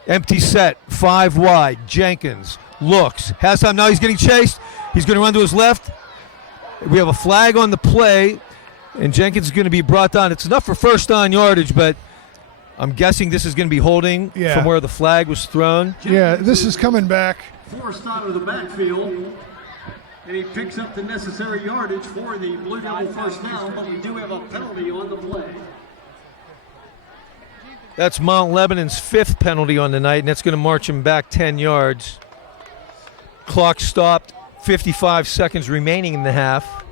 Empty set, 5 wide. Jenkins looks. Has time now. He's getting chased. He's going to run to his left. We have a flag on the play, and Jenkins is going to be brought down. It's enough for first down yardage, but I'm guessing this is going to be holding from where the flag was thrown. Yeah, this is coming back. Forced out of the backfield, and he picks up the necessary yardage for the Blue Devil first down, but we do have a penalty on the play. That's Mount Lebanon's 5th penalty on the night, and that's going to march him back 10 yards. Clock stopped. 55 seconds remaining in the half.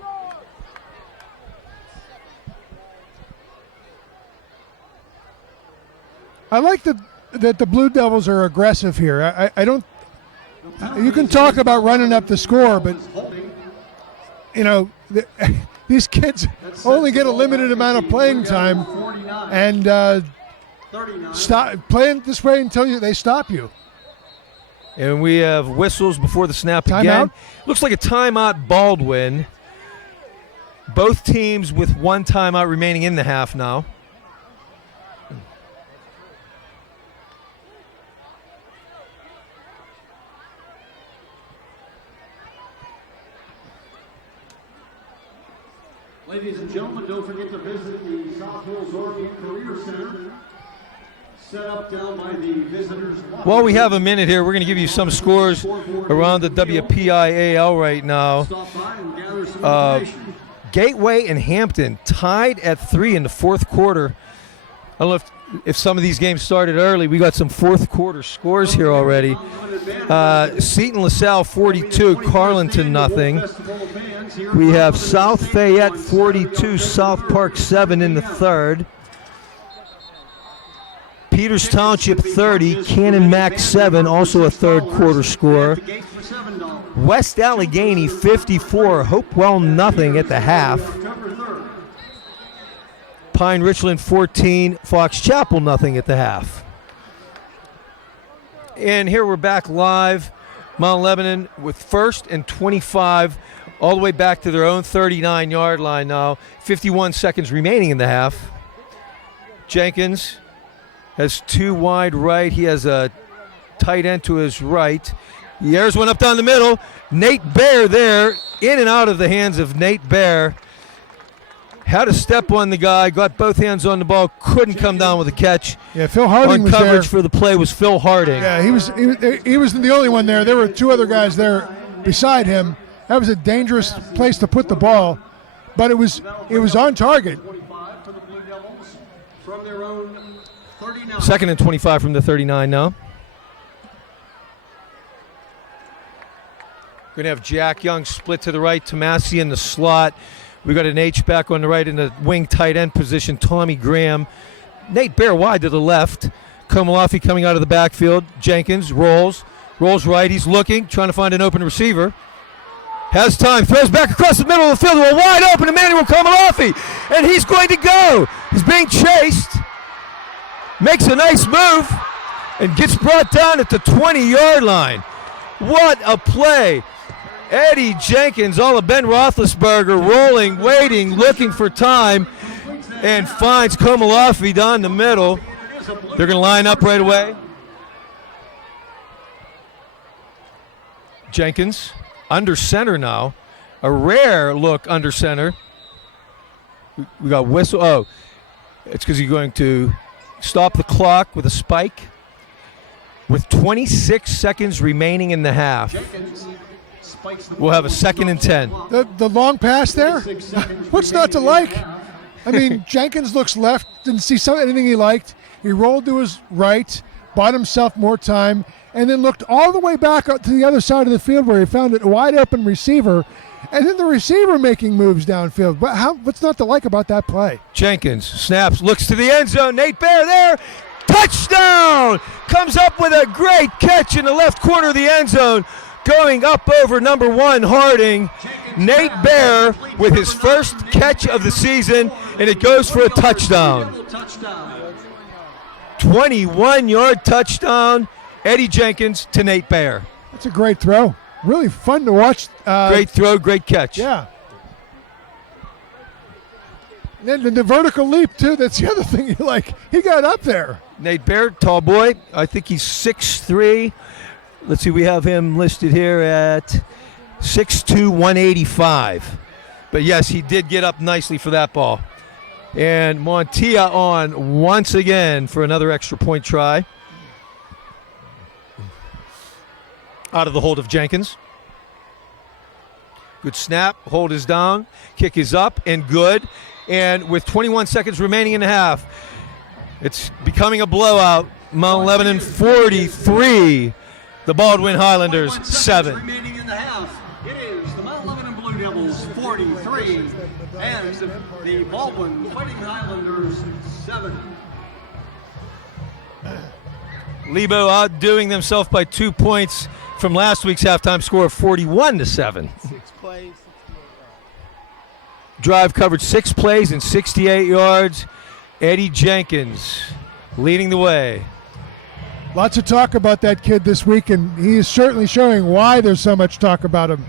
I like that the Blue Devils are aggressive here. I don't. You can talk about running up the score, but you know these kids only get a limited amount of playing time, and stop playing this way until they stop you. And we have whistles before the snap again. Timeout? Looks like a timeout, Baldwin. Both teams with 1 timeout remaining in the half now. Ladies and gentlemen, don't forget to visit the South Hills Army Career Center. Set up down by the visitors. While we have a minute here, we're going to give you some scores around the WPIAL right now. Gateway and Hampton tied at 3 in the 4th quarter. I don't know if some of these games started early. We got some 4th quarter scores here already. Seton LaSalle 42, Carlinton nothing. We have South Fayette 42, South Park 7 in the 3rd. Peters Township 30, Cannon Mac 7, also a 3rd quarter score. West Allegheny 54, Hopewell nothing at the half. Pine Richland 14, Fox Chapel nothing at the half. And here we're back live. Mount Lebanon with 1st and 25, all the way back to their own 39-yard line now. 51 seconds remaining in the half. Jenkins has 2 wide right. He has a tight end to his right. He airs one up down the middle. Nate Baer there, in and out of the hands of Nate Baer. Had a step on the guy, got both hands on the ball, couldn't come down with a catch. Yeah, Phil Harding was there. On coverage for the play was Phil Harding. Yeah, he wasn't the only one there. There were 2 other guys there beside him. That was a dangerous place to put the ball, but it was on target. 2nd and 25 from the 39 now. Going to have Jack Young split to the right, Tomasi in the slot. We got an H-back on the right in the wing tight end position, Tommy Graham. Nate Baer wide to the left. Komalafi coming out of the backfield. Jenkins rolls right. He's looking, trying to find an open receiver. Has time, throws back across the middle of the field. A wide open Emmanuel Komalafi, and he's going to go. He's being chased. Makes a nice move and gets brought down at the 20-yard line. What a play. Eddie Jenkins, all of Ben Roethlisberger, rolling, waiting, looking for time, and finds Komalafi down the middle. They're going to line up right away. Jenkins under center now. A rare look under center. We got whistle. Oh, it's because he's going to stop the clock with a spike with 26 seconds remaining in the half. We'll have a 2nd and 10. The long pass there? What's not to like? I mean, Jenkins looks left, didn't see anything he liked. He rolled to his right, bought himself more time, and then looked all the way back up to the other side of the field where he found a wide open receiver, and then the receiver making moves downfield. What's not to like about that play? Jenkins snaps, looks to the end zone. Nate Bear there. Touchdown! Comes up with a great catch in the left corner of the end zone. Going up over number 1, Harding. Nate Bear with his first catch of the season, and it goes for a touchdown. 21-yard touchdown, Eddie Jenkins to Nate Bear. That's a great throw. Really fun to watch. Great throw, great catch. Yeah. And then the vertical leap, too. That's the other thing you like. He got up there. Nate Bear, tall boy. I think he's 6'3". Let's see, we have him listed here at 6'2", 185. But yes, he did get up nicely for that ball. And Montilla on once again for another extra point try. Out of the hold of Jenkins. Good snap, hold is down, kick is up, and good. And with 21 seconds remaining in the half, it's becoming a blowout. Mount Lebanon 43. The Baldwin Highlanders 7. Remaining in the half, it is the Mount Lebanon Blue Devils 43 and the Baldwin Fighting Highlanders 7. Lebo outdoing themselves by 2 points from last week's halftime score of 41-7. Drive covered 6 plays and 68 yards. Eddie Jenkins leading the way. Lots of talk about that kid this week, and he is certainly showing why there's so much talk about him.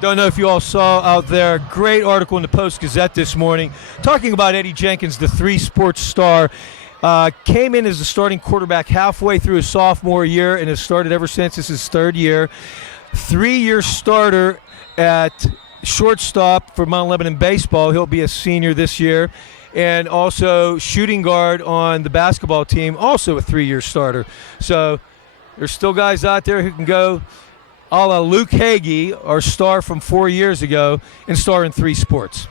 Don't know if you all saw out there, great article in the Post-Gazette this morning talking about Eddie Jenkins, the 3-sports star. Came in as the starting quarterback halfway through his sophomore year and has started ever since. This is his 3rd year. 3-year starter at shortstop for Mount Lebanon baseball. He'll be a senior this year. And also shooting guard on the basketball team, also a 3-year starter. So there's still guys out there who can go a la Luke Hagee, our star from 4 years ago, and star in 3 sports.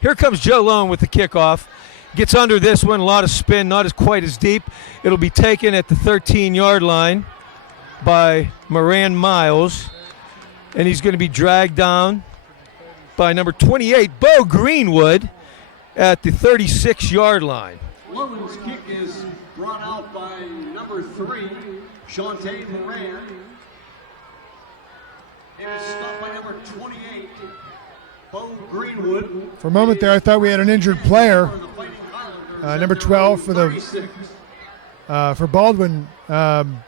Here comes Joe Lone with the kickoff. Gets under this one, a lot of spin, not as quite as deep. It'll be taken at the 13-yard line by Moran Miles. And he's going to be dragged down by number 28, Bo Greenwood, at the 36-yard line. Lone's kick is brought out by number 3, Shantae Moran. It is stopped by number 28, Bo Greenwood. For a moment there, I thought we had an injured player. Number 12 for for Baldwin, Karen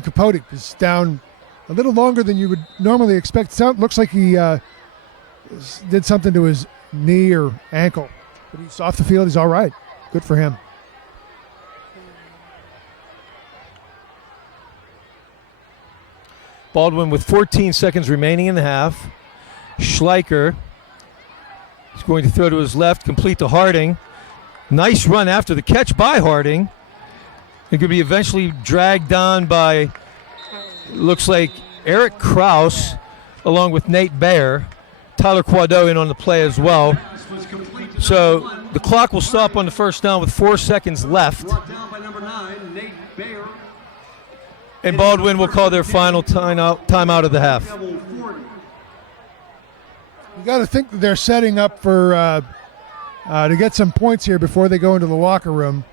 Capote is down a little longer than you would normally expect. Looks like he did something to his knee or ankle, but he's off the field. He's all right. Good for him. Baldwin with 14 seconds remaining in the half. Schleicher is going to throw to his left, complete to Harding. Nice run after the catch by Harding. It could be eventually dragged down by, looks like, Eric Kraus along with Nate Baer. Tyler Quado in on the play as well. So the clock will stop on the first down with 4 seconds left. And Baldwin will call their final timeout of the half. You got to think that they're setting up for to get some points here before they go into the locker room.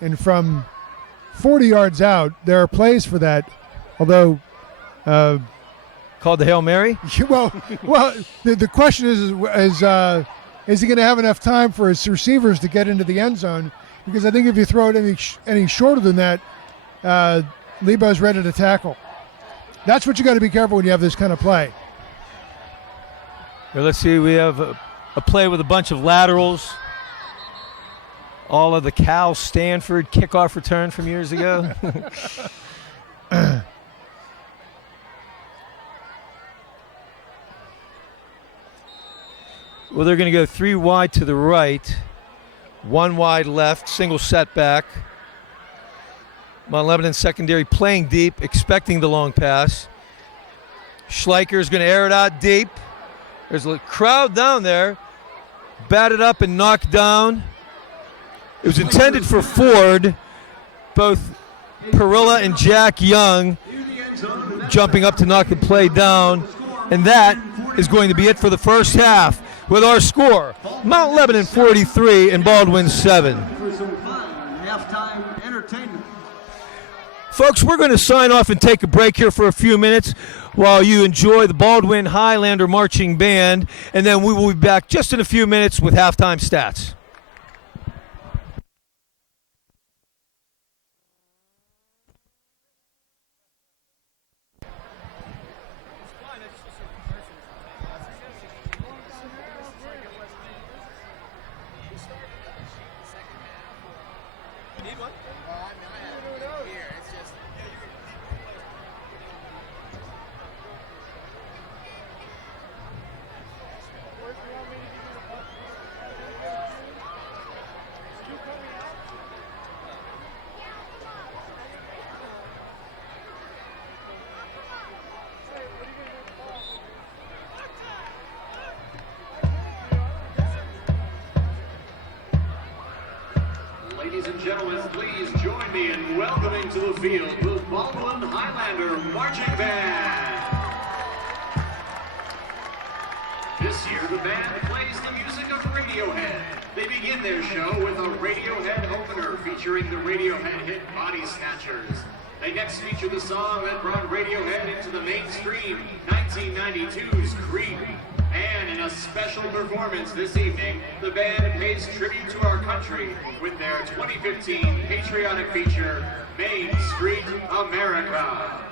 And from 40 yards out, there are plays for that. Although, called the Hail Mary? Well, the question is he going to have enough time for his receivers to get into the end zone? Because I think if you throw it any shorter than that, Lebo's ready to tackle. That's what you got to be careful when you have this kind of play. Here, let's see. We have a play with a bunch of laterals. All of the Cal Stanford kickoff return from years ago. Well, they're going to go 3 wide to the right, 1 wide left, single setback. Mount Lebanon secondary playing deep, expecting the long pass. Schleicher is going to air it out deep. There's a crowd down there. Batted up and knocked down. It was intended for Ford. Both Perilla and Jack Young jumping up to knock the play down. And that is going to be it for the first half with our score, Mount Lebanon 43 and Baldwin 7. For some fun halftime entertainment. Folks, we're going to sign off and take a break here for a few minutes while you enjoy the Baldwin Highlander Marching Band, and then we will be back just in a few minutes with halftime stats. Ladies and gentlemen, please join me in welcoming to the field the Baldwin Highlander Marching Band. This year, the band plays the music of Radiohead. They begin their show with a Radiohead opener featuring the Radiohead hit Body Snatchers. They next feature the song that brought Radiohead into the mainstream, 1992's Creep. And in a special performance this evening, the band pays tribute to our country with their 2015 patriotic feature, Main Street America.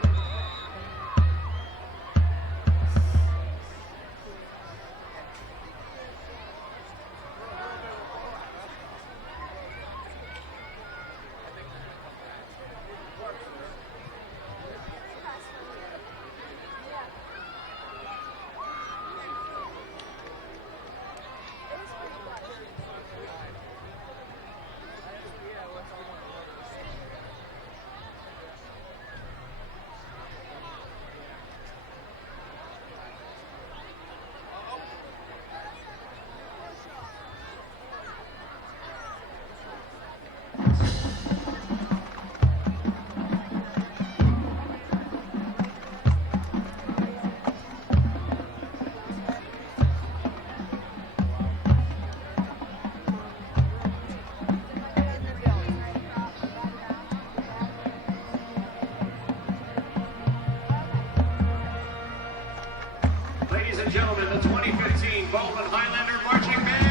Ladies and gentlemen, the 2015 Baldwin Highlander Marching Band.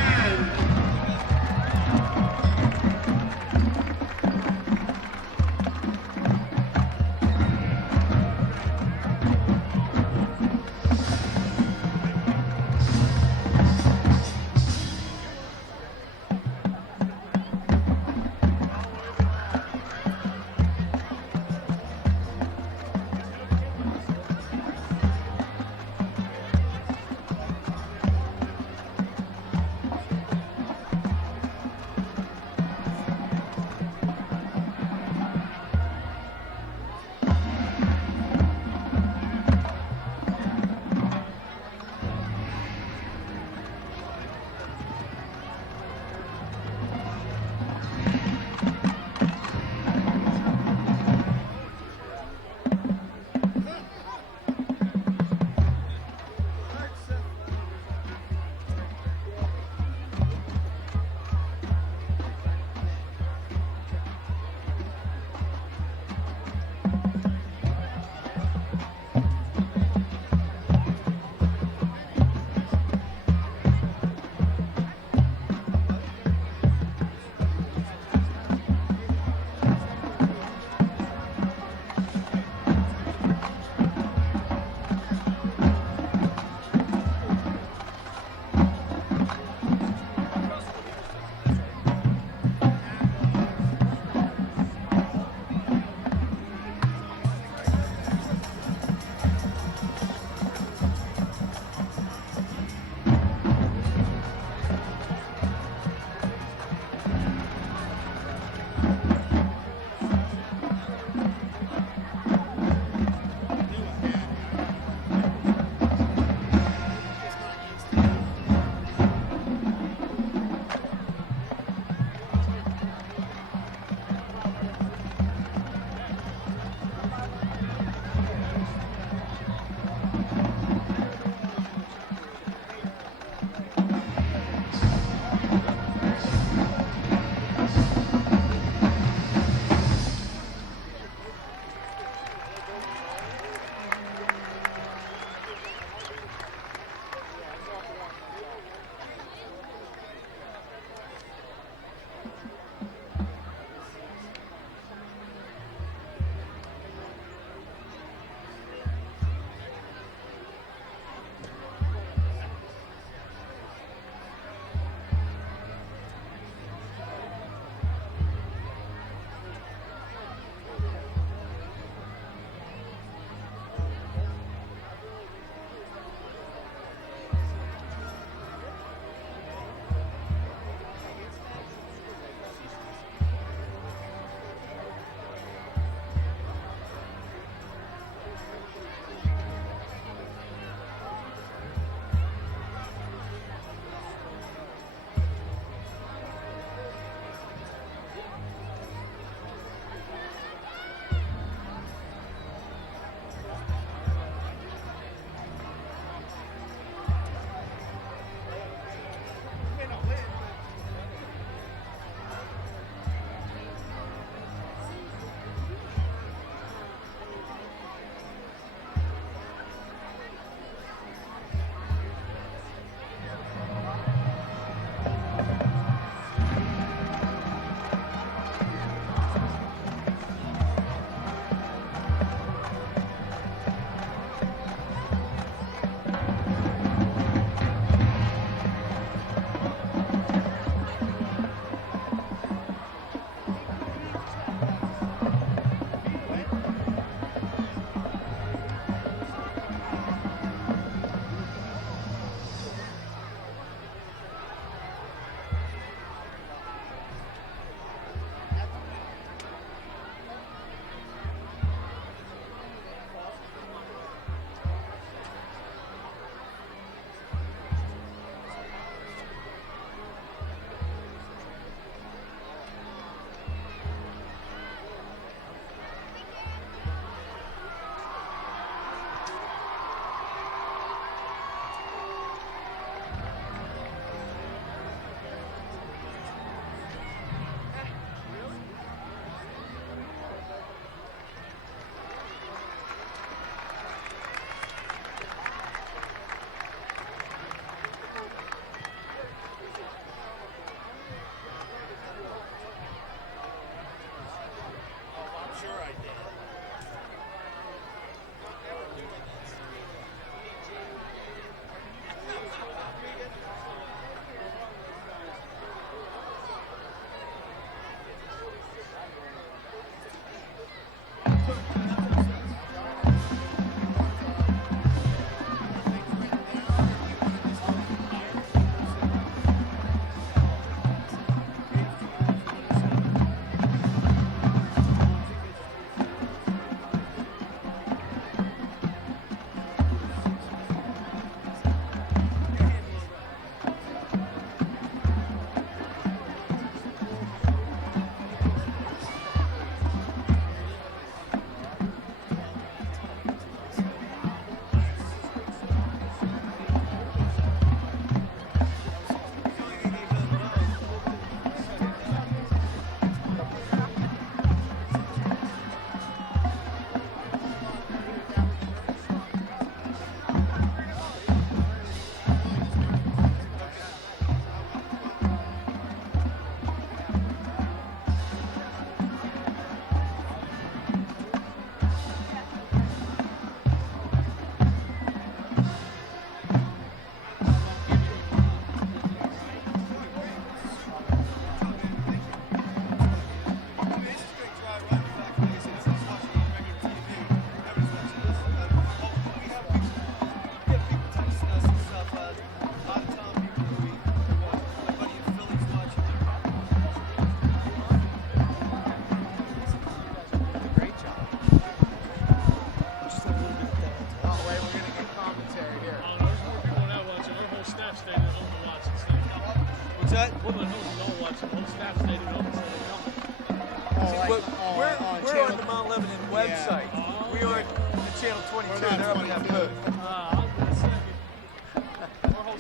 We're on the Mount Lebanon website. We are on the Channel 22. They're up in that booth.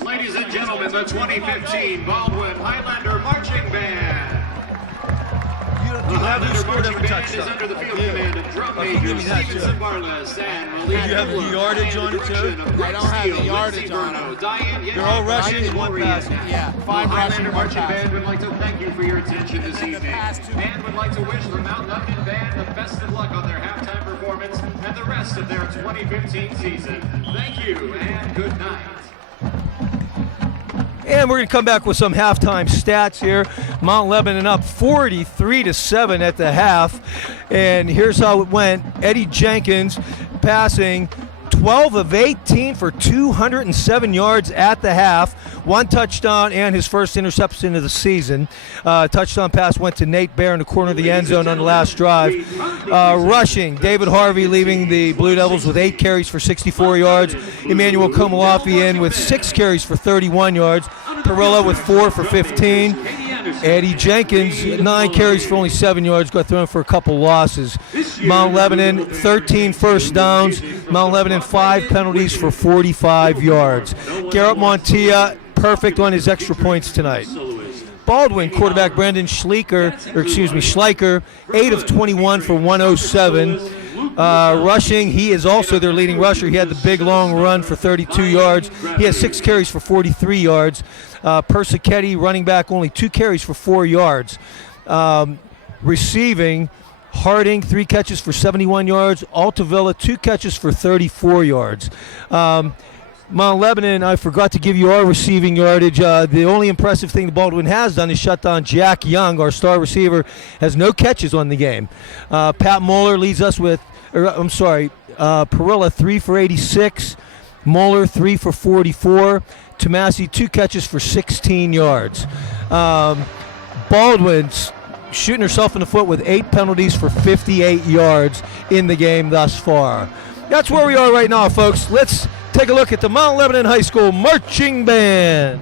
Ladies and gentlemen, the 2015 Baldwin Highlander Marching Band. You have your scored every Band is touchdown. under the field command of drum major Stevenson Barles and You have the yardage on it too? I don't have the yardage on it. They're all rushing and one passing. Yeah, 5 rushing, Highlander 1 Marching passing. Band would like to thank you for your attention this evening. And would like to wish the Mount Lebanon Band the best of luck on their halftime performance and the rest of their 2015 season. Thank you and good night. And we're going to come back with some halftime stats here. Mount Lebanon up 43-7 at the half. And here's how it went. Eddie Jenkins passing 12 of 18 for 207 yards at the half. 1 touchdown and his first interception of the season. Touchdown pass went to Nate Bear in the corner of the end zone on the last drive. Rushing, David Harvey leaving the Blue Devils with 8 carries for 64 yards. Emmanuel Komalafi in with 6 carries for 31 yards. Perilla with 4 for 15. Eddie Jenkins, 9 carries for only 7 yards, got thrown for a couple losses. Mount Lebanon, 13 first downs. Mount Lebanon, 5 penalties for 45 yards. Garrett Montilla, perfect on his extra points tonight. Baldwin quarterback Brandon Schleicher, 8 of 21 for 107. Rushing, he is also their leading rusher. He had the big long run for 32 yards. He has 6 carries for 43 yards. Persichetti, running back, only 2 carries for 4 yards. Receiving, Harding, 3 catches for 71 yards. Altavilla, 2 catches for 34 yards. Mount Lebanon, I forgot to give you our receiving yardage. The only impressive thing the Baldwin has done is shut down Jack Young, our star receiver, has no catches on the game. Pat Moeller leads us with, Perilla, 3 for 86. Moeller, 3 for 44. Tomasi, 2 catches for 16 yards. Baldwin's shooting herself in the foot with 8 penalties for 58 yards in the game thus far. That's where we are right now, folks. Let's take a look at the Mount Lebanon High School Marching Band.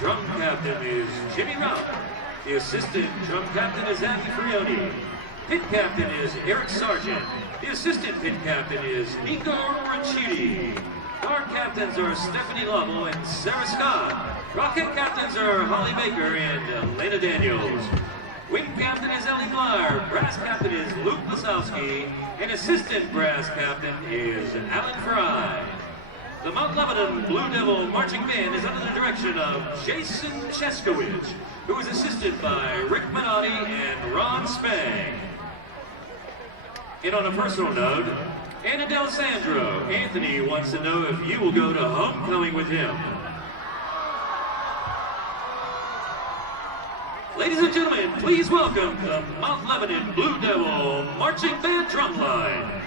Drum captain is Jimmy Rao. The assistant drum captain is Andy Frioni. Pit captain is Eric Sargent. The assistant pit captain is Nico Ranchiti. Guard captains are Stephanie Lovell and Sarah Scott. Rocket captains are Holly Baker and Lena Daniels. Wing captain is Ellie Blair. Brass captain is Luke Lasowski. And assistant brass captain is Alan Fry. The Mount Lebanon Blue Devil Marching Band is under the direction of Jason Cheskowich, who is assisted by Rick Minotti and Ron Spang. And on a personal note, Anna Del Sandro, Anthony wants to know if you will go to homecoming with him. Ladies and gentlemen, please welcome the Mount Lebanon Blue Devil Marching Band Drumline.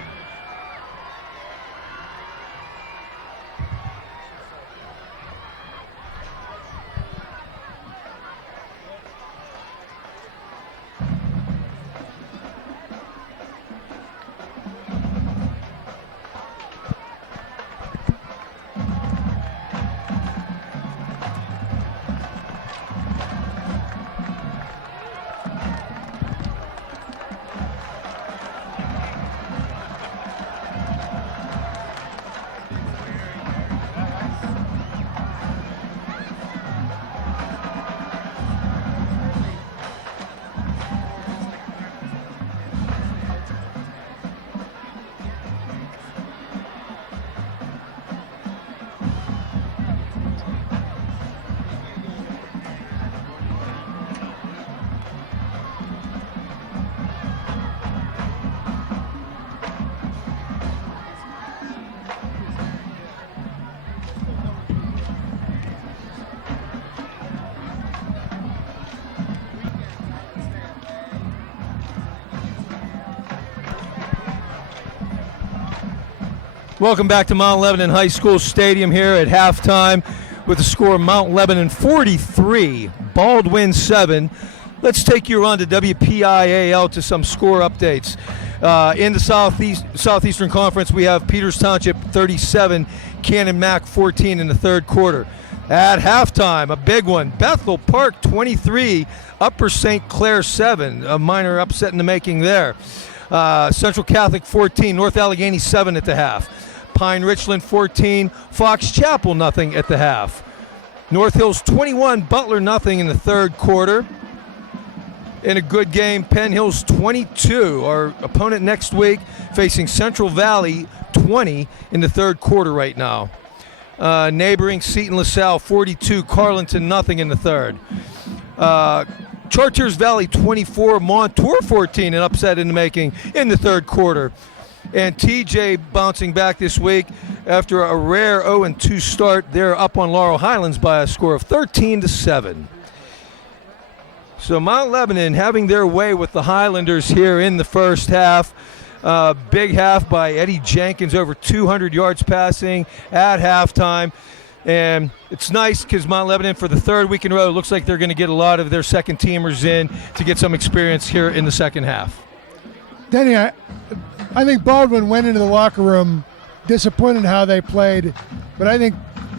Welcome back to Mount Lebanon High School Stadium here at halftime with the score Mount Lebanon 43, Baldwin 7. Let's take you around to WPIAL to some score updates. In the Southeastern Conference, we have Peters Township 37, Cannon Mac 14 in the third quarter. At halftime, a big one, Bethel Park 23, Upper St. Clair 7, a minor upset in the making there. Central Catholic 14, North Allegheny 7 at the half. Pine Richland 14, Fox Chapel nothing at the half. North Hills 21, Butler nothing in the third quarter. In a good game, Penn Hills 22, our opponent next week, facing Central Valley 20 in the third quarter right now. Neighboring Seton LaSalle 42, Carlinton nothing in the third. Chartiers Valley 24, Montour 14, an upset in the making in the third quarter. And TJ bouncing back this week after a rare 0-2 start. They're up on Laurel Highlands by a score of 13-7. So Mount Lebanon having their way with the Highlanders here in the first half. Big half by Eddie Jenkins, over 200 yards passing at halftime. And it's nice because Mount Lebanon, for the third week in a row, looks like they're going to get a lot of their second teamers in to get some experience here in the second half. Denny, I think Baldwin went into the locker room disappointed how they played, but I think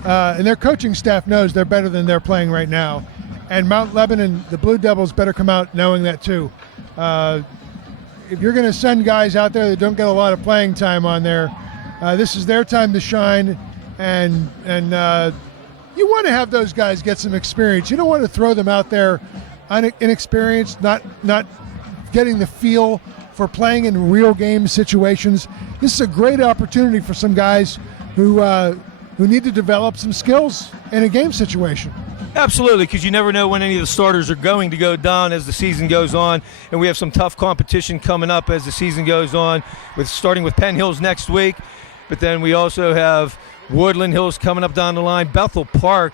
and their coaching staff knows they're better than they're playing right now. And Mount Lebanon, the Blue Devils, better come out knowing that too. If you're going to send guys out there that don't get a lot of playing time on there, this is their time to shine. And you want to have those guys get some experience. You don't want to throw them out there inexperienced, not getting the feel for playing in real game situations. This is a great opportunity for some guys who need to develop some skills in a game situation. Absolutely, because you never know when any of the starters are going to go down as the season goes on, and we have some tough competition coming up as the season goes on, starting with Penn Hills next week, but then we also have Woodland Hills coming up down the line. Bethel Park,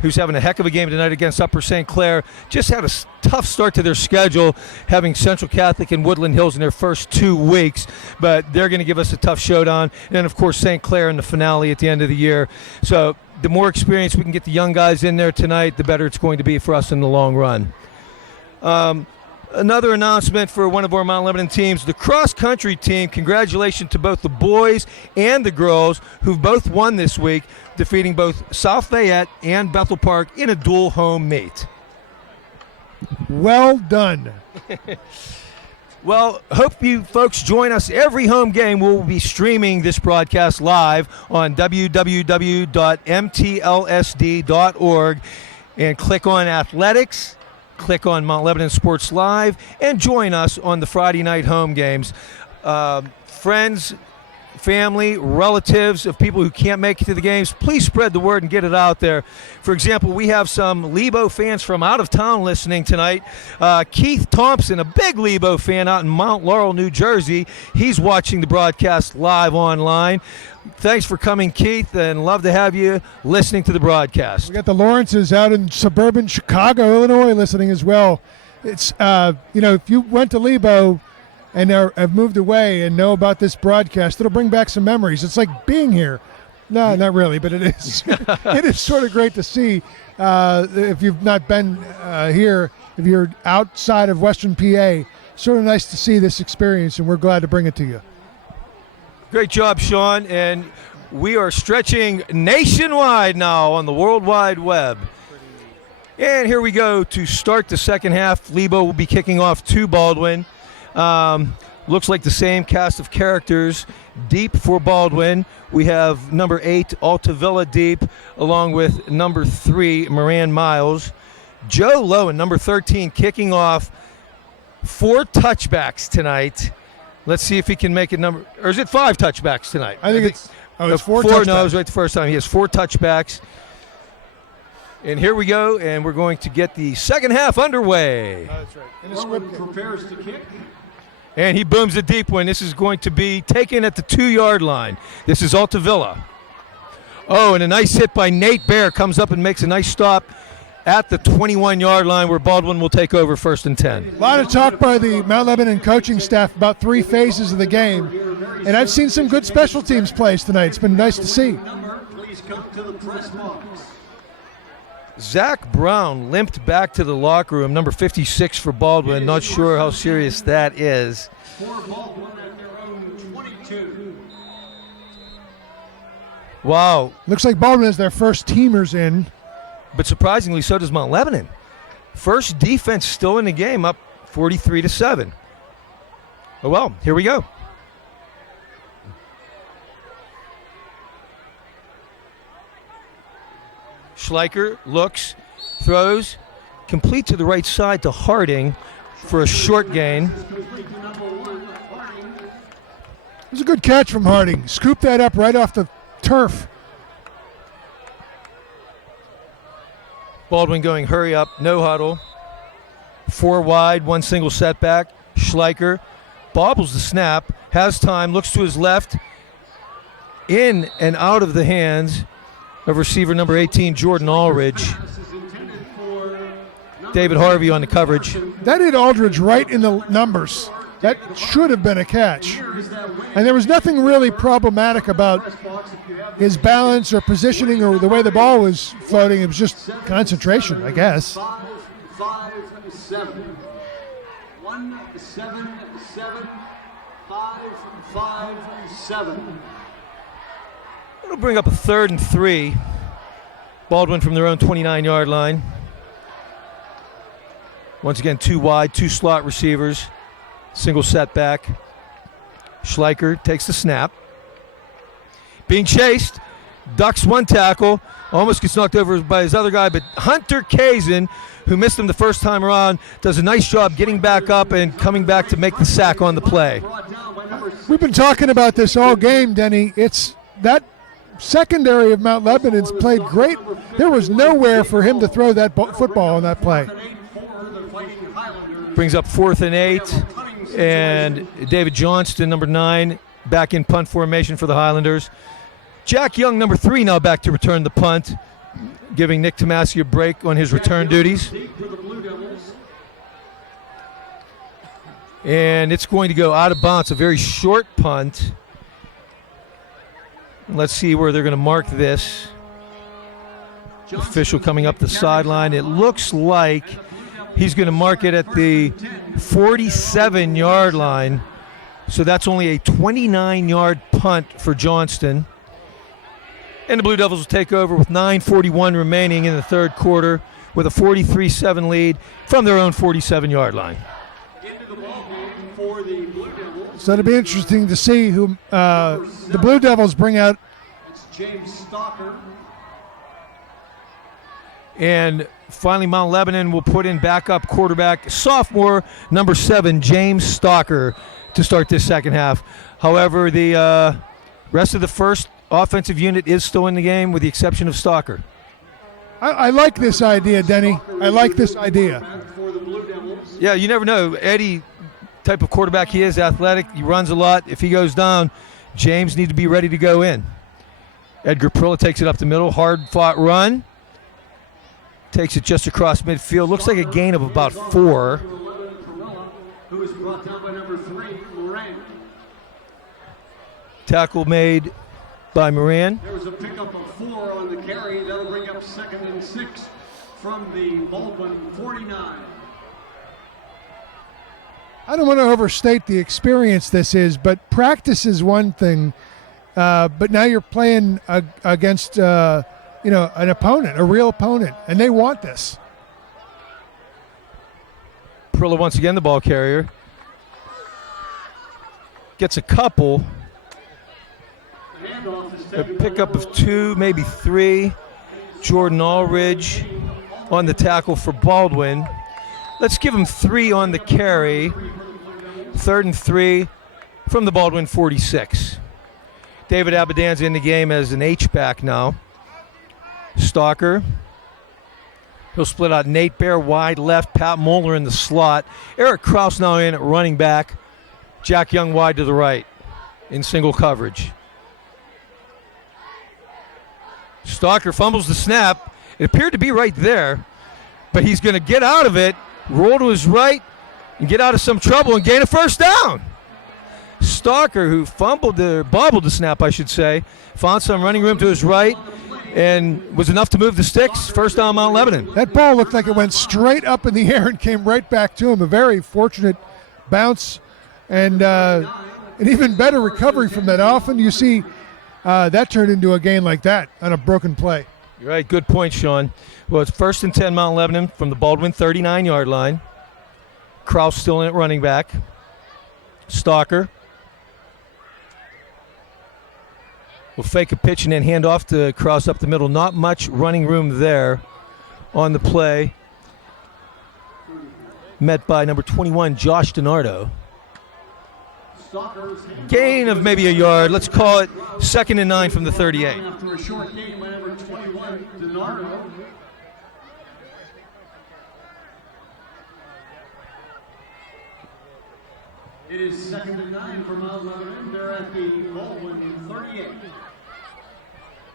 who's having a heck of a game tonight against Upper St. Clair, just had a tough start to their schedule, having Central Catholic and Woodland Hills in their first 2 weeks, but they're going to give us a tough showdown. And then, of course, St. Clair in the finale at the end of the year. So the more experience we can get the young guys in there tonight, the better it's going to be for us in the long run. Another announcement for one of our Mount Lebanon teams, the cross-country team. Congratulations to both the boys and the girls who've both won this week, defeating both South Fayette and Bethel Park in a dual home meet. Well done. Well, hope you folks join us every home game. We'll be streaming this broadcast live on www.mtlsd.org and click on Athletics. Click on Mount Lebanon Sports Live and join us on the Friday night home games. Friends, family, relatives of people who can't make it to the games, please spread the word and get it out there. For example, we have some Lebo fans from out of town listening tonight. Keith Thompson, a big Lebo fan out in Mount Laurel, New Jersey. He's watching the broadcast live online. Thanks for coming, Keith, and love to have you listening to the broadcast. We got the Lawrences out in suburban Chicago, Illinois, listening as well. It's if you went to Lebo and have moved away and know about this broadcast, it'll bring back some memories. It's like being here. No, not really, but it is. It is sort of great to see. If you've not been here, if you're outside of Western PA, sort of nice to see this experience, and we're glad to bring it to you. Great job, Sean, and we are stretching nationwide now on the World Wide Web. And here we go to start the second half. Lebo will be kicking off to Baldwin. Looks like the same cast of characters. Deep for Baldwin. We have number 8, Altavilla Deep, along with number 3, Moran Miles. Joe Lowen, number 13, kicking off 4 touchbacks tonight. Let's see if he can make a number. Or is it 5 touchbacks tonight? I think it's 4 touchbacks. No, it was right the first time. He has 4 touchbacks. And here we go, and we're going to get the second half underway. That's right. Lowen prepares to kick. And he booms a deep one. This is going to be taken at the 2-yard line. This is Altavilla. Oh, and a nice hit by Nate Bear comes up and makes a nice stop at the 21-yard line where Baldwin will take over 1st and 10. A lot of talk by the Mount Lebanon coaching staff about 3 phases of the game. And I've seen some good special teams plays tonight. It's been nice to see. Please come to the press box. Zach Brown limped back to the locker room, number 56 for Baldwin. Not sure how serious that is. For Baldwin at their own 22. Wow. Looks like Baldwin has their first teamers in. But surprisingly, so does Mount Lebanon. First defense still in the game, up 43-7. Oh, well, here we go. Schleicher looks, throws, complete to the right side to Harding for a short gain. It was a good catch from Harding. Scooped that up right off the turf. Baldwin going hurry up, no huddle. 4 wide, 1 single setback. Schleicher bobbles the snap, has time, looks to his left, in and out of the hands of receiver number 18, Jordan Aldridge. David Harvey on the coverage. That hit Aldridge right in the numbers. That should have been a catch. And there was nothing really problematic about his balance or positioning or the way the ball was floating. It was just concentration, I guess. 5-5-7. 1-7-7. 5-5-7. It'll bring up a 3rd and 3. Baldwin from their own 29-yard line. Once again, 2 wide, 2 slot receivers. Single setback. Schleicher takes the snap. Being chased. Ducks 1 tackle. Almost gets knocked over by his other guy, but Hunter Kazin, who missed him the first time around, does a nice job getting back up and coming back to make the sack on the play. We've been talking about this all game, Denny. It's that secondary of Mount Lebanon's played great. There was nowhere for him to throw that football on that play. Brings up 4th and 8. And David Johnston, number 9, back in punt formation for the Highlanders. Jack Young, number 3, now back to return the punt, giving Nick Tomasi a break on his return duties. And it's going to go out of bounds, a very short punt. Let's see where they're going to mark this. Official coming up the sideline. It looks like He's going to mark it at the 47-yard line. So that's only a 29-yard punt for Johnston. And the Blue Devils will take over with 9:41 remaining in the third quarter with a 43-7 lead from their own 47-yard line. Into the ball game for the Blue Devils. So it'll be interesting to see who the Blue Devils bring out. It's James Stalker. And finally, Mount Lebanon will put in backup quarterback, sophomore, number 7, James Stalker, to start this second half. However, the rest of the first offensive unit is still in the game with the exception of Stalker. I like this idea, Denny. I like this idea. For the Blue Devils. Yeah, you never know. Eddie, type of quarterback he is, athletic, he runs a lot. If he goes down, James needs to be ready to go in. Edgar Prilla takes it up the middle, hard-fought run. Takes it just across midfield. Looks like a gain of about 4. Who is brought down by number 3, Moran. Tackle made by Moran. There was a pickup of 4 on the carry. That'll bring up 2nd and 6 from the Baldwin 49. I don't want to overstate the experience this is, but practice is one thing. But now you're playing against an opponent, a real opponent, and they want this. Prilla once again the ball carrier. Gets a couple. A pickup of 2, maybe 3. Jordan Allridge on the tackle for Baldwin. Let's give him 3 on the carry. 3rd and 3 from the Baldwin 46. David Abadanza in the game as an H-back now. Stalker. He'll split out Nate Bear wide left, Pat Moeller in the slot. Eric Kraus now in at running back. Jack Young wide to the right in single coverage. Stalker fumbles the snap. It appeared to be right there, but he's going to get out of it, roll to his right, and get out of some trouble and gain a first down. Stalker, who bobbled the snap, I should say, found some running room to his right and was enough to move the sticks. First down, Mount Lebanon. That ball looked like it went straight up in the air and came right back to him. A very fortunate bounce and an even better recovery from that. Often you see that turned into a gain like that on a broken play. You're right. Good point, Sean. Well, it's 1st and 10 Mount Lebanon from the Baldwin 39-yard line. Kraus still in at running back. Stalker will fake a pitch and then hand off to Kraus up the middle. Not much running room there on the play. Met by number 21, Josh DiNardo. Gain of maybe a yard. Let's call it 2nd and 9 from the 38. After a short gain by number 21, DiNardo. It is 2nd and 9 for Mount Lebanon. They're at the Baldwin 38.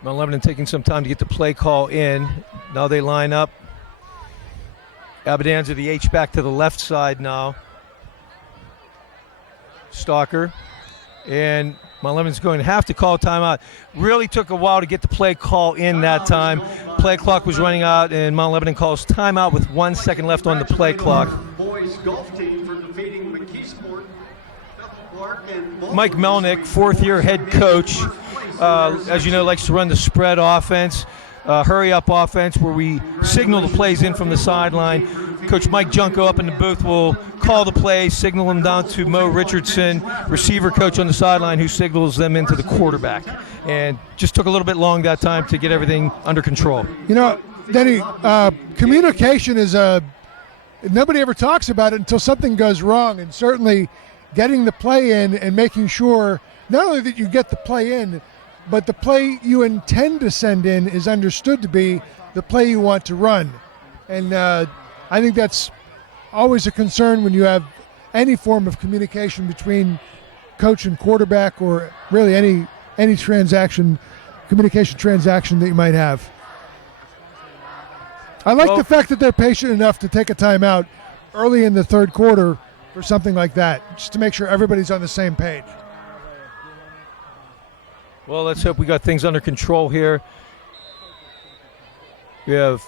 Mount Lebanon taking some time to get the play call in. Now they line up. Abadanza, the H-back to the left side now. Stalker. And Mount Lebanon's going to have to call timeout. Really took a while to get the play call in that time. Play clock was running out, and Mount Lebanon calls timeout with 1 second left on the play clock. Boys golf team for defeating McKeesport. Mike Melnick, 4th-year head coach, as you know, likes to run the spread offense, hurry-up offense where we signal the plays in from the sideline. Coach Mike Junko up in the booth will call the plays, signal them down to Mo Richardson, receiver coach on the sideline, who signals them into the quarterback. And just took a little bit long that time to get everything under control. You know, Denny, communication is nobody ever talks about it until something goes wrong, and certainly getting the play in and making sure not only that you get the play in, but the play you intend to send in is understood to be the play you want to run. And I think that's always a concern when you have any form of communication between coach and quarterback, or really any communication transaction that you might have. I like the fact that they're patient enough to take a timeout early in the third quarter for something like that, just to make sure everybody's on the same page. Well, let's hope we got things under control here. We have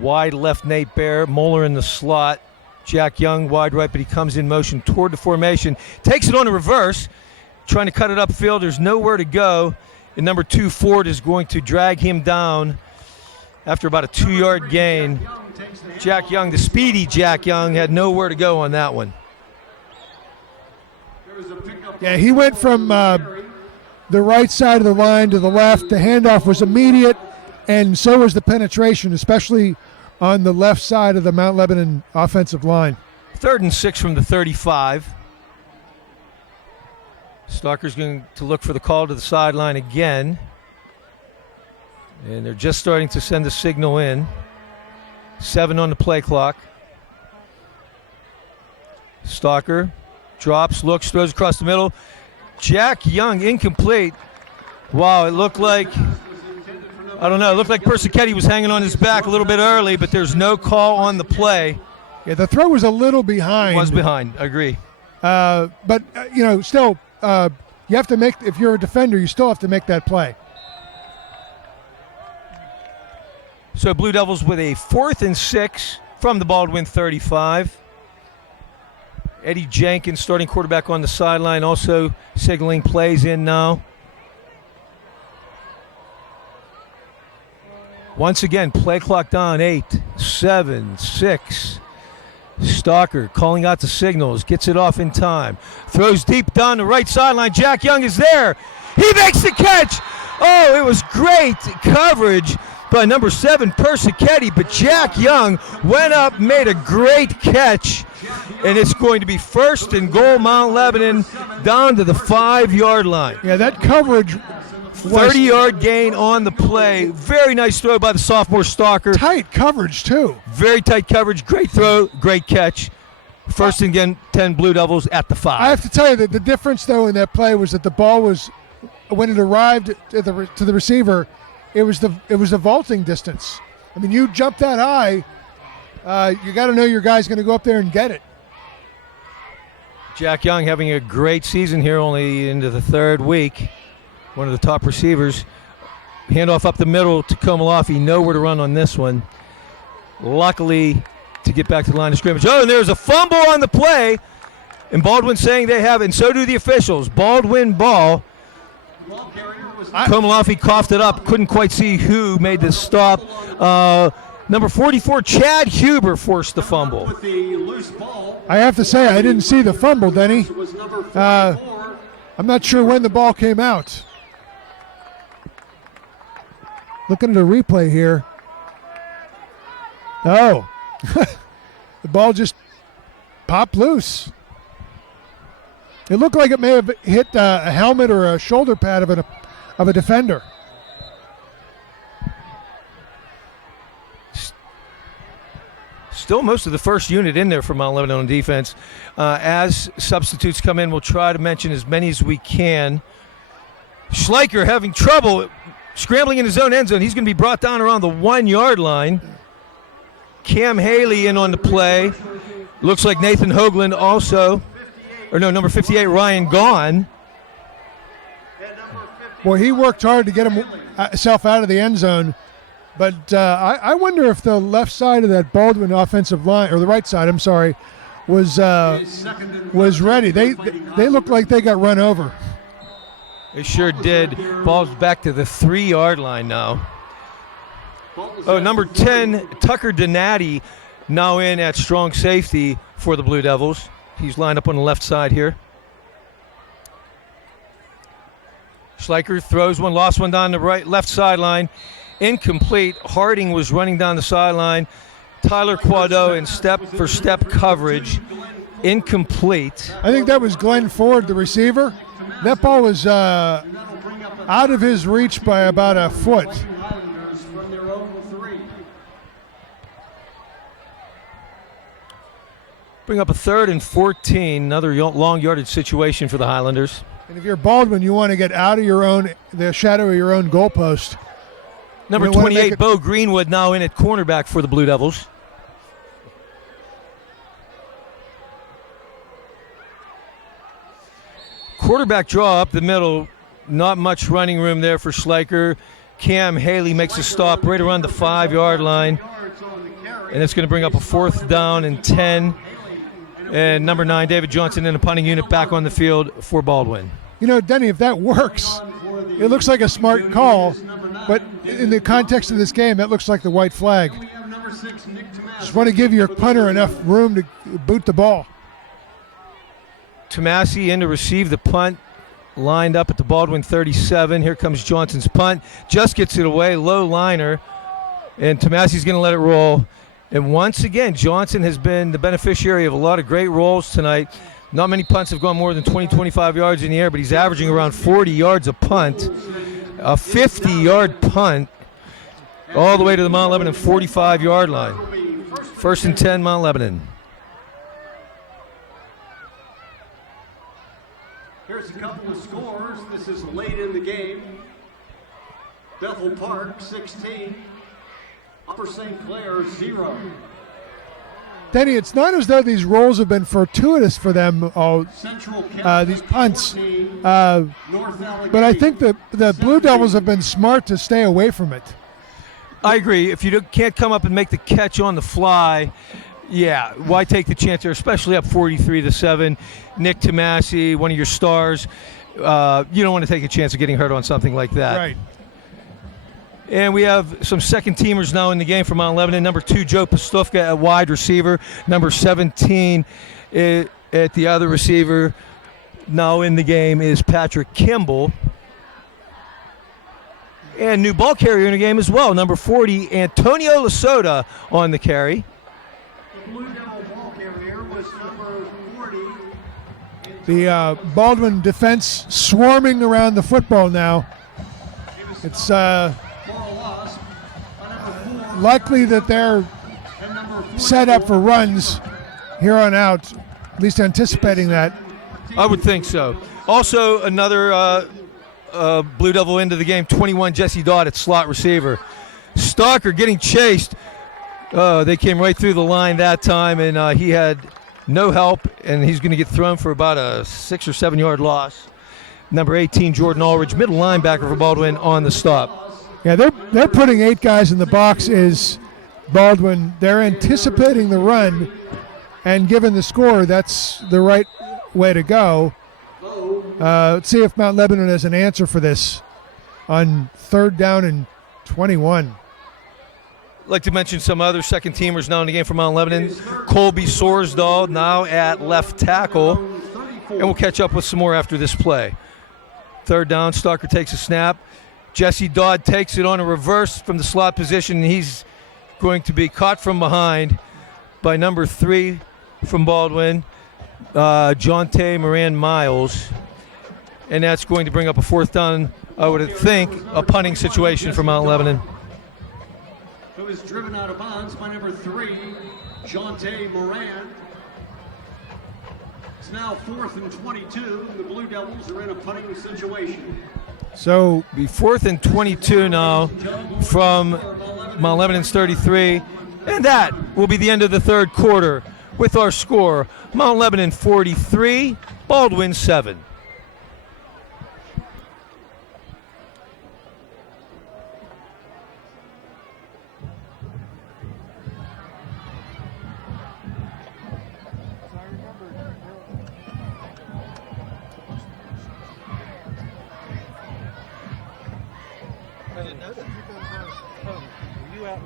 Wide left, Nate Bear. Moeller in the slot. Jack Young wide right, but he comes in motion toward the formation. Takes it on the reverse, trying to cut it upfield. There's nowhere to go. And number 2, Ford, is going to drag him down after about a 2-yard gain. Jack Young, the speedy Jack Young, had nowhere to go on that one. Yeah, he went from the right side of the line to the left. The handoff was immediate, and so was the penetration, especially on the left side of the Mount Lebanon offensive line. 3rd and 6 from the 35. Stalker's going to look for the call to the sideline again. And they're just starting to send the signal in. 7 on the play clock. Stalker drops, looks, throws across the middle. Jack Young incomplete. Wow, it looked like, I don't know, it looked like Persichetti was hanging on his back a little bit early, but there's no call on the play. Yeah, the throw was a little behind. Was behind, I agree. But, still, you have to make, if you're a defender, you still have to make that play. So Blue Devils with a 4th and 6 from the Baldwin 35. Eddie Jenkins, starting quarterback, on the sideline, also signaling plays in now. Once again, play clock down, 8, 7, 6. Stalker calling out the signals, gets it off in time. Throws deep down the right sideline. Jack Young is there. He makes the catch. Oh, it was great coverage by number 7, Persichetti, but Jack Young went up, made a great catch, and it's going to be 1st and goal, Mount Lebanon, down to the 5-yard line. Yeah, that coverage 30-yard gain on the play. Very nice throw by the sophomore Stalker. Tight coverage, too. Very tight coverage. Great throw, great catch. 1st and again, 10 Blue Devils at the 5. I have to tell you that the difference, though, in that play was that the ball was, when it arrived to the receiver, it was the vaulting distance. I mean, you jump that high, you got to know your guy's going to go up there and get it. Jack Young having a great season here, only into the 3rd week. One of the top receivers. Handoff up the middle to Komalofi. Nowhere to run on this one. Luckily, to get back to the line of scrimmage. Oh, and there's a fumble on the play. And Baldwin saying they have it, and so do the officials. Baldwin ball. Komalofi coughed it up. Couldn't quite see who made the stop. Number 44, Chad Huber, forced the fumble. I have to say, I didn't see the fumble, Denny. I'm not sure when the ball came out. Looking at a replay here. Oh, the ball just popped loose. It looked like it may have hit a helmet or a shoulder pad of a defender. Still most of the first unit in there for Mount Lebanon on defense. As substitutes come in, we'll try to mention as many as we can. Schleicher having trouble scrambling in his own end zone. He's going to be brought down around the 1-yard line. Cam Haley in on the play. Looks like Nathan Hoagland also. Or no, number 58, Ryan Gaughan. Boy, he worked hard to get himself out of the end zone. But I wonder if the left side of that Baldwin offensive line, or the right side, I'm sorry, was ready. They looked like they got run over. They sure did. Ball's back to the 3-yard line now. Oh, number 10, Tucker Donati, now in at strong safety for the Blue Devils. He's lined up on the left side here. Schleicher throws one, lost one down the left sideline. Incomplete. Harding was running down the sideline. Tyler Quado in step-for-step coverage. Incomplete. I think that was Glenn Ford, the receiver. That ball was out of his reach by about a foot. Bring up a 3rd and 14. Another long yardage situation for the Highlanders. And if you're Baldwin, you want to get out of the shadow of your own goalpost. Number 28, Bo Greenwood, now in at cornerback for the Blue Devils. Quarterback draw up the middle. Not much running room there for Schleicher. Cam Haley makes a stop right around the 5-yard line. And it's going to bring up a 4th down and 10. And number 9, David Johnson in the punting unit back on the field for Baldwin. You know, Denny, if that works, it looks like a smart call, but in the context of this game, that looks like the white flag. Just want to give your punter enough room to boot the ball. Tomasi in to receive the punt, lined up at the Baldwin 37. Here comes Johnson's punt. Just gets it away, low liner, and Tomasi's going to let it roll. And once again, Johnson has been the beneficiary of a lot of great rolls tonight. Not many punts have gone more than 20, 25 yards in the air, but he's averaging around 40 yards a punt. A 50-yard punt all the way to the Mount Lebanon 45-yard line. 1st and 10, Mount Lebanon. Here's a couple of scores. This is late in the game. Bethel Park, 16. Upper St. Clair, 0. Denny, it's not as though these rolls have been fortuitous for them, these punts. But I think the Blue Devils have been smart to stay away from it. I agree. If you can't come up and make the catch on the fly, yeah, why take the chance there, especially up 43-7. Nick Tomasi, one of your stars. You don't want to take a chance of getting hurt on something like that. Right. And we have some second-teamers now in the game for Mount Lebanon. Number 2, Joe Pastufka at wide receiver. Number 17 at the other receiver. Now in the game is Patrick Kimball. And new ball carrier in the game as well. Number 40, Antonio Lasota on the carry. The Blue Devil ball carrier was number 40. The Baldwin defense swarming around the football now. It's likely that they're set up for runs here on out, at least anticipating that. I would think so. Also, another Blue Devil into the game, 21, Jesse Dodd at slot receiver. Stalker getting chased. They came right through the line that time, and he had no help, and he's going to get thrown for about a 6 or 7 yard loss. Number 18, Jordan Ulrich, middle linebacker for Baldwin on the stop. Yeah, they're putting 8 guys in the box is Baldwin. They're anticipating the run, and given the score, that's the right way to go. Let's see if Mount Lebanon has an answer for this on 3rd down and 21. I'd like to mention some other second teamers now in the game for Mount Lebanon. Colby Sorsdahl now at left tackle, and we'll catch up with some more after this play. 3rd down, Stalker takes a snap. Jesse Dodd takes it on a reverse from the slot position, and he's going to be caught from behind by number 3 from Baldwin, Jonte Moran Miles. And that's going to bring up a 4th down, I would think, a punting situation for Mount Lebanon. Who is driven out of bounds by number 3, Jonte Moran. It's now 4th and 22, and the Blue Devils are in a punting situation. So Be 4th and 22 now from Mount Lebanon's 33. And that will be the end of the 3rd quarter with our score, Mount Lebanon 43, Baldwin 7.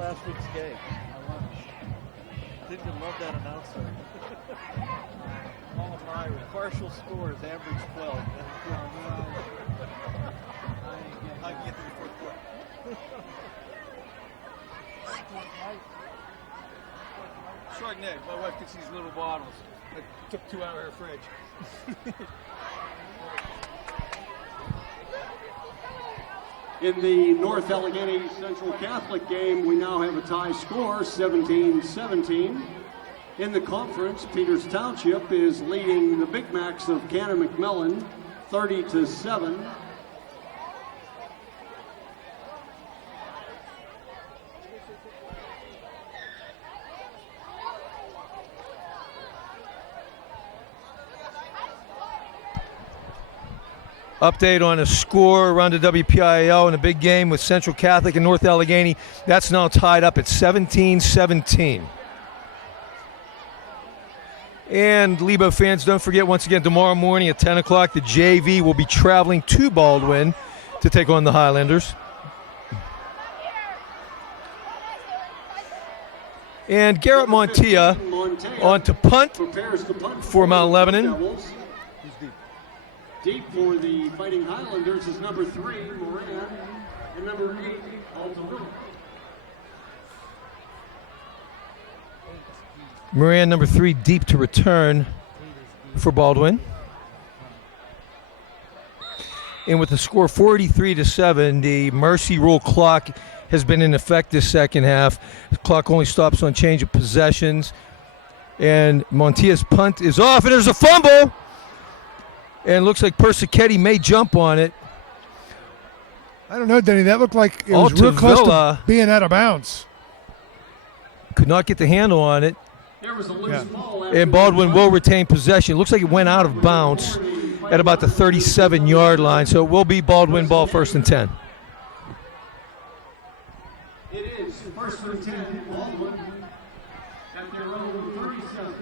Last week's game. I watched. Didn't you love that announcer? All of my partial scores average 12. I can get to the 4th quarter. Chardonnay. My wife gets these little bottles. I took 2 out of her fridge. In the North Allegheny Central Catholic game, we now have a tie score, 17-17. In the conference, Peters Township is leading the Big Macs of Cannon McMillan, 30-7. Update on a score around the WPIAL in a big game with Central Catholic and North Allegheny. That's now tied up at 17-17. And Lebo fans, don't forget, once again, tomorrow morning at 10 o'clock, the JV will be traveling to Baldwin to take on the Highlanders. And Garrett Montilla on to punt for Mount Lebanon. Deep for the Fighting Highlanders is number 3, Moran, and number 8, Altamont. Moran, number 3, deep to return for Baldwin. And with the score 43-7, the mercy rule clock has been in effect this second half. The clock only stops on change of possessions. And Montilla's punt is off, and there's a fumble. And looks like Persichetti may jump on it. I don't know, Denny. That looked like it was real close to being out of bounds. Could not get the handle on it. There was a loose ball And Baldwin will retain possession. Looks like it went out of bounds at about the 37-yard line. So it will be Baldwin ball, 1st and 10. It is 1st and 10, Baldwin at their own 37.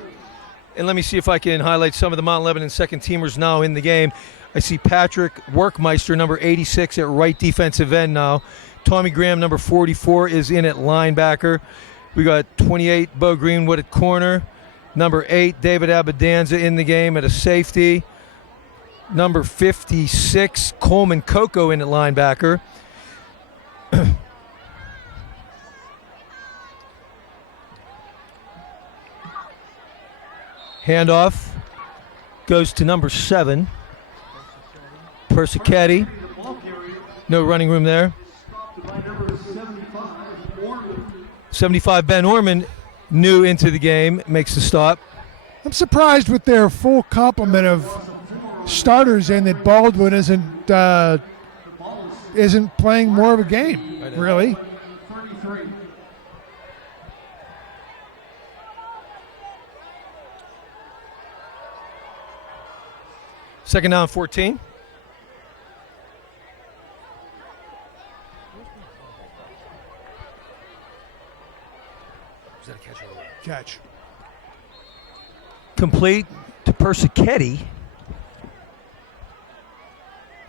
And let me see if I can highlight some of the Mount Lebanon second teamers now in the game. I see Patrick Workmeister, number 86, at right defensive end now. Tommy Graham, number 44, is in at linebacker. We got 28, Bo Greenwood at corner. Number 8, David Abadanza in the game at a safety. Number 56, Coleman Coco in at linebacker. Handoff goes to number 7, Persichetti. No running room there. 75, Ben Orman, new into the game, makes the stop. I'm surprised with their full complement of starters and that Baldwin isn't playing more of a game, really. Second down, 14. Was that a catch? Catch. Complete to Persichetti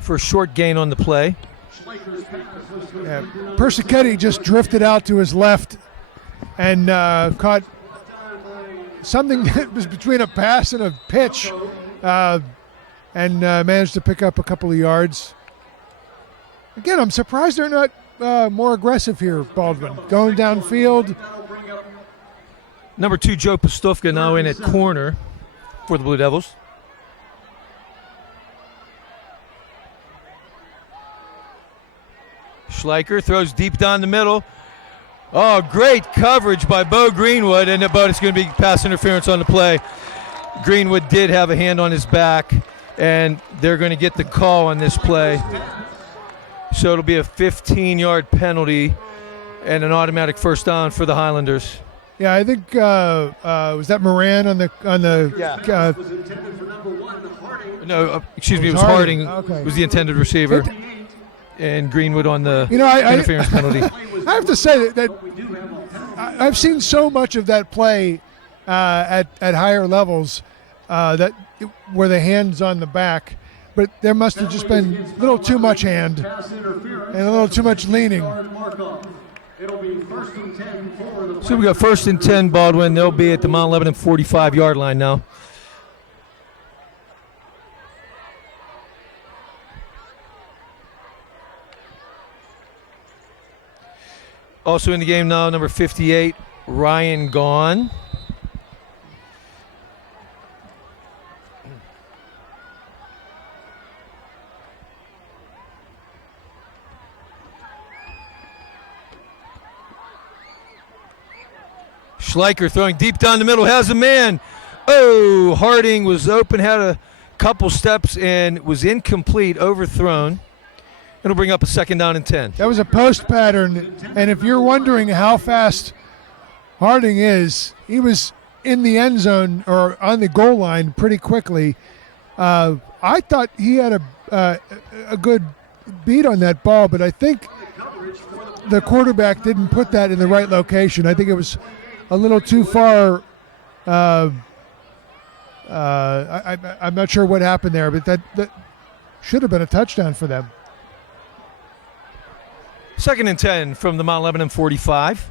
for a short gain on the play. Yeah, Persichetti just drifted out to his left and caught something that was between a pass and a pitch. And managed to pick up a couple of yards. Again, I'm surprised they're not more aggressive here, Baldwin. Going downfield. Number 2, Joe Pastufka, now in at corner for the Blue Devils. Schleicher throws deep down the middle. Oh, great coverage by Bo Greenwood, but it's going to be pass interference on the play. Greenwood did have a hand on his back, and they're going to get the call on this play. So it'll be a 15-yard penalty and an automatic first down for the Highlanders. Yeah, I think was that Moran on the excuse me, it was Harding okay. was the intended receiver, and Greenwood on the interference penalty. I have to say that I've seen so much of that play at higher levels where the hand's on the back, but there must have just been a little too much hand and a little too much leaning. So we got 1st and 10, Baldwin. They'll be at the Mount Lebanon 45-yard line now. Also in the game now, number 58, Ryan Gaughan. Schleicher throwing deep down the middle, has a man. Oh, Harding was open, had a couple steps, and was incomplete, overthrown. It'll bring up a 2nd down and 10. That was a post pattern, and if you're wondering how fast Harding is, he was in the end zone or on the goal line pretty quickly. I thought he had a a good beat on that ball, but I think the quarterback didn't put that in the right location. I think it was a little too far. I'm not sure what happened there, but that should have been a touchdown for them. 2nd and 10 from the Mount Lebanon 45.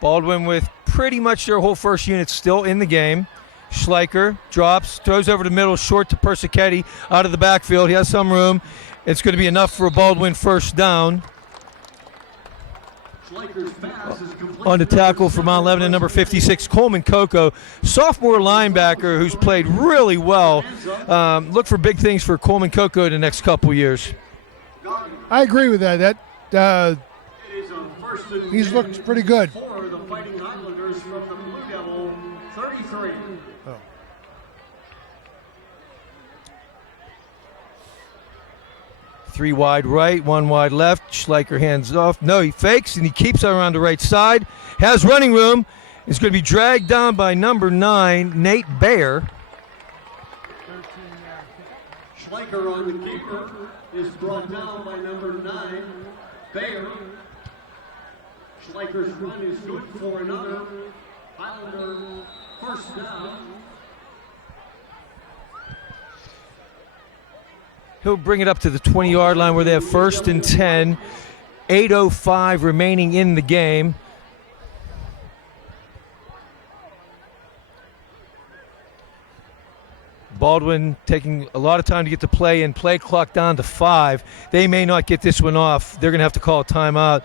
Baldwin with pretty much their whole first unit still in the game. Schleicher drops, throws over the middle, short to Persichetti out of the backfield. He has some room. It's going to be enough for a Baldwin first down. On the tackle for Mount Lebanon, number 56, Coleman Coco, sophomore linebacker who's played really well. Look for big things for Coleman Coco in the next couple years. I agree with that. He's looked pretty good. For the Fighting Highlanders from the Blue Devil 33. Oh. Three wide right, one wide left. Schleicher hands off. No, he fakes and he keeps it around the right side. Has running room. Is going to be dragged down by number 9, Nate Bayer. Schleicher on the keeper is brought down by number 9, Bayer. Schleicher's run is good for another Highlander first down. He'll bring it up to the 20-yard line where they have 1st and 10. 8:05 remaining in the game. Baldwin taking a lot of time to get the play in. Play clock down to 5. They may not get this one off. They're going to have to call a timeout.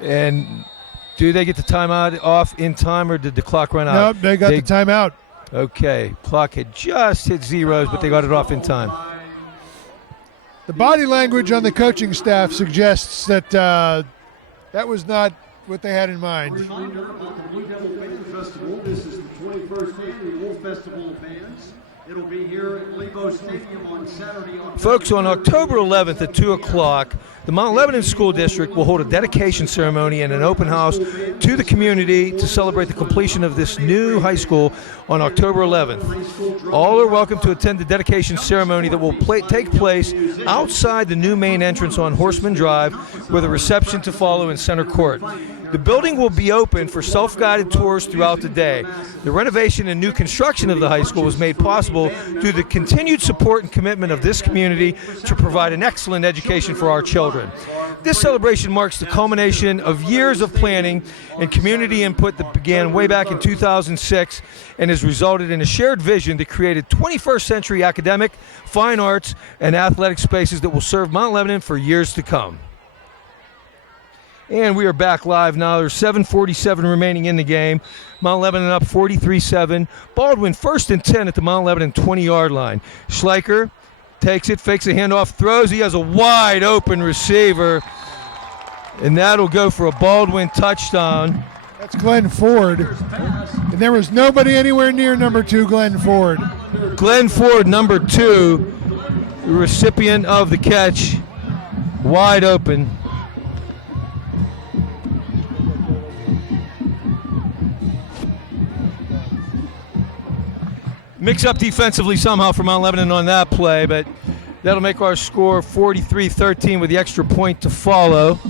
And do they get the timeout off in time, or did the clock run out? Nope, they got the timeout. Okay. Clock had just hit zeros, but they got it off in time. The body language on the coaching staff suggests that that was not what they had in mind. Reminder about the Blue Devil Band Festival. This is the 21st Annual Wolf Festival of Bands. It'll be here at Lebo Stadium on Saturday. Folks, on October 11th at 2 o'clock, the Mount Lebanon School District will hold a dedication ceremony and an open house to the community to celebrate the completion of this new high school on October 11th. All are welcome to attend the dedication ceremony that will take place outside the new main entrance on Horseman Drive, with a reception to follow in center court. The building will be open for self-guided tours throughout the day. The renovation and new construction of the high school was made possible due to the continued support and commitment of this community to provide an excellent education for our children. This celebration marks the culmination of years of planning and community input that began way back in 2006 and has resulted in a shared vision that created 21st century academic, fine arts, and athletic spaces that will serve Mount Lebanon for years to come. And we are back live now. There's 7:47 remaining in the game. Mount Lebanon up 43-7. Baldwin 1st and 10 at the Mount Lebanon 20-yard line. Schleicher takes it, fakes a handoff, throws. He has a wide open receiver. And that'll go for a Baldwin touchdown. That's Glenn Ford. And there was nobody anywhere near number 2, Glenn Ford. Glenn Ford, number 2, the recipient of the catch. Wide open. Mix up defensively somehow for Mount Lebanon on that play, but that'll make our score 43-13 with the extra point to follow.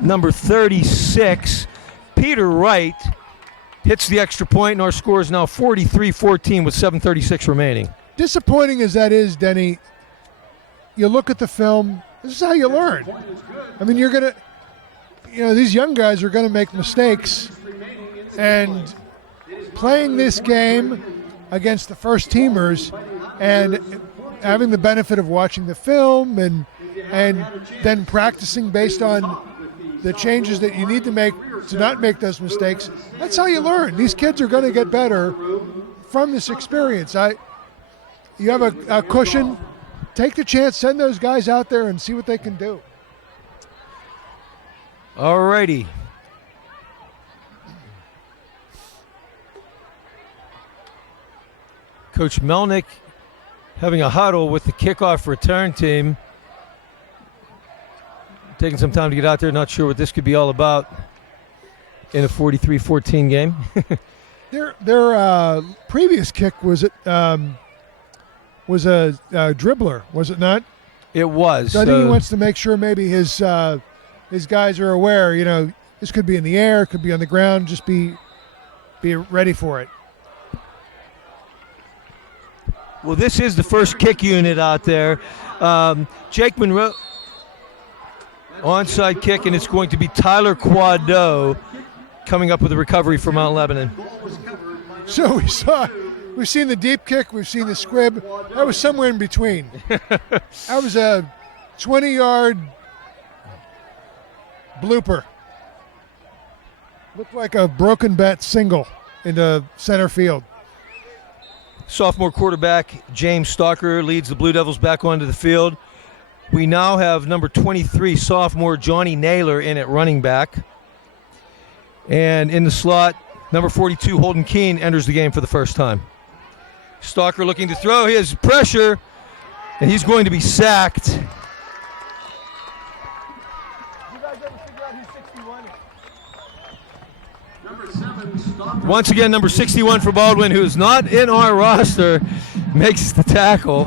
Number 36, Peter Wright, hits the extra point, and our score is now 43-14 with 7:36 remaining. Disappointing as that is, Denny, you look at the film, this is how you learn. I mean, these young guys are going to make mistakes. And playing this game against the first teamers and having the benefit of watching the film and then practicing based on the changes that you need to make to not make those mistakes, that's how you learn. These kids are going to get better from this experience. You have a cushion, take the chance, send those guys out there and see what they can do. All righty. Coach Melnick having a huddle with the kickoff return team. Taking some time to get out there. Not sure what this could be all about in a 43-14 game. Their previous kick was a dribbler, was it not? It was. So I think he wants to make sure maybe his guys are aware. You know, this could be in the air, could be on the ground. Just be ready for it. Well, this is the first kick unit out there. Jake Monroe, onside kick, and it's going to be Tyler Quado coming up with a recovery for Mount Lebanon. So we've seen the deep kick, we've seen the squib. That was somewhere in between. That was a 20-yard blooper. Looked like a broken bat single into center field. Sophomore quarterback James Stalker leads the Blue Devils back onto the field. We now have number 23, sophomore Johnny Naylor in at running back. And in the slot, number 42, Holden Keene, enters the game for the first time. Stalker looking to throw. He has pressure, and he's going to be sacked. Once again, number 61 for Baldwin, who is not in our roster, makes the tackle.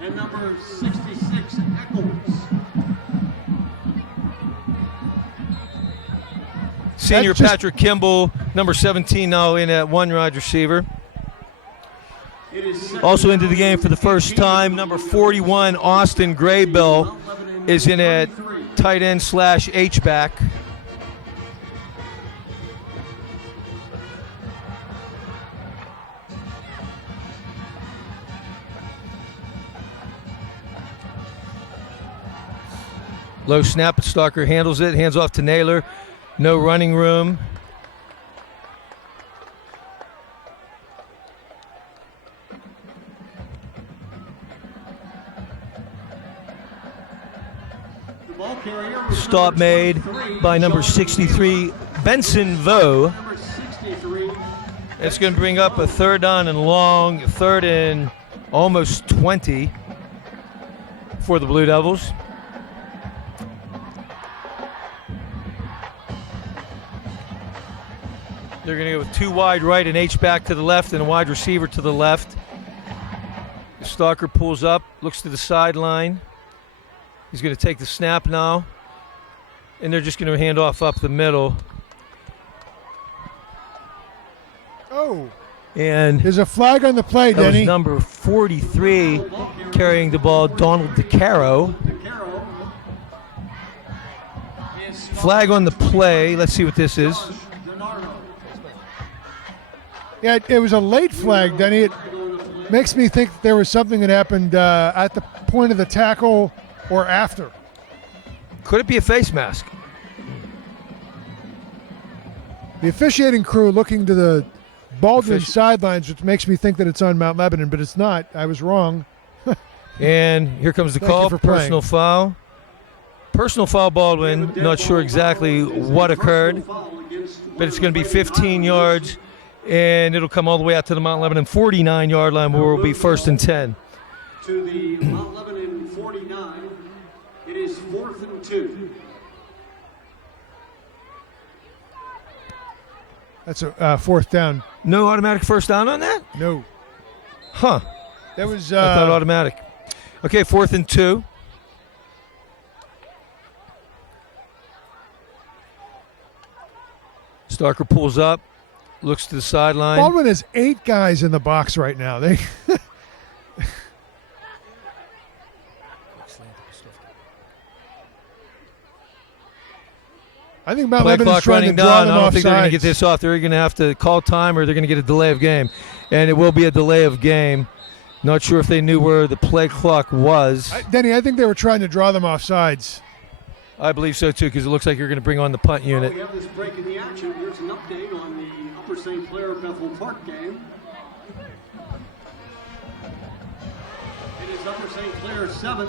And number 66, Eccles. Senior Patrick Kimball, number 17, now in at one wide receiver. Also into the game for the first time, number 41, Austin Graybill, is in at tight end / H-back. Low snap, Stalker handles it, hands off to Naylor. No running room. Stop made by number 63, Benson Vo. It's going to bring up a third down and long, third and almost 20 for the Blue Devils. They're going to go with two wide right, an H-back to the left, and a wide receiver to the left. The Stalker pulls up, looks to the sideline. He's going to take the snap now, and they're just going to hand off up the middle. Oh. And there's a flag on the play, that Denny. was number 43 carrying the ball, Donald DeCaro. Flag on the play. Let's see what this is. Yeah, it was a late flag, Denny. It makes me think there was something that happened at the point of the tackle or after. Could it be a face mask? The officiating crew looking to the Baldwin sidelines, which makes me think that it's on Mount Lebanon, but it's not. I was wrong. And here comes the call for personal foul. Personal foul, Baldwin. Not sure exactly what occurred, but it's going to be 15 yards. And it'll come all the way out to the Mount Lebanon 49-yard line, where we'll be 1st and 10. To the Mount Lebanon 49, it is 4th and 2. That's a fourth down. No automatic first down on that? No. Huh. That was. I thought automatic. Okay, 4th and 2. Stalker pulls up. Looks to the sideline. Baldwin has 8 guys in the box right now. They I think Mount Play Lebanon's clock trying running to draw down. them I don't think they're going to get offsides. this off. They're going to have to call time, or they're going to get a delay of game. And it will be a delay of game. Not sure if they knew where the play clock was. Denny, I think they were trying to draw them offsides. I believe so, too, because it looks like you're going to bring on the punt unit. We have this break in the action. Here's an update on the Upper St. Clair Bethel Park game. It is Upper St. Clair 7,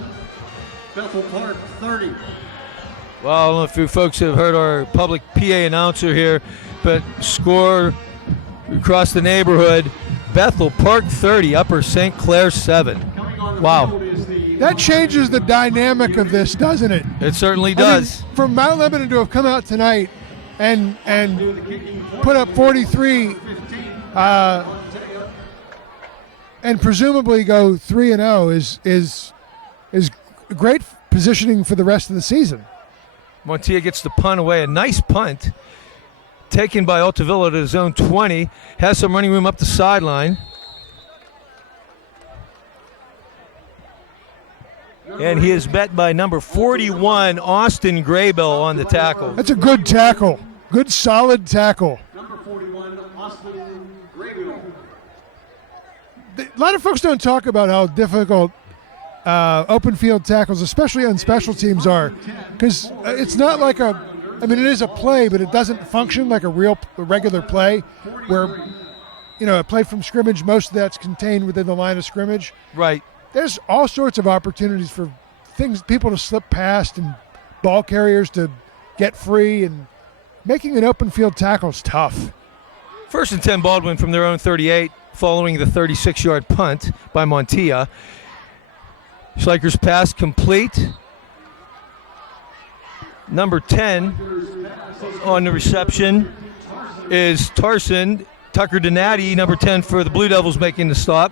Bethel Park 30. Well, I don't know if you folks have heard our public PA announcer here, but score across the neighborhood, Bethel Park 30, Upper St. Clair 7. Wow. That changes the dynamic of this, doesn't it? It certainly does. I mean, for Mount Lebanon to have come out tonight and put up 43 and presumably go 3-0 is great positioning for the rest of the season. Montilla gets the punt away. A nice punt taken by Altavilla to his own 20. Has some running room up the sideline. And he is met by number 41, Austin Graybell, on the tackle. That's a good tackle. Good, solid tackle. Number 41, Austin Graybill. A lot of folks don't talk about how difficult open field tackles, especially on special teams, are. Because it's not like it is a play, but it doesn't function like a regular play where, a play from scrimmage, most of that's contained within the line of scrimmage. Right. There's all sorts of opportunities for people to slip past and ball carriers to get free, and making an open field tackle is tough. 1st and 10 Baldwin from their own 38 following the 36-yard punt by Montilla. Schleicher's pass complete. Number 10 on the reception is Tarson. Tucker Donati, number 10 for the Blue Devils, making the stop.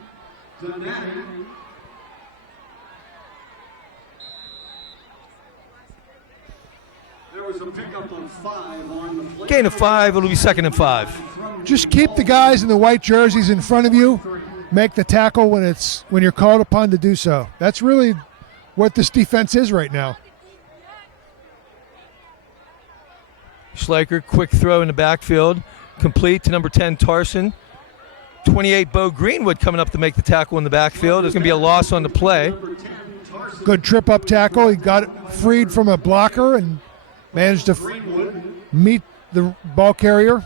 Was a pickup of 5 on the play. Gain of 5, it'll be 2nd and 5. Just keep the guys in the white jerseys in front of you. Make the tackle when you're called upon to do so. That's really what this defense is right now. Schleicher, quick throw in the backfield, complete to number 10, Tarson. 28, Bo Greenwood coming up to make the tackle in the backfield. There's going to be a loss on the play. Good trip up tackle. He got it freed from a blocker and managed to meet the ball carrier.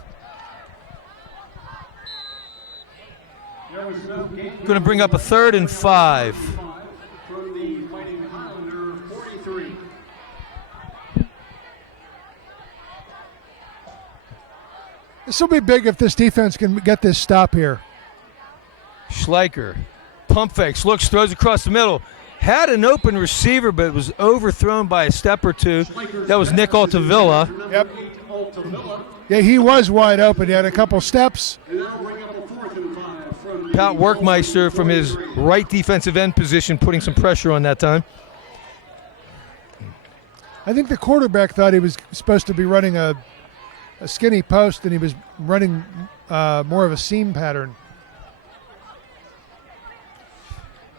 Going to bring up a 3rd and 5. From the Fighting Highlander 43. This will be big if this defense can get this stop here. Schleicher, pump fakes, looks, throws across the middle. Had an open receiver, but was overthrown by a step or two. That was Nick Altavilla. Yep. Yeah, he was wide open. He had a couple steps. Pat Workmeister from his right defensive end position putting some pressure on that time. I think the quarterback thought he was supposed to be running a skinny post, and he was running more of a seam pattern.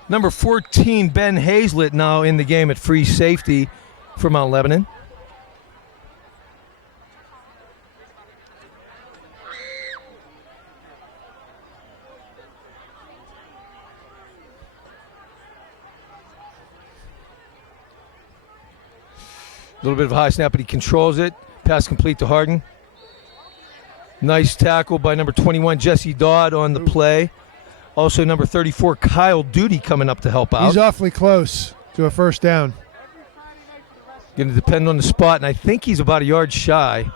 Number 14, Ben Hazlett, now in the game at free safety for Mount Lebanon. A little bit of a high snap, but he controls it. Pass complete to Harden. Nice tackle by number 21, Jesse Dodd, on the play. Also, number 34, Kyle Duty, coming up to help out. He's awfully close to a first down. Going to depend on the spot, and I think he's about a yard shy.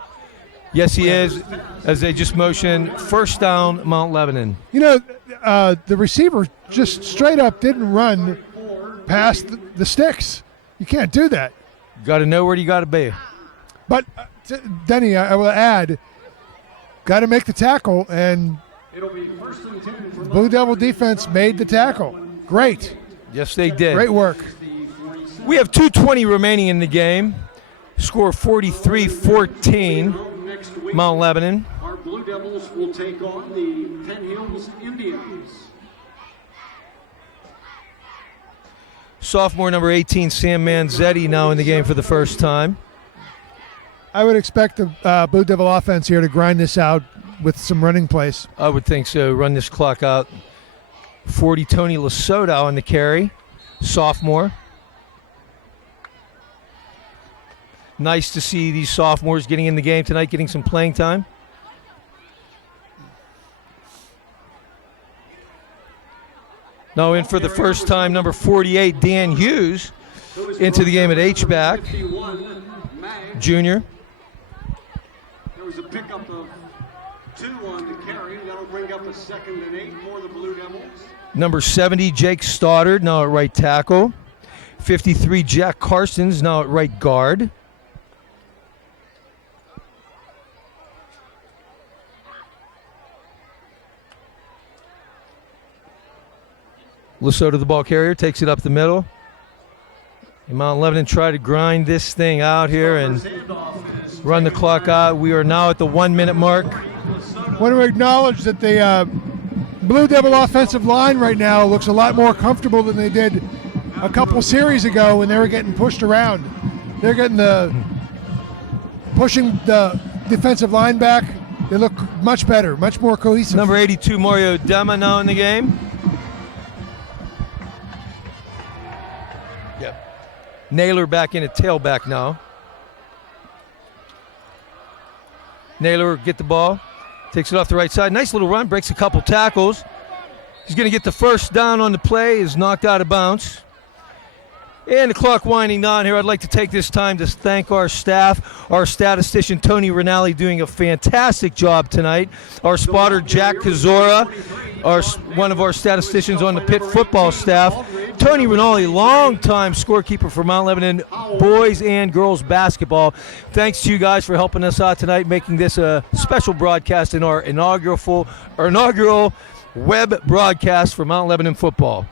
Yes, he is, as they just motion. First down, Mount Lebanon. The receiver just straight up didn't run past the sticks. You can't do that. Got to know where you got to be. But, Denny, I will add, got to make the tackle, and Blue Devil defense made the tackle. Great. Yes, they did. Great work. We have 2:20 remaining in the game. Score 43-14, Mount Lebanon. Our Blue Devils will take on the Penn Hills Indians. Sophomore number 18, Sam Manzetti, now in the game for the first time. I would expect the Blue Devil offense here to grind this out with some running plays. I would think so. Run this clock out. 40, Tony Lasota on the carry. Sophomore. Nice to see these sophomores getting in the game tonight, getting some playing time. Now in for the first time, number 48, Dan Hughes, into the game at H-back. Junior. There was a pickup of 2 on the carry. That'll bring up a 2nd and 8 for the Blue Devils. Number 70, Jake Stoddard, now at right tackle. 53, Jack Carson's now at right guard. Lesotho, the ball carrier, takes it up the middle. And Mount Lebanon try to grind this thing out here and run the clock out. We are now at the 1 minute mark. Want to acknowledge that the Blue Devil offensive line right now looks a lot more comfortable than they did a couple series ago when they were getting pushed around. They're getting pushing the defensive line back. They look much better, much more cohesive. Number 82, Mario Dema, now in the game. Yep. Naylor back in at tailback now. Naylor get the ball, takes it off the right side. Nice little run, breaks a couple tackles. He's going to get the first down on the play, is knocked out of bounds. And the clock winding down here. I'd like to take this time to thank our staff, our statistician Tony Rinaldi doing a fantastic job tonight. Our spotter Jack Kazora, one of our statisticians on the Pitt football staff. Tony Rinaldi, longtime scorekeeper for Mount Lebanon boys and girls basketball. Thanks to you guys for helping us out tonight, making this a special broadcast in our inaugural web broadcast for Mount Lebanon football.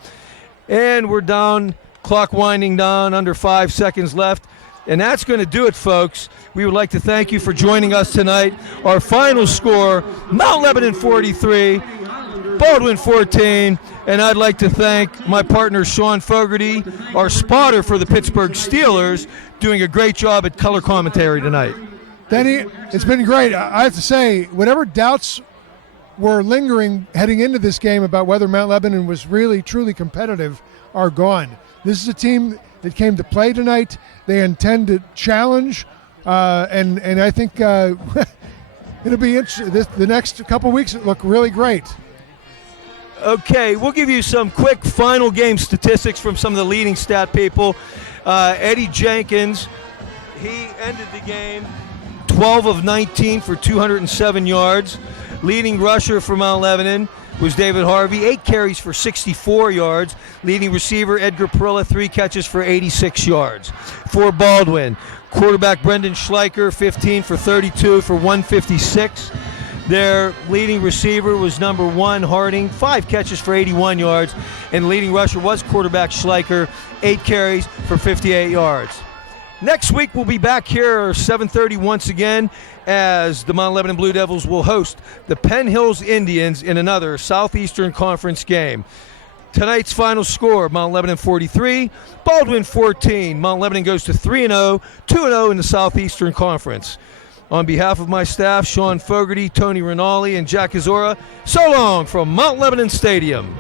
And we're down. Clock winding down, under 5 seconds left. And that's going to do it, folks. We would like to thank you for joining us tonight. Our final score, Mount Lebanon 43, Baldwin 14. And I'd like to thank my partner, Sean Fogarty, our spotter for the Pittsburgh Steelers, doing a great job at color commentary tonight. Denny, it's been great. I have to say, whatever doubts were lingering heading into this game about whether Mount Lebanon was really, truly competitive are gone. This is a team that came to play tonight. They intend to challenge, and I think it'll be interesting. The next couple weeks look really great. Okay, we'll give you some quick final game statistics from some of the leading stat people. Eddie Jenkins, he ended the game 12 of 19 for 207 yards. Leading rusher for Mount Lebanon was David Harvey, 8 carries for 64 yards. Leading receiver Edgar Perilla, 3 catches for 86 yards. For Baldwin, quarterback Brendan Schleicher, 15 for 32 for 156. Their leading receiver was number 1, Harding, 5 catches for 81 yards. And leading rusher was quarterback Schleicher, 8 carries for 58 yards. Next week we'll be back here at 7:30 once again as the Mount Lebanon Blue Devils will host the Penn Hills Indians in another Southeastern Conference game. Tonight's final score, Mount Lebanon 43, Baldwin 14. Mount Lebanon goes to 3-0, 2-0 in the Southeastern Conference. On behalf of my staff, Sean Fogarty, Tony Rinaldi, and Jack Azora, so long from Mount Lebanon Stadium.